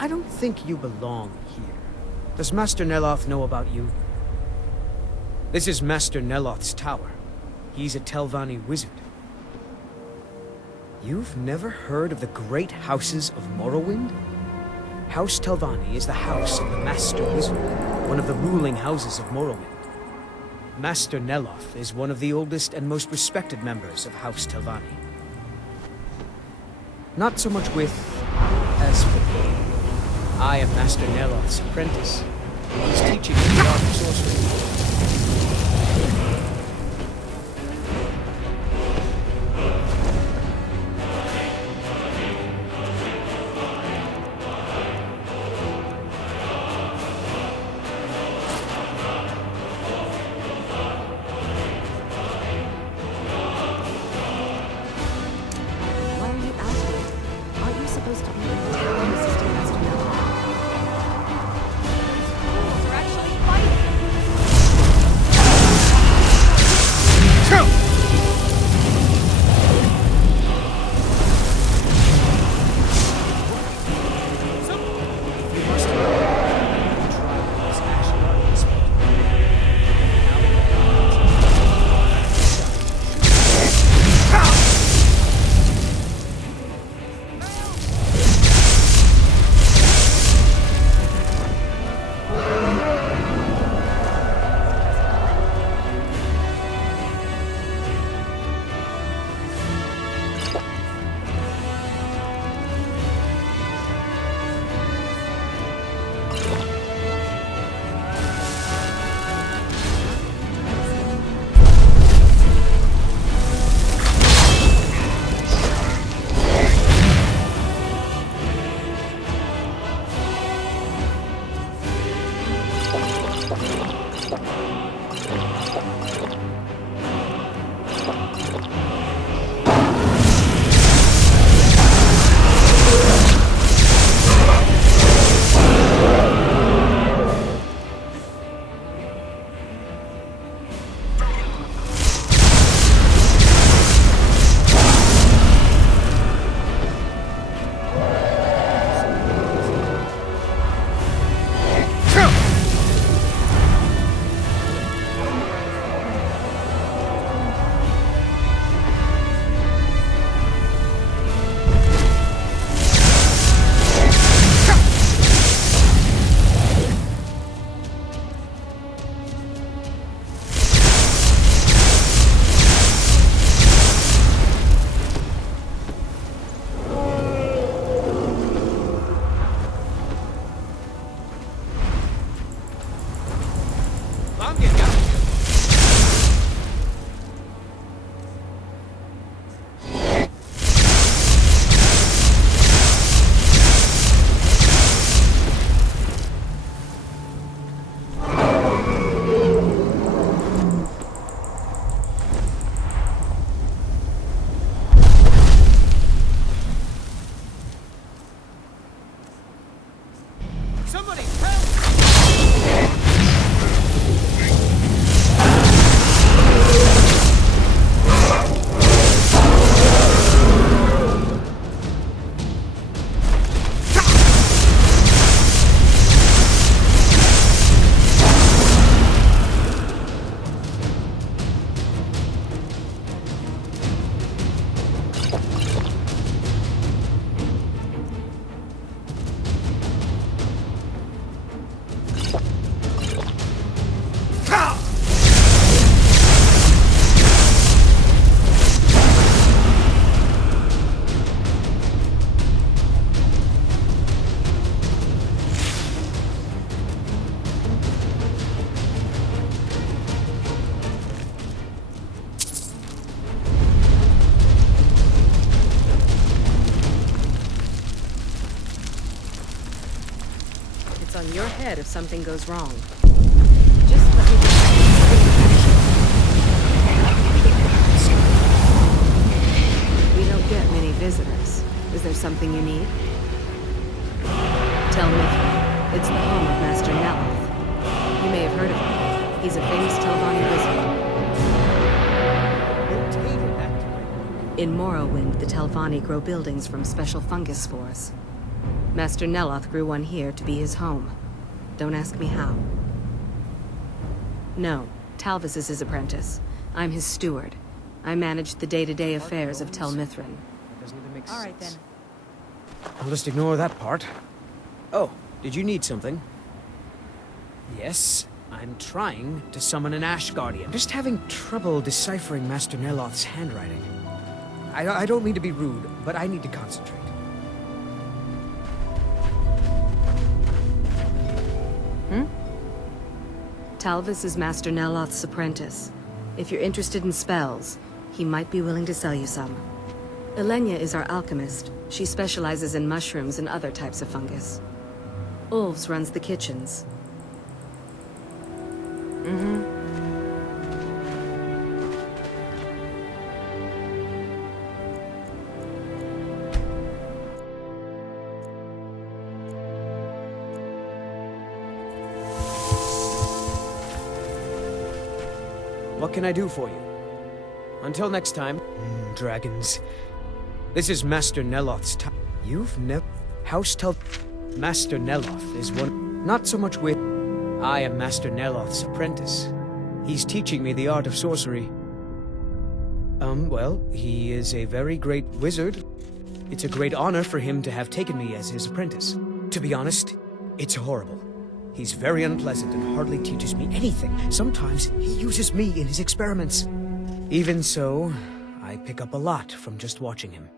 I don't think you belong here. Does Master Neloth know about you? This is Master Neloth's tower. He's a Telvanni wizard. You've never heard of the great houses of Morrowind? House Telvanni is the house of the Master Wizard, one of the ruling houses of Morrowind. Master Neloth is one of the oldest and most respected members of House Telvanni. Not so much with as for me. I am Master Neloth's apprentice. He's teaching me the art of sorcery. Why are you out here? Aren't you supposed to be in the town assisting Master Neloth? These fools are actually fighting! It's on your head if something goes wrong. Just let me We don't get many visitors. Is there something you need? Tell Mithrin. It's the home of Master Neloth. You may have heard of him. He's a famous Telvanni wizard. In Morrowind, the Telvanni grow buildings from special fungus spores. Master Neloth grew one here to be his home. Don't ask me how. No, Talvis is his apprentice. I'm his steward. I manage the day-to-day affairs of Tel Mithrin. All right, then. I'll just ignore that part. Oh, did you need something? Yes, I'm trying to summon an Ash Guardian. Just having trouble deciphering Master Neloth's handwriting. I don't mean to be rude, but I need to concentrate. Talvis is Master Neloth's apprentice. If you're interested in spells, he might be willing to sell you some. Elenia is our alchemist. She specializes in mushrooms and other types of fungus. Ulves runs the kitchens. What can I do for you? Until next time. Dragons. This is Master Neloth's time. You've never... Master Neloth is one... Not so much with... I am Master Neloth's apprentice. He's teaching me the art of sorcery. Well, he is a very great wizard. It's a great honor for him to have taken me as his apprentice. To be honest, it's horrible. He's very unpleasant and hardly teaches me anything. Sometimes he uses me in his experiments. Even so, I pick up a lot from just watching him.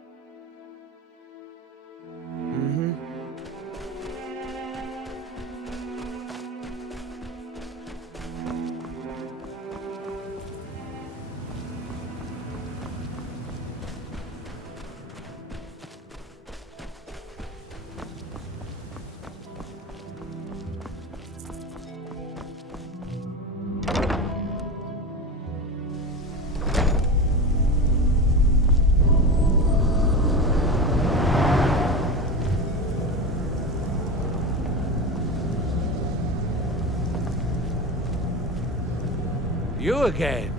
You again?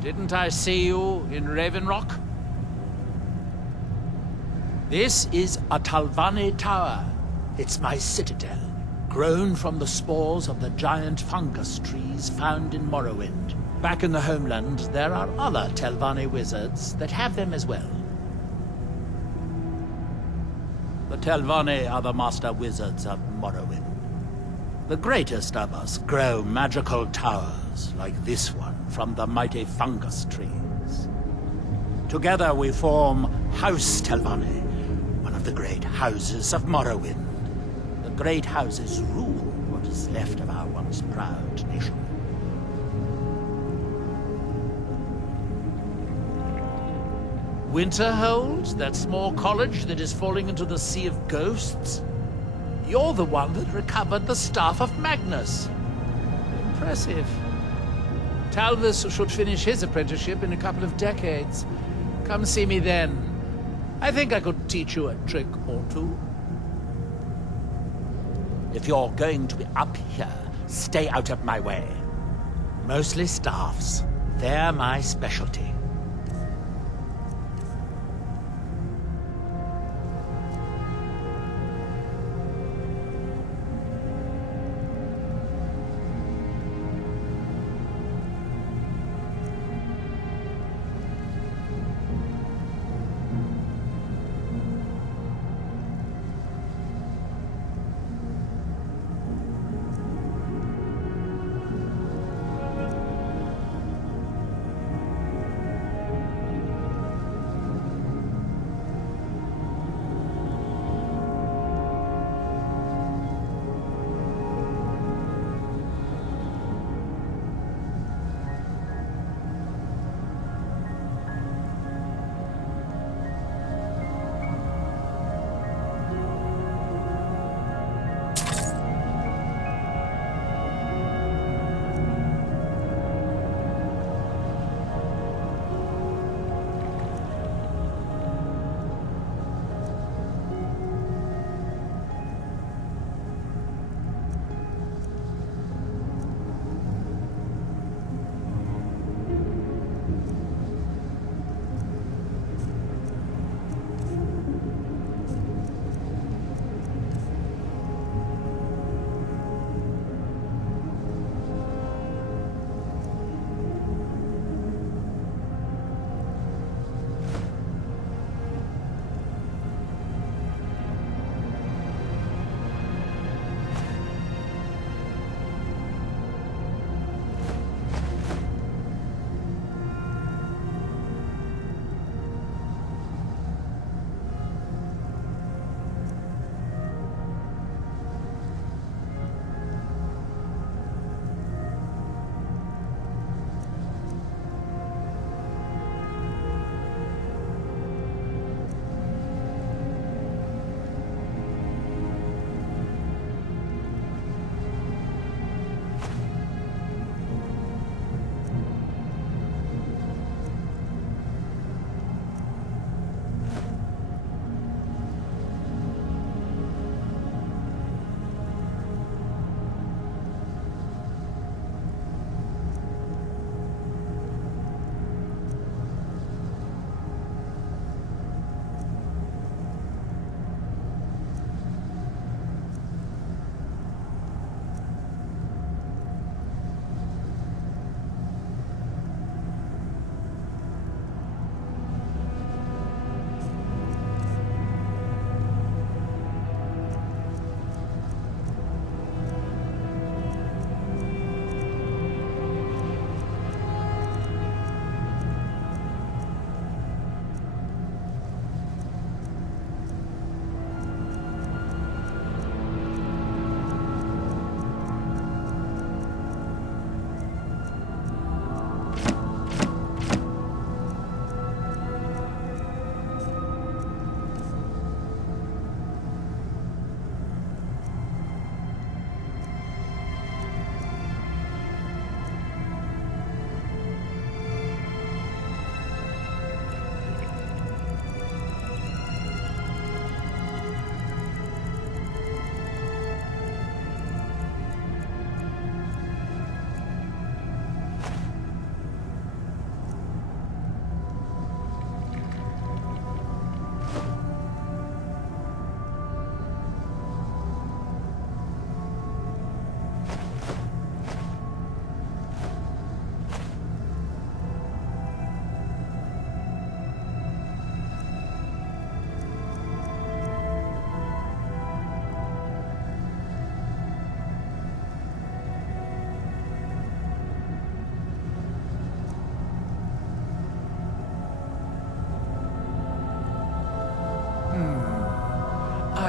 Didn't I see you in Raven Rock? This is a Telvanni tower. It's my citadel, grown from the spores of the giant fungus trees found in Morrowind. Back in the homeland, there are other Telvanni wizards that have them as well. The Telvanni are the master wizards of Morrowind. The greatest of us grow magical towers like this one from the mighty fungus trees. Together we form House Telvanni, one of the great houses of Morrowind. The great houses rule what is left of our once proud nation. Winterhold, that small college that is falling into the Sea of Ghosts? You're the one that recovered the Staff of Magnus. Impressive. Talvis should finish his apprenticeship in a couple of decades. Come see me then. I think I could teach you a trick or two. If you're going to be up here, stay out of my way. Mostly staffs. They're my specialty.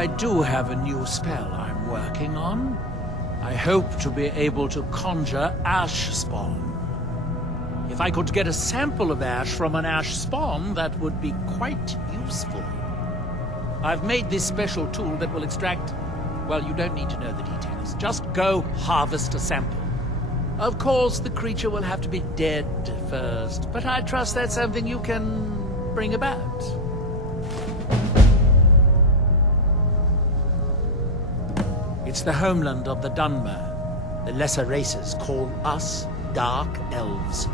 I do have a new spell I'm working on. I hope to be able to conjure ash spawn. If I could get a sample of ash from an ash spawn, that would be quite useful. I've made this special tool that will extract... Well, you don't need to know the details. Just go harvest a sample. Of course, the creature will have to be dead first, but I trust that's something you can bring about. It's the homeland of the Dunmer. The lesser races call us Dark Elves.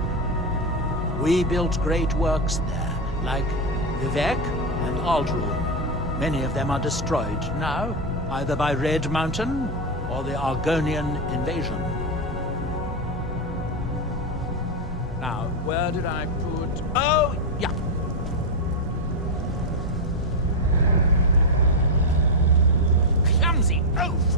We built great works there, like Vivek and Aldruin. Many of them are destroyed now, either by Red Mountain or the Argonian invasion. Now, where did I put... Oh, yeah. Clumsy oaf!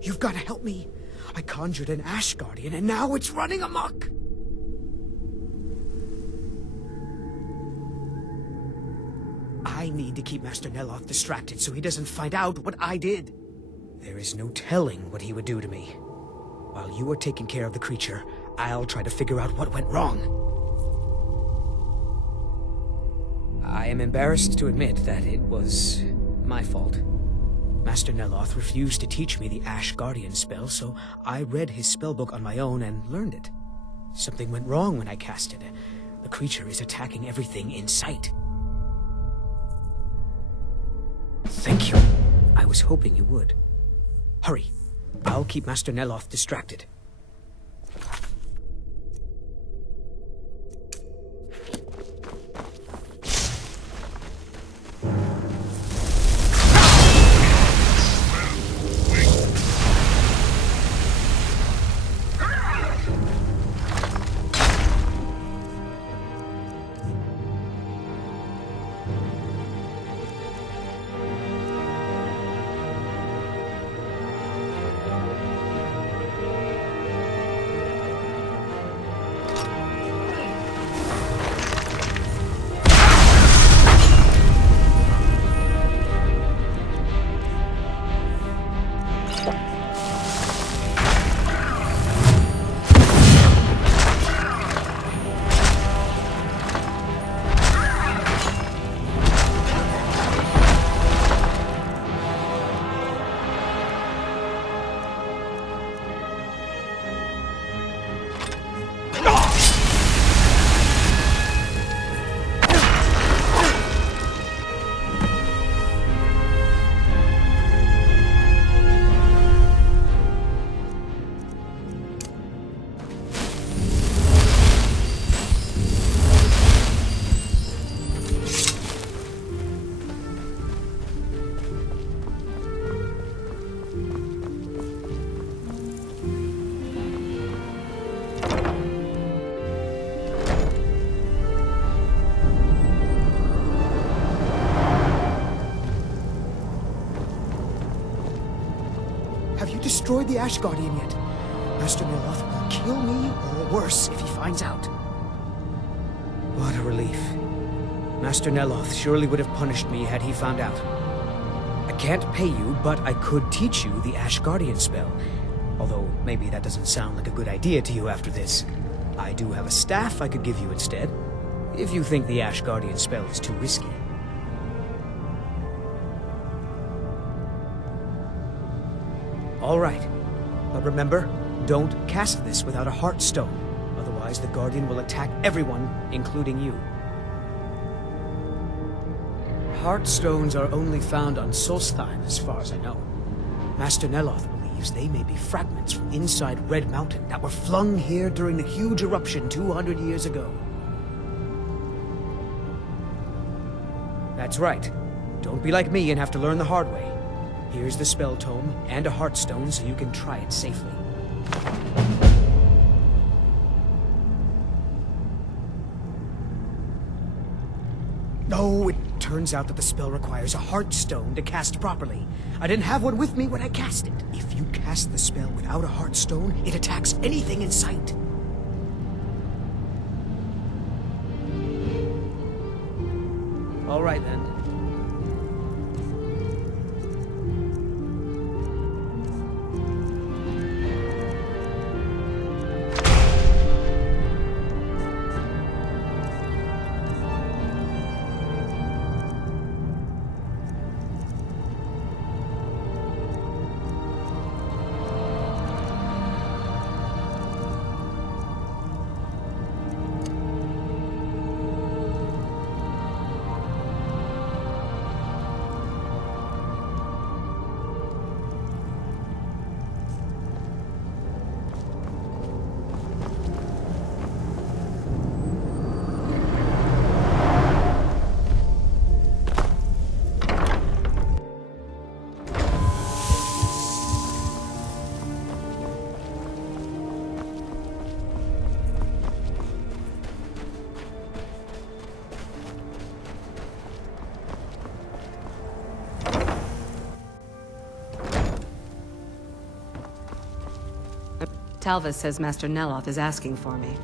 You've got to help me. I conjured an Ash Guardian, and now it's running amok. I need to keep Master Neloth distracted so he doesn't find out what I did. There is no telling what he would do to me. While you are taking care of the creature, I'll try to figure out what went wrong. I am embarrassed to admit that it was my fault. Master Neloth refused to teach me the Ash Guardian spell, so I read his spellbook on my own and learned it. Something went wrong when I cast it. The creature is attacking everything in sight. Thank you. I was hoping you would. Hurry. I'll keep Master Neloth distracted. Have you destroyed the Ash Guardian yet? Master Neloth will kill me, or worse, if he finds out. What a relief. Master Neloth surely would have punished me had he found out. can't pay you, but I could teach you the Ash Guardian spell. Although, maybe that doesn't sound like a good idea to you after this. I do have a staff I could give you instead, if you think the Ash Guardian spell is too risky. All right. But remember, don't cast this without a Heartstone. Otherwise, the Guardian will attack everyone, including you. Heartstones are only found on Solstheim, as far as I know. Master Neloth believes they may be fragments from inside Red Mountain that were flung here during the huge eruption 200 years ago. That's right. Don't be like me and have to learn the hard way. Here's the spell tome and a Heartstone so you can try it safely. Oh, it turns out that the spell requires a Heartstone to cast properly. I didn't have one with me when I cast it. If you cast the spell without a Heartstone, it attacks anything in sight. All right, then. Talvis says Master Neloth is asking for me.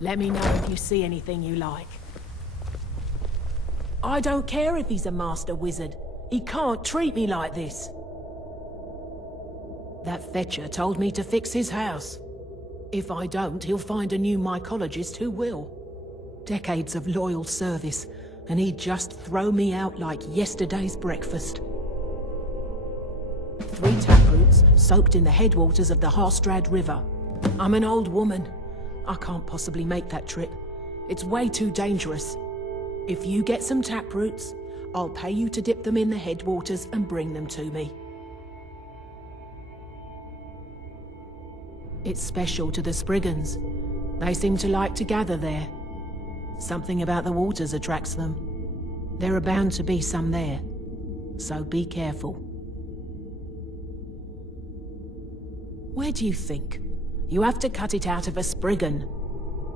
Let me know if you see anything you like. I don't care if he's a master wizard. He can't treat me like this. That fetcher told me to fix his house. If I don't, he'll find a new mycologist who will. Decades of loyal service, and he'd just throw me out like yesterday's breakfast. 3 taproots soaked in the headwaters of the Harstrad River. I'm an old woman. I can't possibly make that trip. It's way too dangerous. If you get some taproots, I'll pay you to dip them in the headwaters and bring them to me. It's special to the Spriggans. They seem to like to gather there. Something about the waters attracts them. There are bound to be some there, so be careful. Where do you think? You have to cut it out of a Spriggan.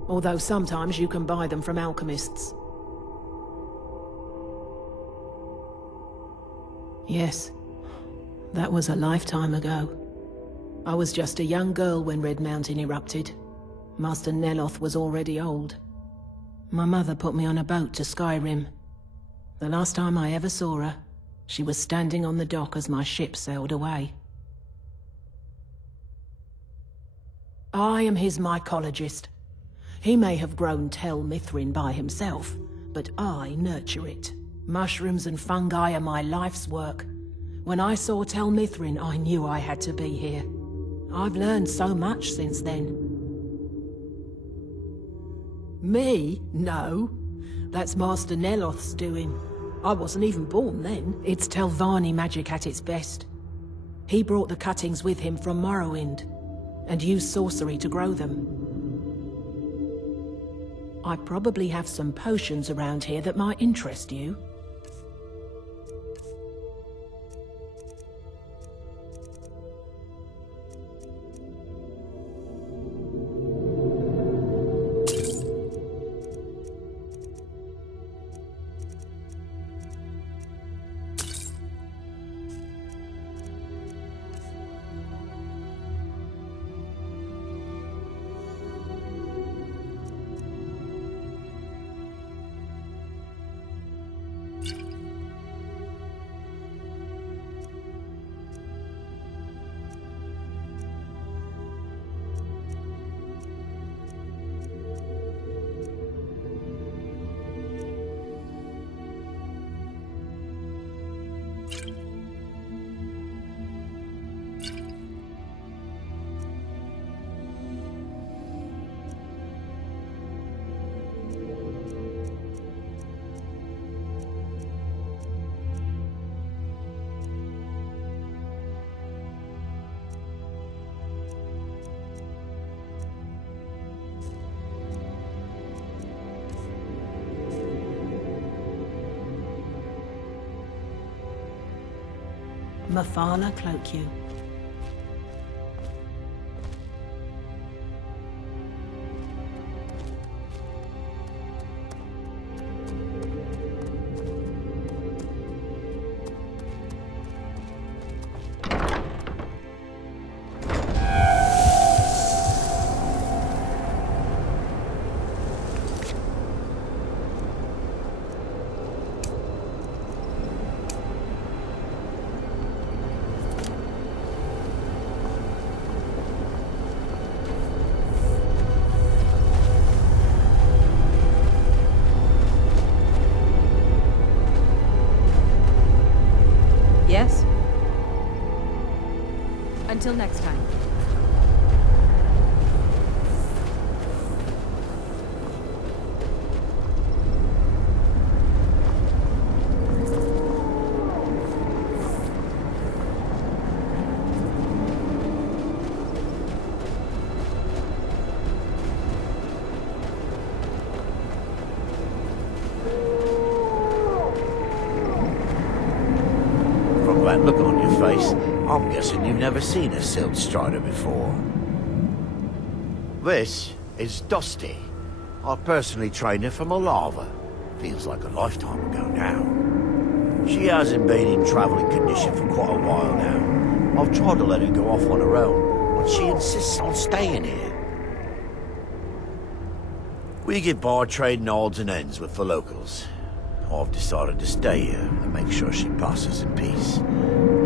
Although sometimes you can buy them from alchemists. Yes, that was a lifetime ago. I was just a young girl when Red Mountain erupted. Master Neloth was already old. My mother put me on a boat to Skyrim. The last time I ever saw her, she was standing on the dock as my ship sailed away. I am his mycologist. He may have grown Tel Mithrin by himself, but I nurture it. Mushrooms and fungi are my life's work. When I saw Tel Mithrin, I knew I had to be here. I've learned so much since then. Me? No. That's Master Neloth's doing. I wasn't even born then. It's Telvanni magic at its best. He brought the cuttings with him from Morrowind, and used sorcery to grow them. I probably have some potions around here that might interest you. Mafala cloak you. Yes? Until next time. That look on your face, I'm guessing you've never seen a Silt Strider before. This is Dusty. I personally trained her from a lava. Feels like a lifetime ago now. She hasn't been in traveling condition for quite a while now. I've tried to let her go off on her own, but she insists on staying here. We get by trading odds and ends with the locals. I've decided to stay here and make sure she passes in peace.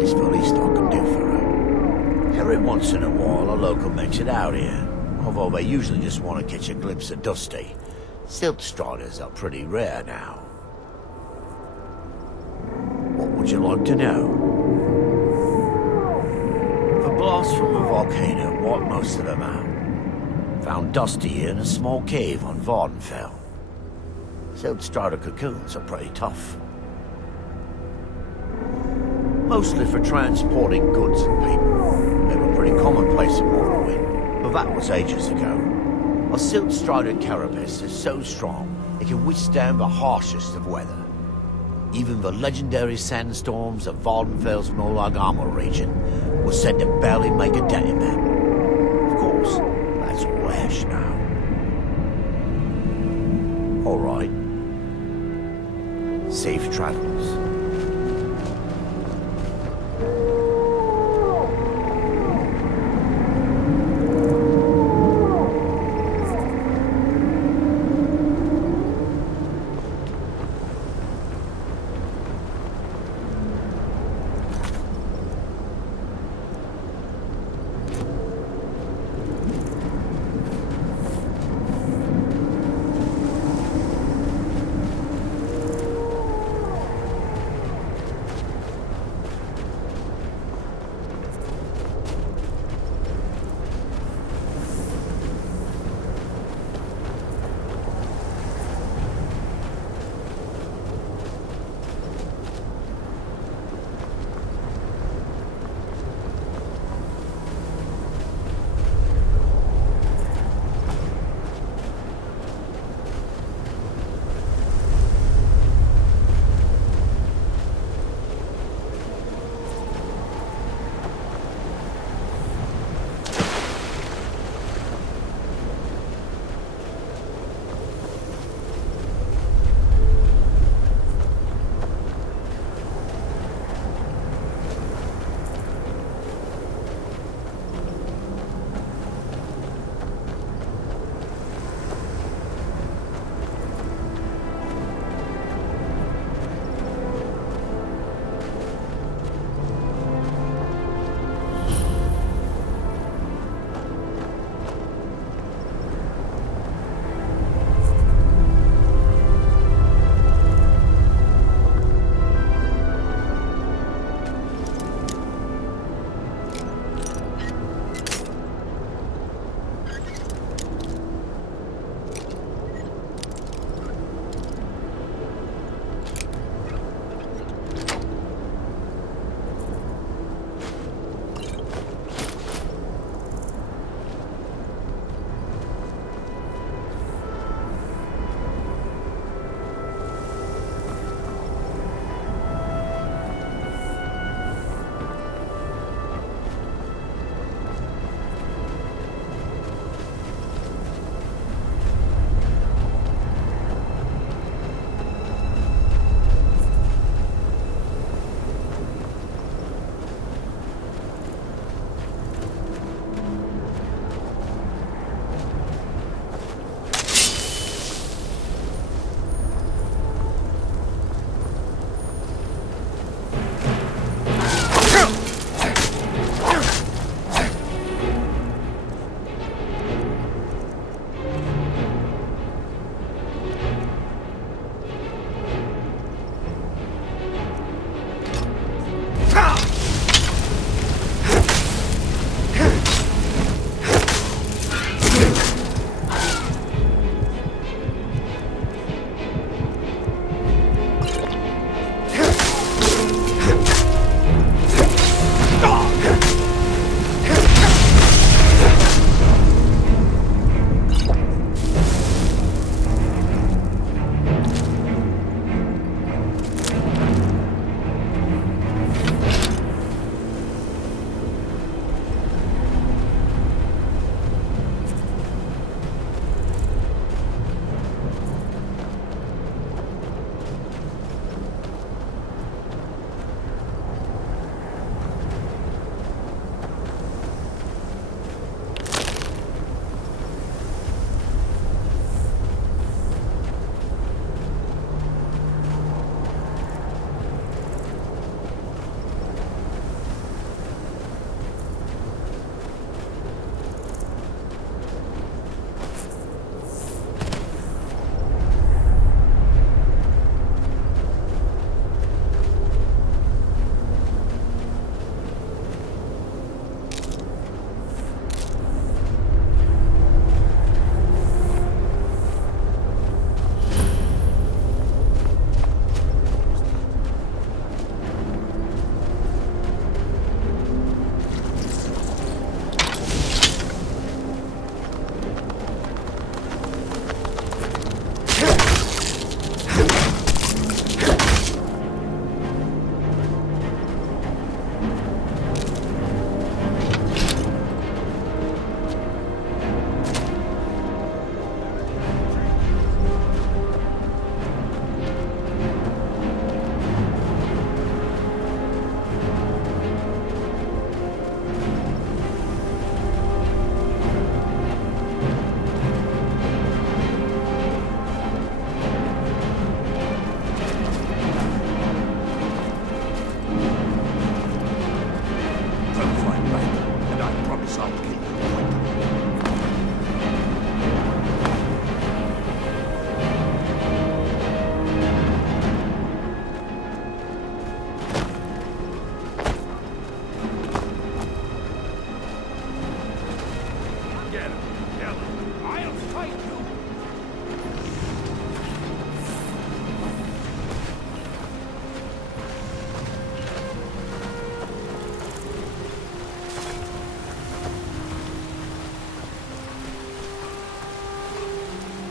It's the least I can do for her. Every once in a while, a local makes it out here, although they usually just want to catch a glimpse of Dusty. Silt Striders are pretty rare now. What would you like to know? The blast from the volcano wiped most of them out. Found Dusty in a small cave on Vardenfell. Silt Strider cocoons are pretty tough. Mostly for transporting goods and people. They were pretty commonplace in Morrowind, but that was ages ago. A Silt Strider carapace is so strong it can withstand the harshest of weather. Even the legendary sandstorms of Vardenfell's Molag Armor region were said to barely make a dent in them. Of course, that's all ash now. All right. Safe travels.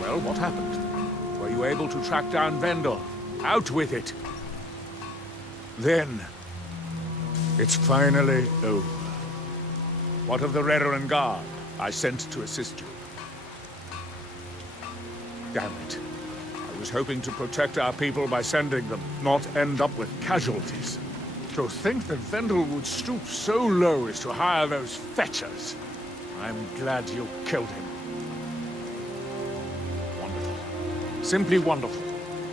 Well, what happened? Were you able to track down Vendel? Out with it! Then, it's finally over. What of the Redoran Guard I sent to assist you? Damn it. I was hoping to protect our people by sending them, not end up with casualties. To think that Vendel would stoop so low as to hire those fetchers. I'm glad you killed him. Wonderful. Simply wonderful.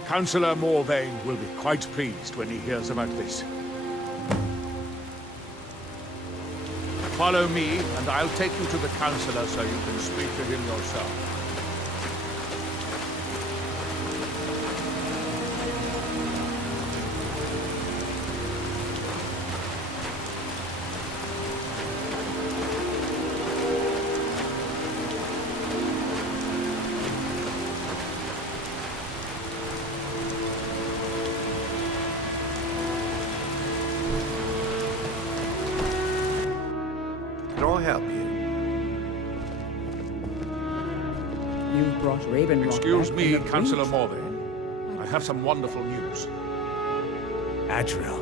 Councillor Morvain will be quite pleased when he hears about this. Follow me, and I'll take you to the Councillor so you can speak to him yourself. Can I help you? You've brought Ravenrock Excuse back me, from the Councillor breach. Morvain. I have some wonderful news. Adriel,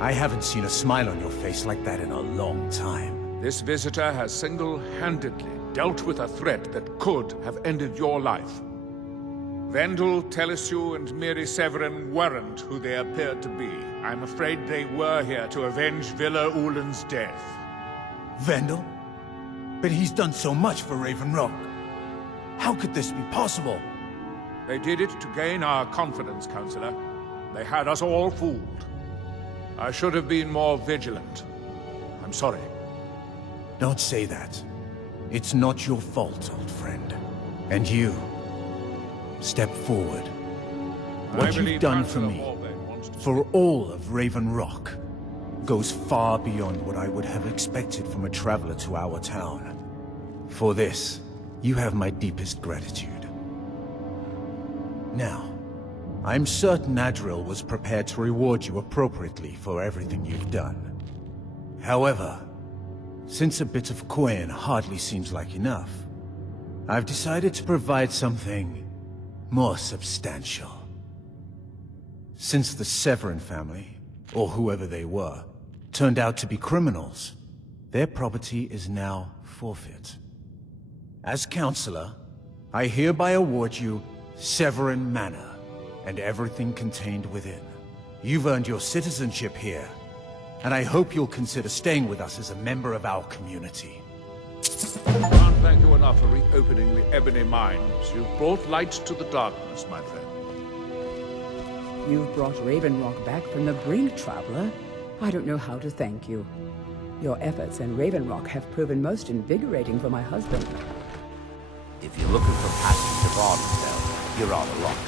I haven't seen a smile on your face like that in a long time. This visitor has single-handedly dealt with a threat that could have ended your life. Vendel, Telesue, and Miri Severin weren't who they appeared to be. I'm afraid they were here to avenge Villa Ulen's death. Vendel? But he's done so much for Ravenrock. How could this be possible? They did it to gain our confidence, Councillor. They had us all fooled. I should have been more vigilant. I'm sorry. Don't say that. It's not your fault, old friend. And you, step forward. What you've done for me, for all of Raven Rock, goes far beyond what I would have expected from a traveler to our town. For this, you have my deepest gratitude. Now, I'm certain Adriel was prepared to reward you appropriately for everything you've done. However, since a bit of coin hardly seems like enough, I've decided to provide something more substantial. Since the Severin family, or whoever they were, turned out to be criminals, their property is now forfeit. As Councillor, I hereby award you Severin Manor, and everything contained within. You've earned your citizenship here, and I hope you'll consider staying with us as a member of our community. Can't thank you enough for reopening the Ebony Mines. You've brought light to the darkness, my friend. You've brought Ravenrock back from the brink, traveler. I don't know how to thank you. Your efforts in Ravenrock have proven most invigorating for my husband. If you're looking for passage to Vardendale, you're out of luck.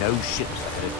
No ships ahead.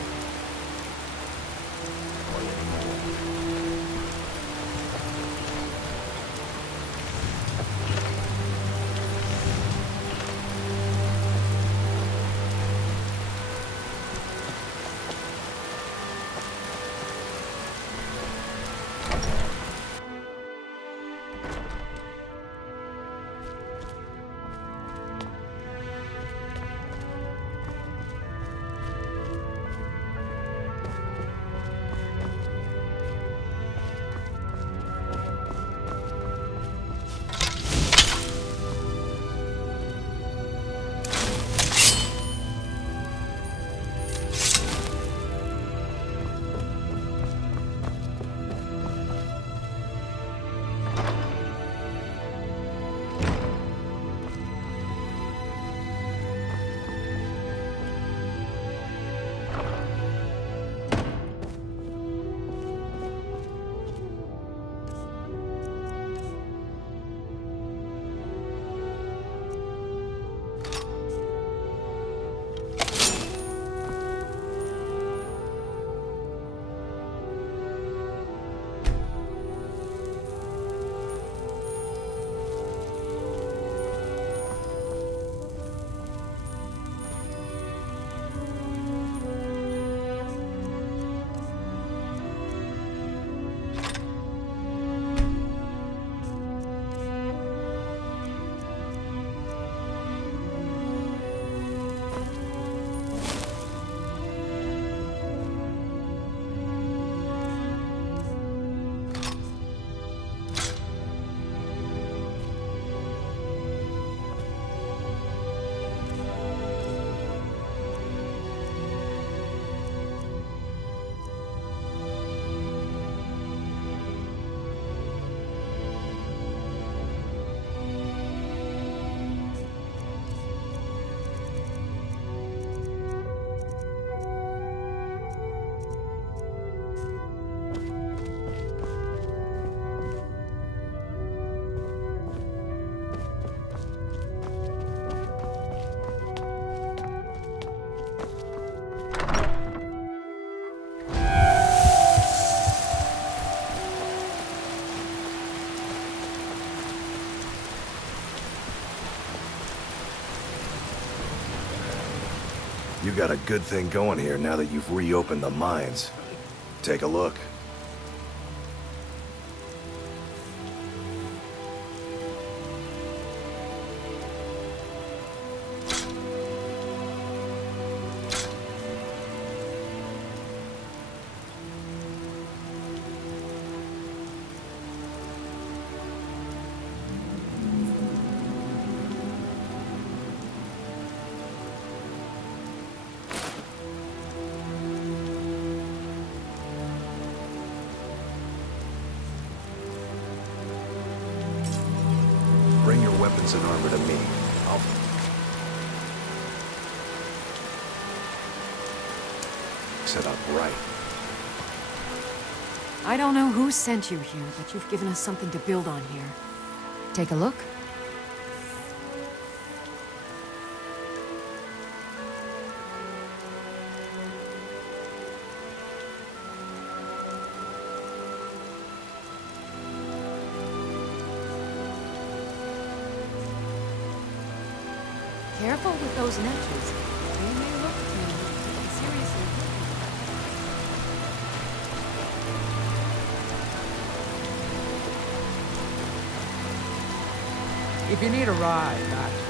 You got a good thing going here now that you've reopened the mines. Take a look. Bring your weapons and armor to me. I'll... set up right. I don't know who sent you here, but you've given us something to build on here. Take a look. Careful with those niches. They may look seriously. If you need a ride, that's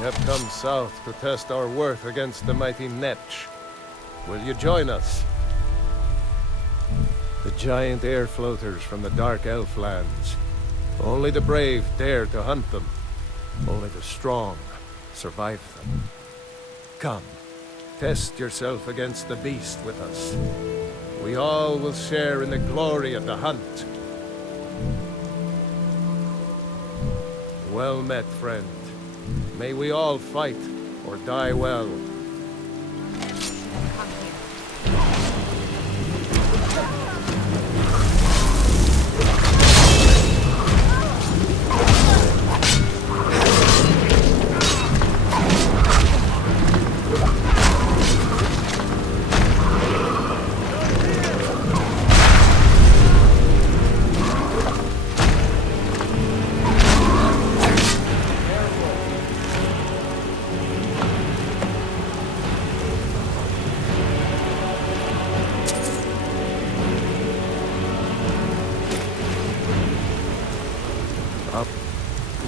have come south to test our worth against the mighty Netch. Will you join us? The giant air floaters from the dark elf lands. Only the brave dare to hunt them. Only the strong survive them. Come, test yourself against the beast with us. We all will share in the glory of the hunt. Well met, friend. May we all fight or die well.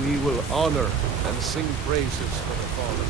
We will honor and sing praises for the fallen.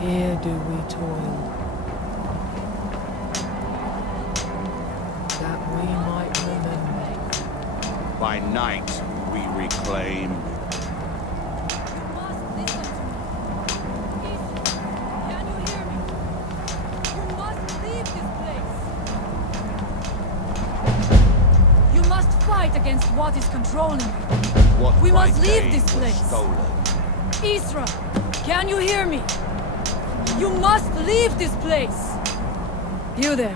Here do we toil, that we might remember. By night, we reclaim. You must fight against what is controlling you. What we by must leave day this was place. stolen. Isra, can you hear me? You must leave this place! You there.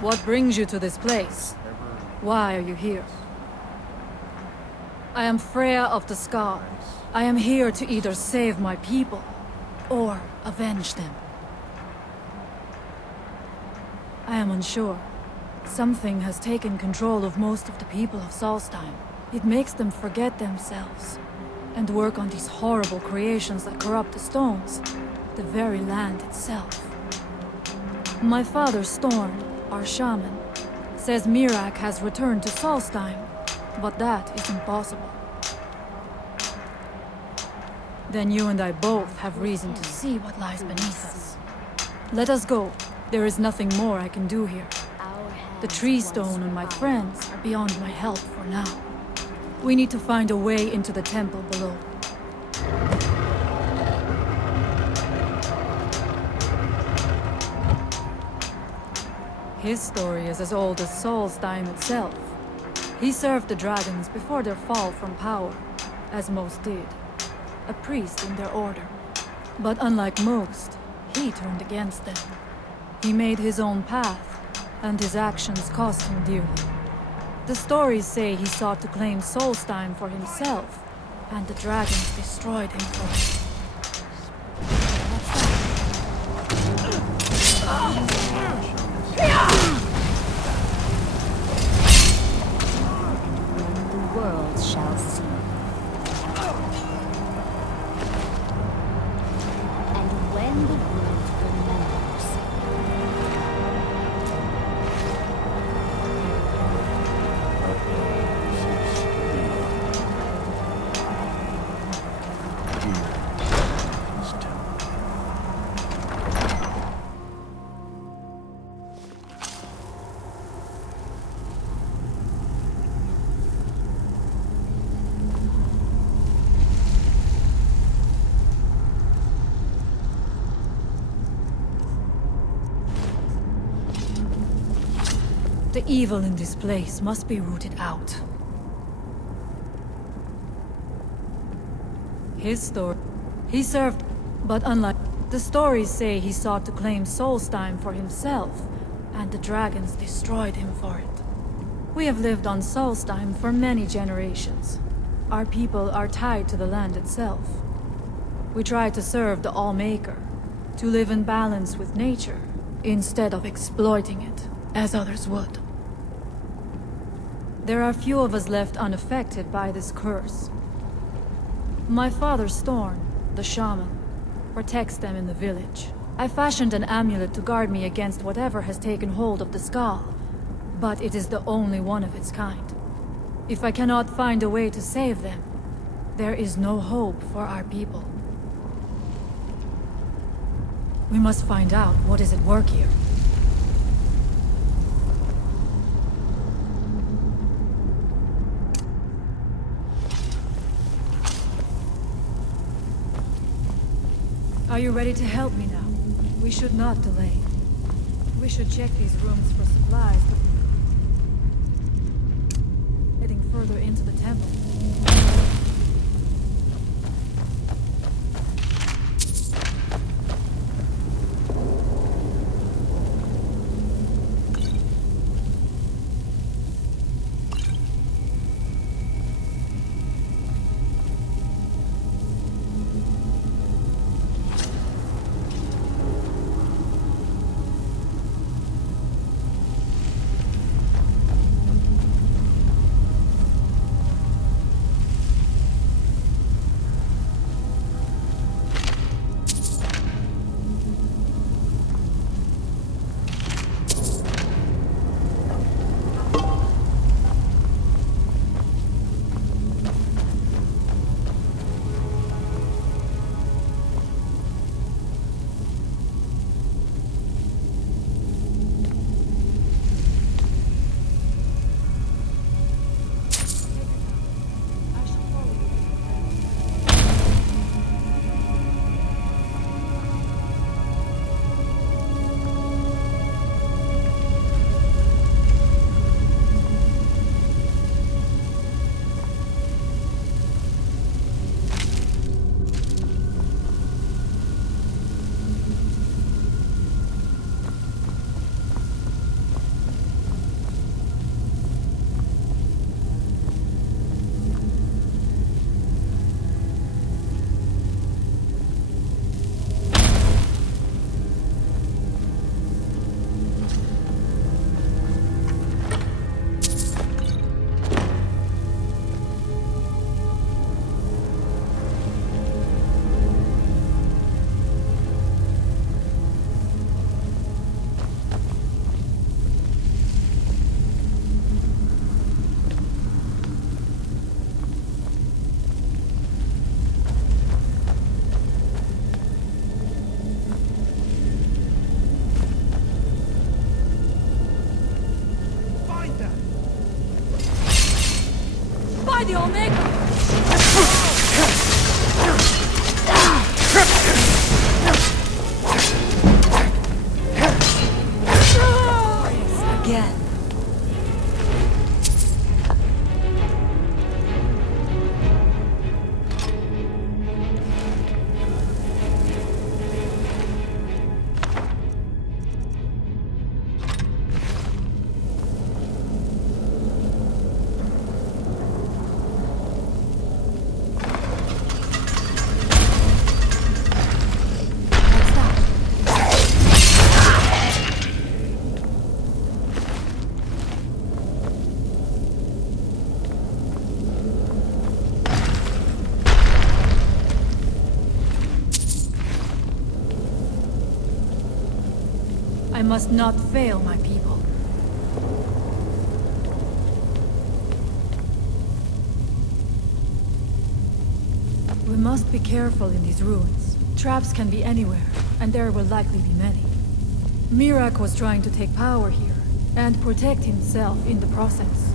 What brings you to this place? Why are you here? I am Freya of the Scars. I am here to either save my people, or avenge them. I am unsure. Something has taken control of most of the people of Solstheim. It makes them forget themselves, and work on these horrible creations that corrupt the stones, the very land itself. My father Storm, our shaman, says Mirak has returned to Solstheim, but that is impossible. Then you and I both have reason to see what lies beneath us. Let us go. There is nothing more I can do here. The tree stone and my friends are beyond my help for now. We need to find a way into the temple below. His story is as old as Solstheim itself. He served the dragons before their fall from power, as most did. A priest in their order. But unlike most, he turned against them. He made his own path, and his actions cost him dearly. The stories say he sought to claim Solstheim for himself, and the dragons destroyed him for it. The world shall see. And when the world remembers. The evil in this place must be rooted out. His story... He served... But unlike... The stories say he sought to claim Solstheim for himself, and the dragons destroyed him for it. We have lived on Solstheim for many generations. Our people are tied to the land itself. We try to serve the All-Maker, to live in balance with nature, instead of exploiting it, as others would. There are few of us left unaffected by this curse. My father Storm, the shaman, protects them in the village. I fashioned an amulet to guard me against whatever has taken hold of the skull, but it is the only one of its kind. If I cannot find a way to save them, there is no hope for our people. We must find out what is at work here. Are you ready to help me now? We should not delay. We should check these rooms for supplies, heading further into the temple. I must not fail my people. We must be careful in these ruins. Traps can be anywhere, and there will likely be many. Mirak was trying to take power here, and protect himself in the process.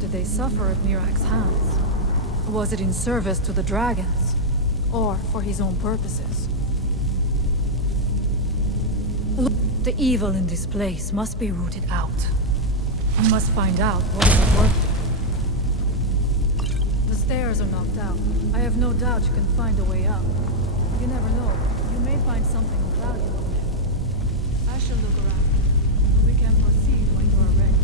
Did they suffer at Mirak's hands? Was it in service to the dragons, or for his own purposes? The evil in this place must be rooted out. We must find out what is worth. The stairs are knocked out. I have no doubt you can find a way up. You never know. You may find something of value on there. I shall look around. We can proceed when you are ready.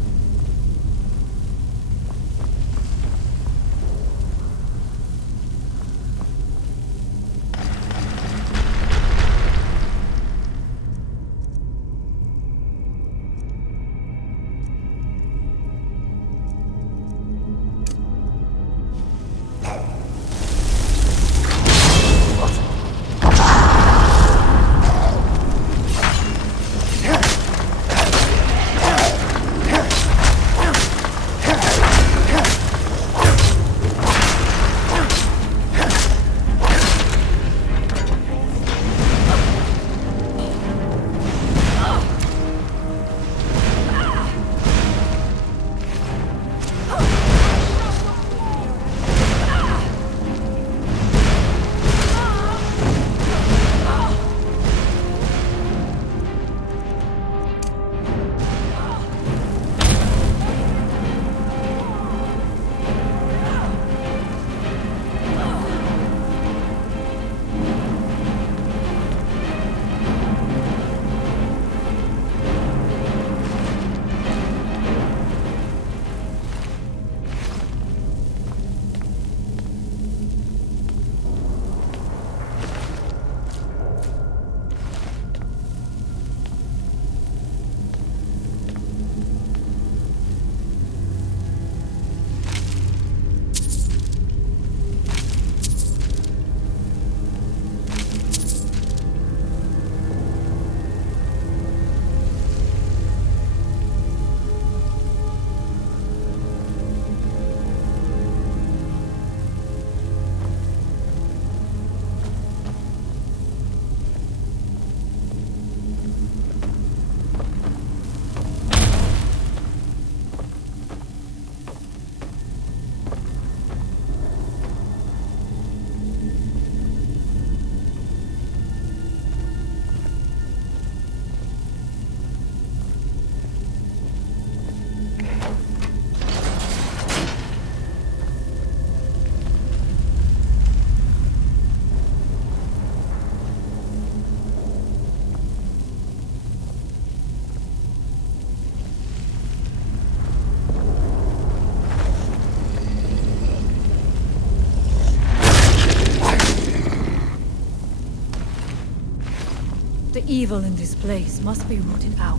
The evil in this place must be rooted out.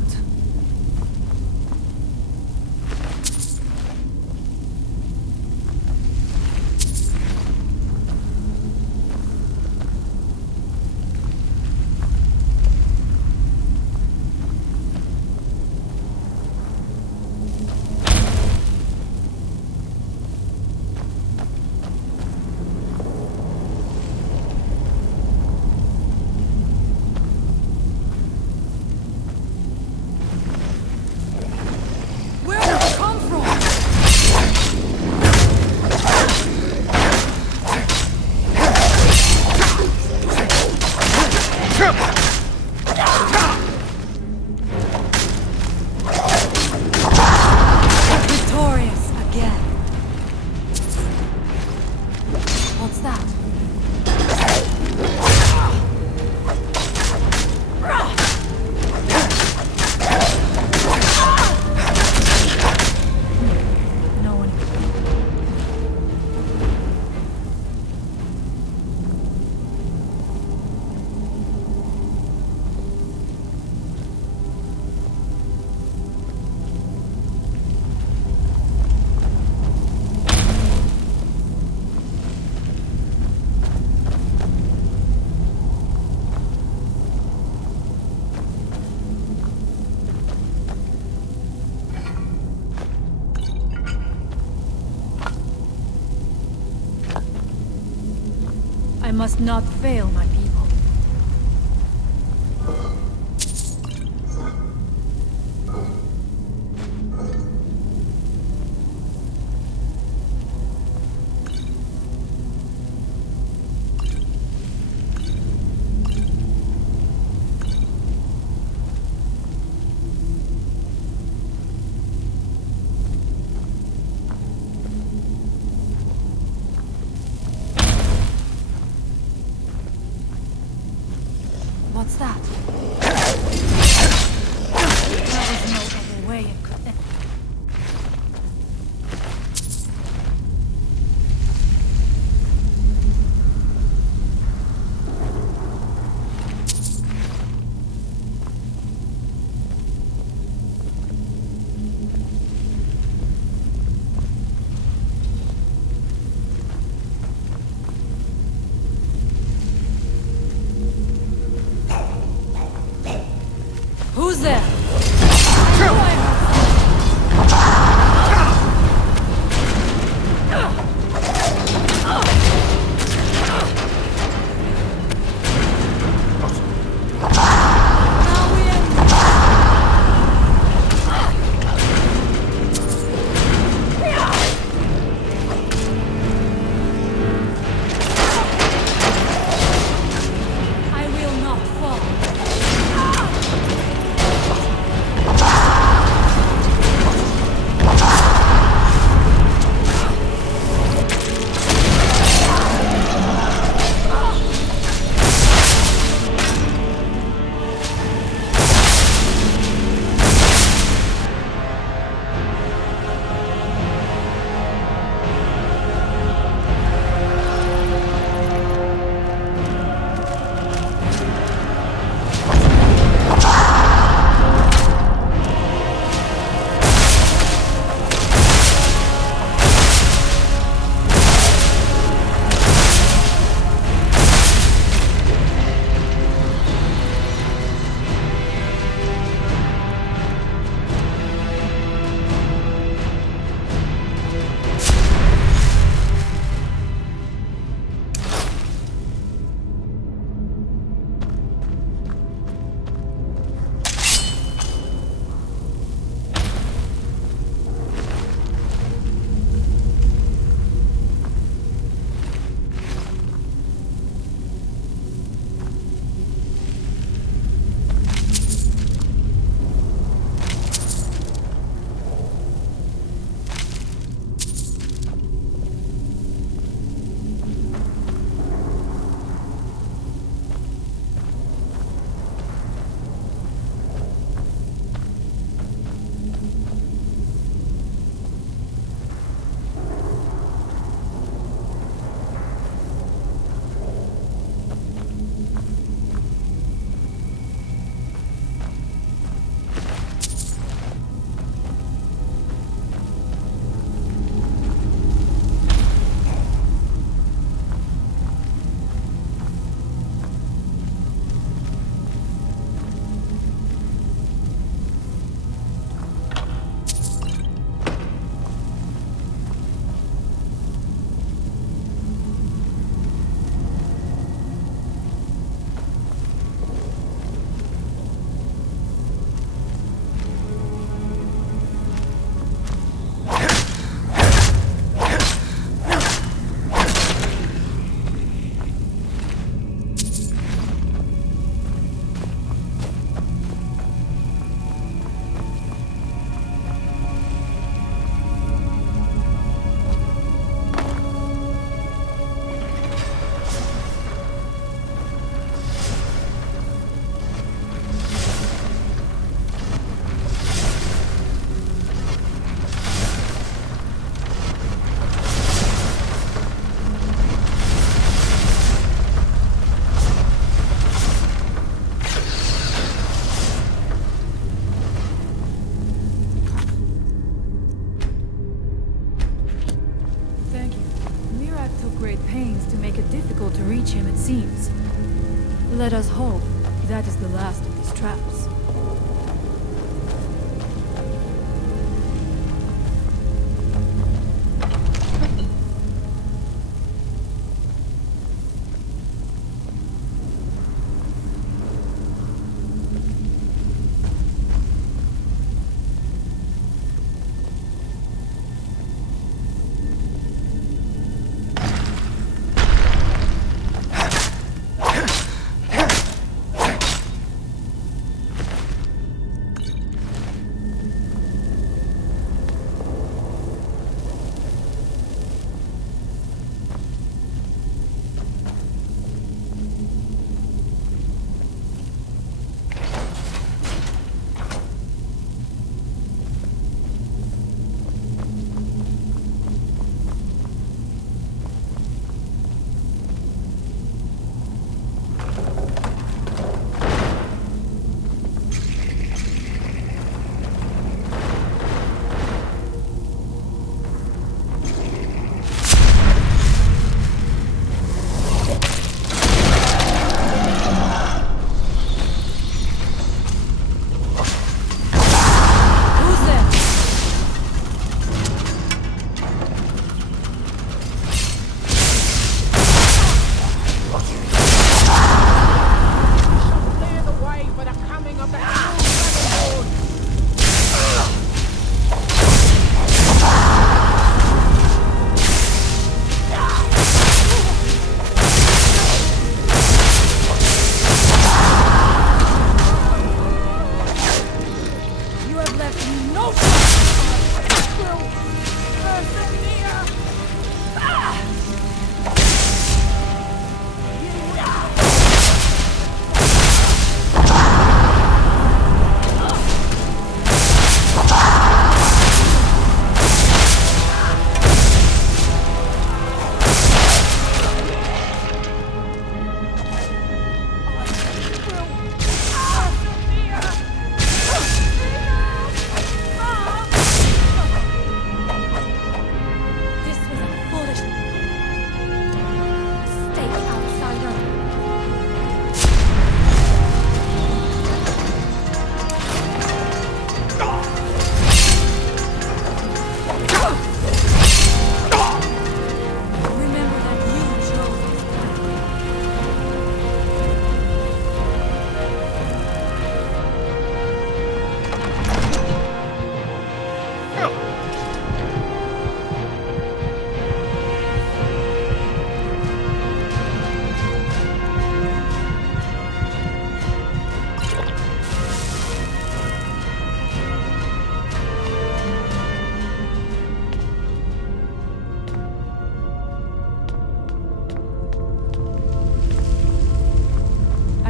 I must not fail my people. What's that? There was no other way it could end. Who's there? I will not fall. reach him, it seems. Let us hope that is the last of these traps.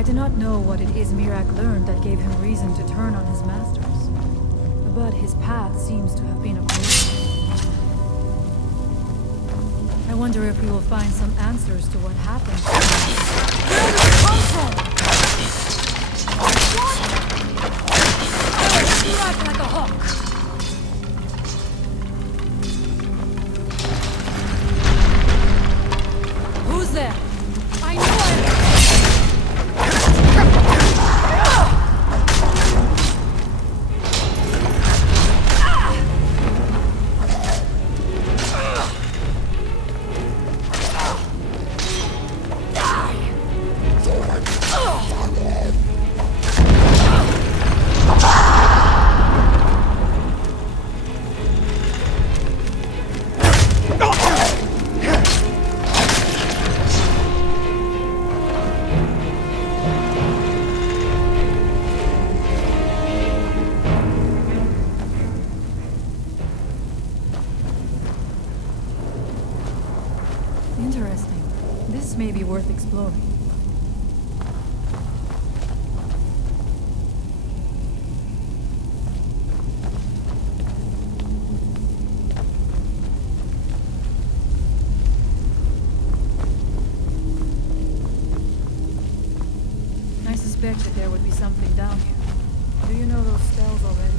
do not know what it is Miraak learned that gave him reason to turn on his masters. But his path seems to have been a great one. I wonder if we will find some answers to what happened. Where did it come from? What? Miraak like a hawk. Who's there? I know I... Interesting. This may be worth exploring. I suspected there would be something down here. Do you know those spells already?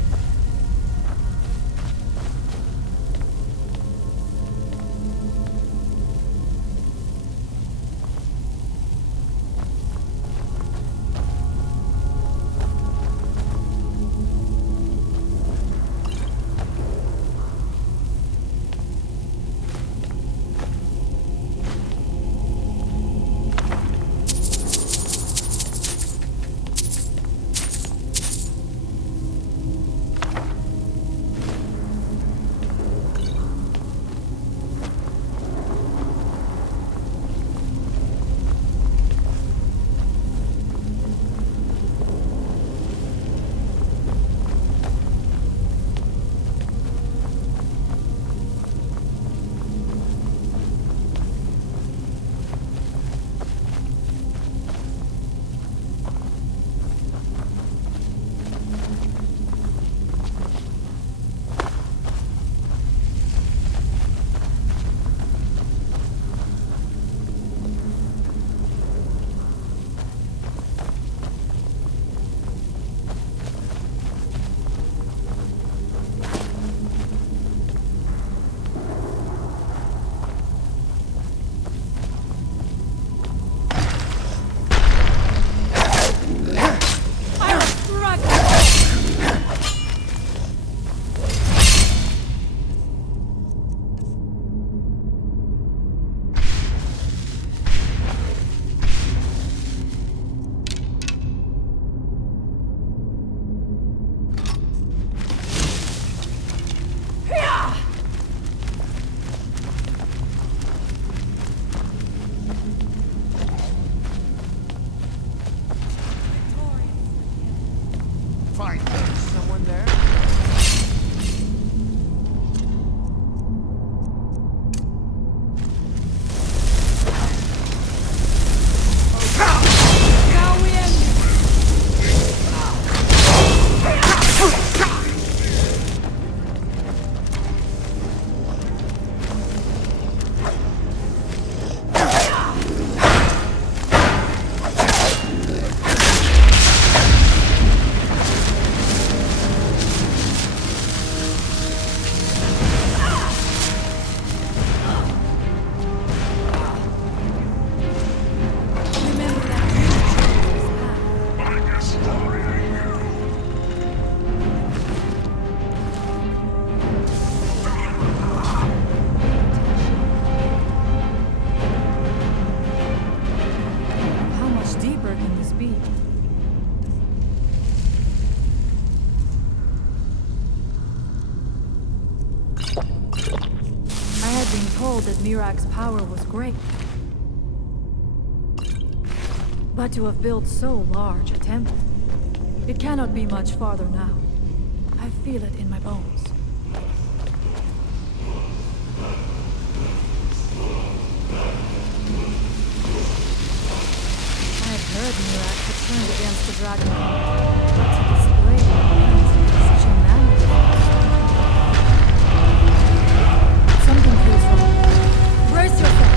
That Miraak's power was great. But to have built so large a temple, it cannot be much farther now. I feel it in my bones. I have heard Miraak could turned against the Dragonborn. But to display their hands in such a manner. Something feels wrong. Brace yourself.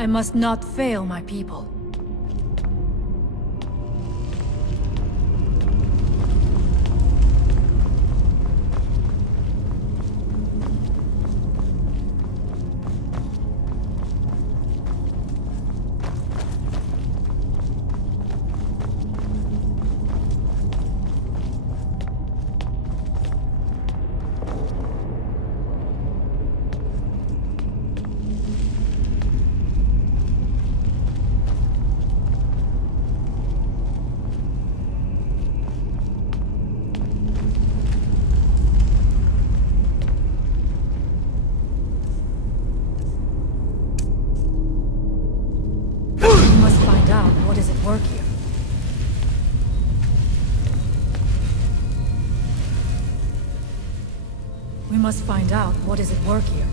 I must not fail my people. What is at work here? We must find out what is at work here.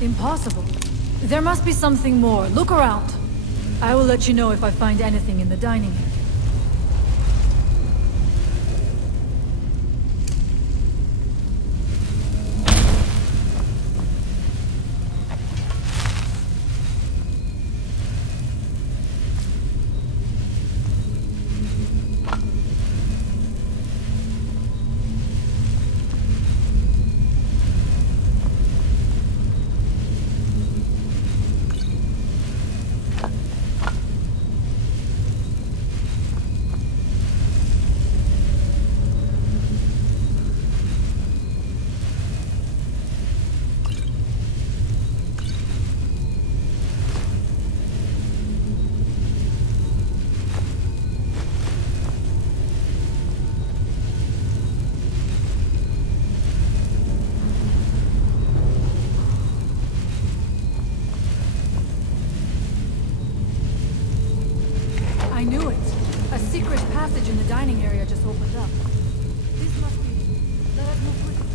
Impossible. There must be something more. Look around. I will let you know if I find anything in the dining area. I knew it. A secret passage in the dining area just opened up. This must be... Let us move quickly.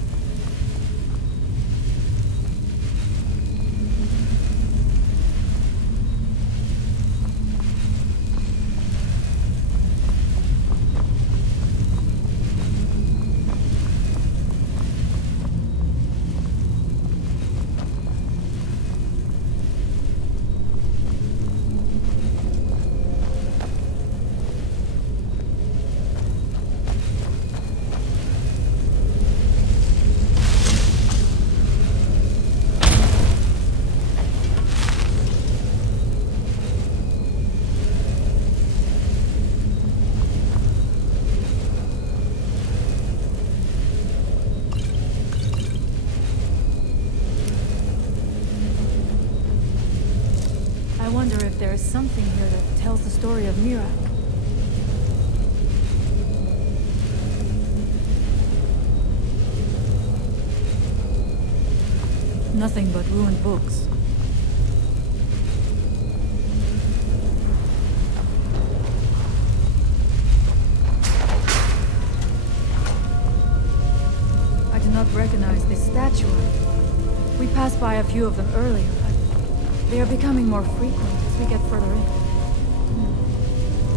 I wonder if there is something here that tells the story of Mirak. Nothing but ruined books. I do not recognize this statue. We passed by a few of them earlier, but they are becoming more frequent as we get further in.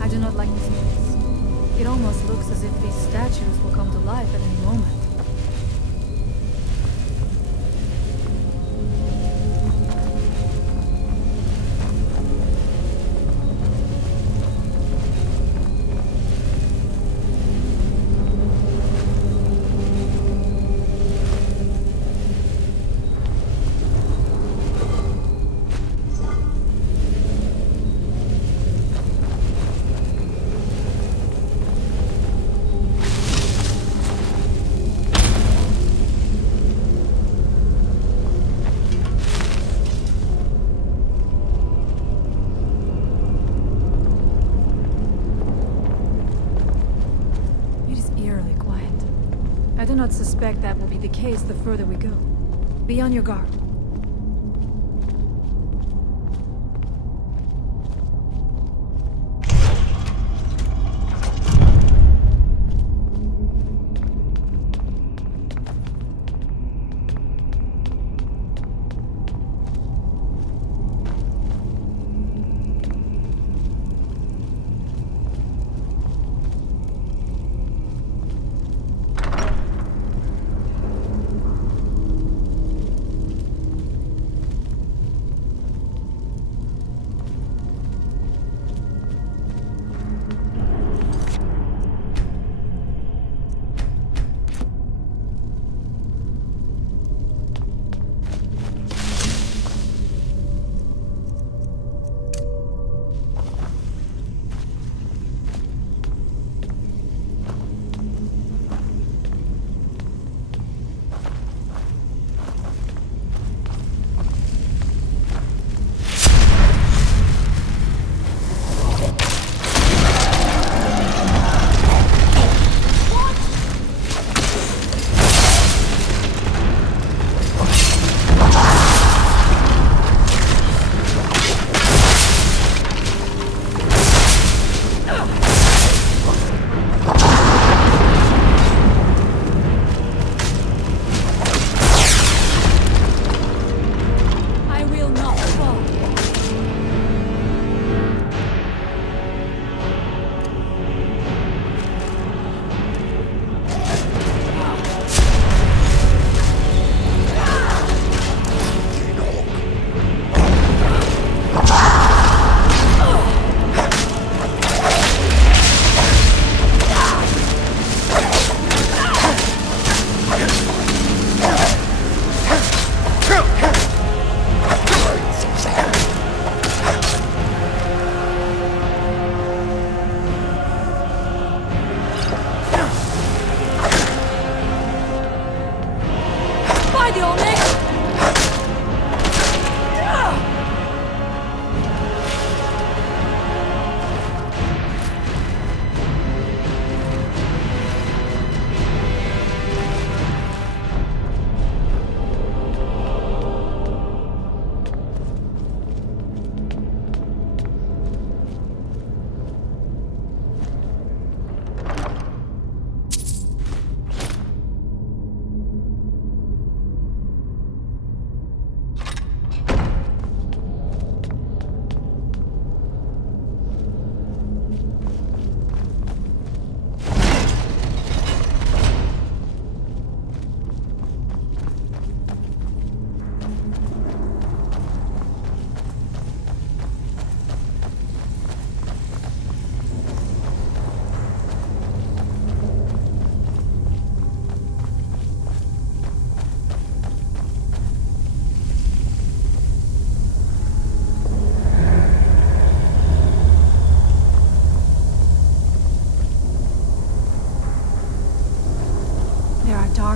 I do not like this place. It almost looks as if these statues will come to life at any moment. I do not suspect that will be the case the further we go. Be on your guard.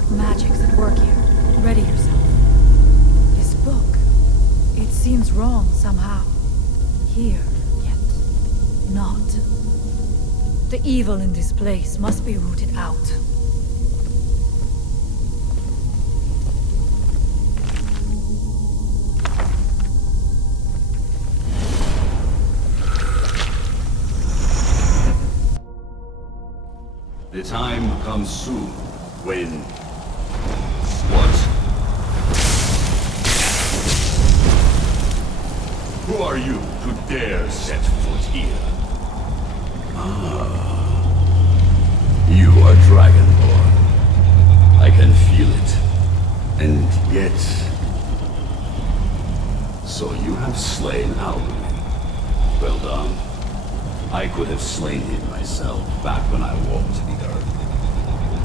dark magics at work here. Ready yourself. This book, it seems wrong somehow. Here, yet not. The evil in this place must be rooted out. The time comes soon when... What? Who are you to dare set foot here? Ah. You are Dragonborn. I can feel it. And yet... So you have slain Alduin. Well done. I could have slain him myself back when I walked the earth.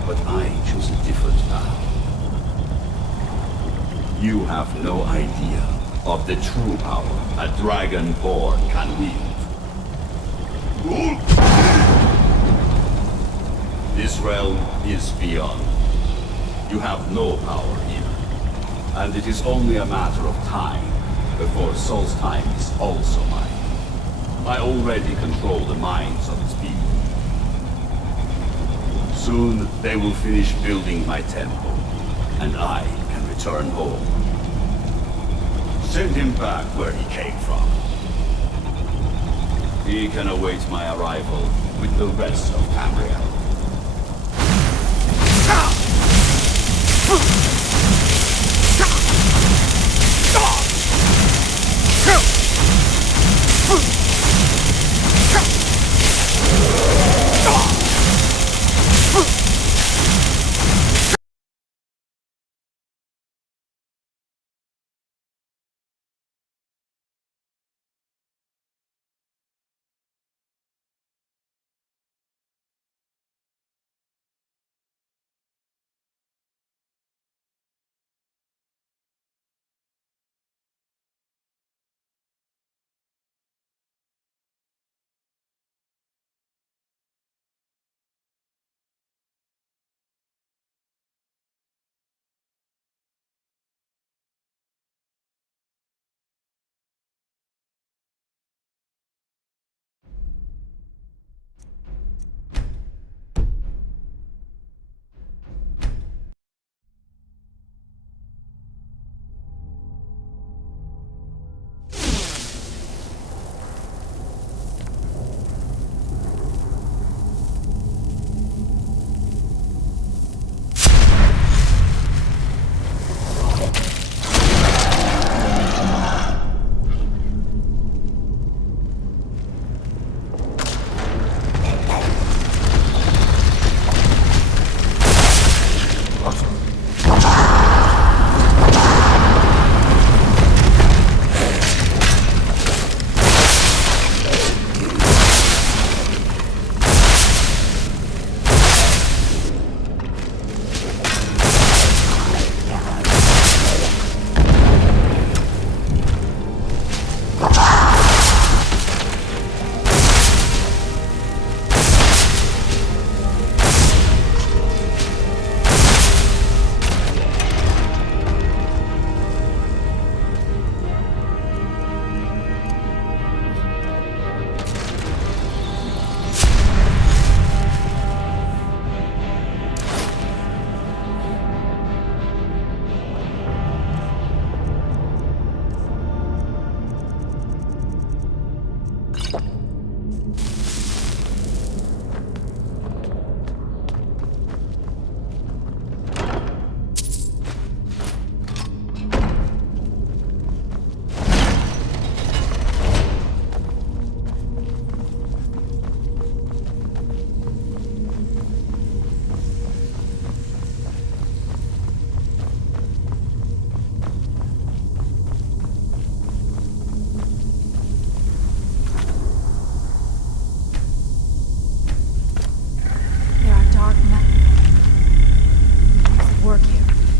But I chose a different path. You have no idea of the true power a Dragonborn can wield. This realm is beyond. You have no power here. And it is only a matter of time before Solstheim is also mine. I already control the minds of its people. Soon they will finish building my temple, and I can return home. Send him back where he came from. He can await my arrival with the rest of Tamriel.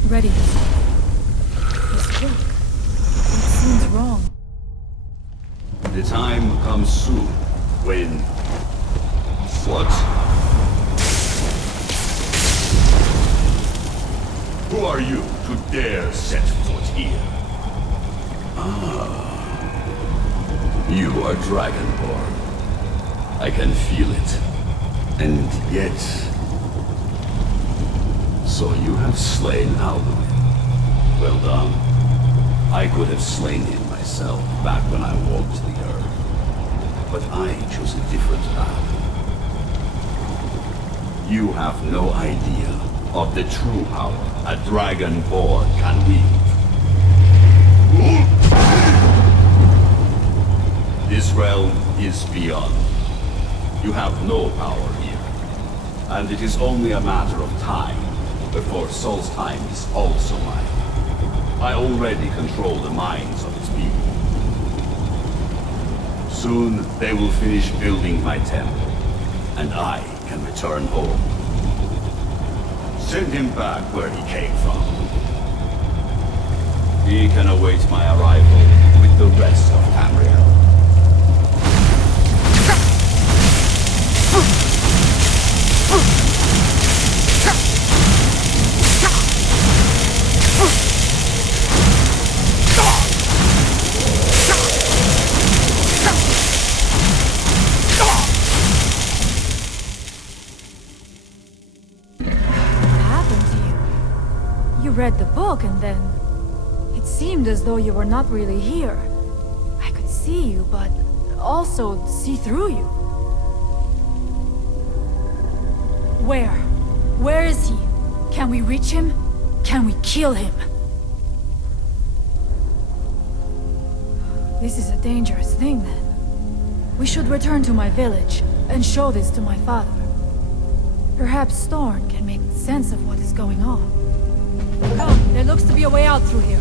Ready yourself. This book, it seems wrong. The time comes soon when... What? are you to dare set foot here? You are Dragonborn. I can feel it. And yet... So you have slain Alduin. Well done. I could have slain him myself back when I walked the earth. But I chose a different path. You have no idea of the true power a Dragonborn can wield. This realm is beyond. You have no power here. And it is only a matter of time before Solstheim is also mine. I already control the minds of its people. Soon they will finish building my temple, and I can return home. Send him back where he came from. He can await my arrival with the rest of Tamriel. Read the book and then... It seemed as though you were not really here. I could see you, but also see through you. Where? Where is he? Can we reach him? Can we kill him? This is a dangerous thing then. We should return to my village and show this to my father. Perhaps Storn can make sense of what is going on. Come, there looks to be a way out through here.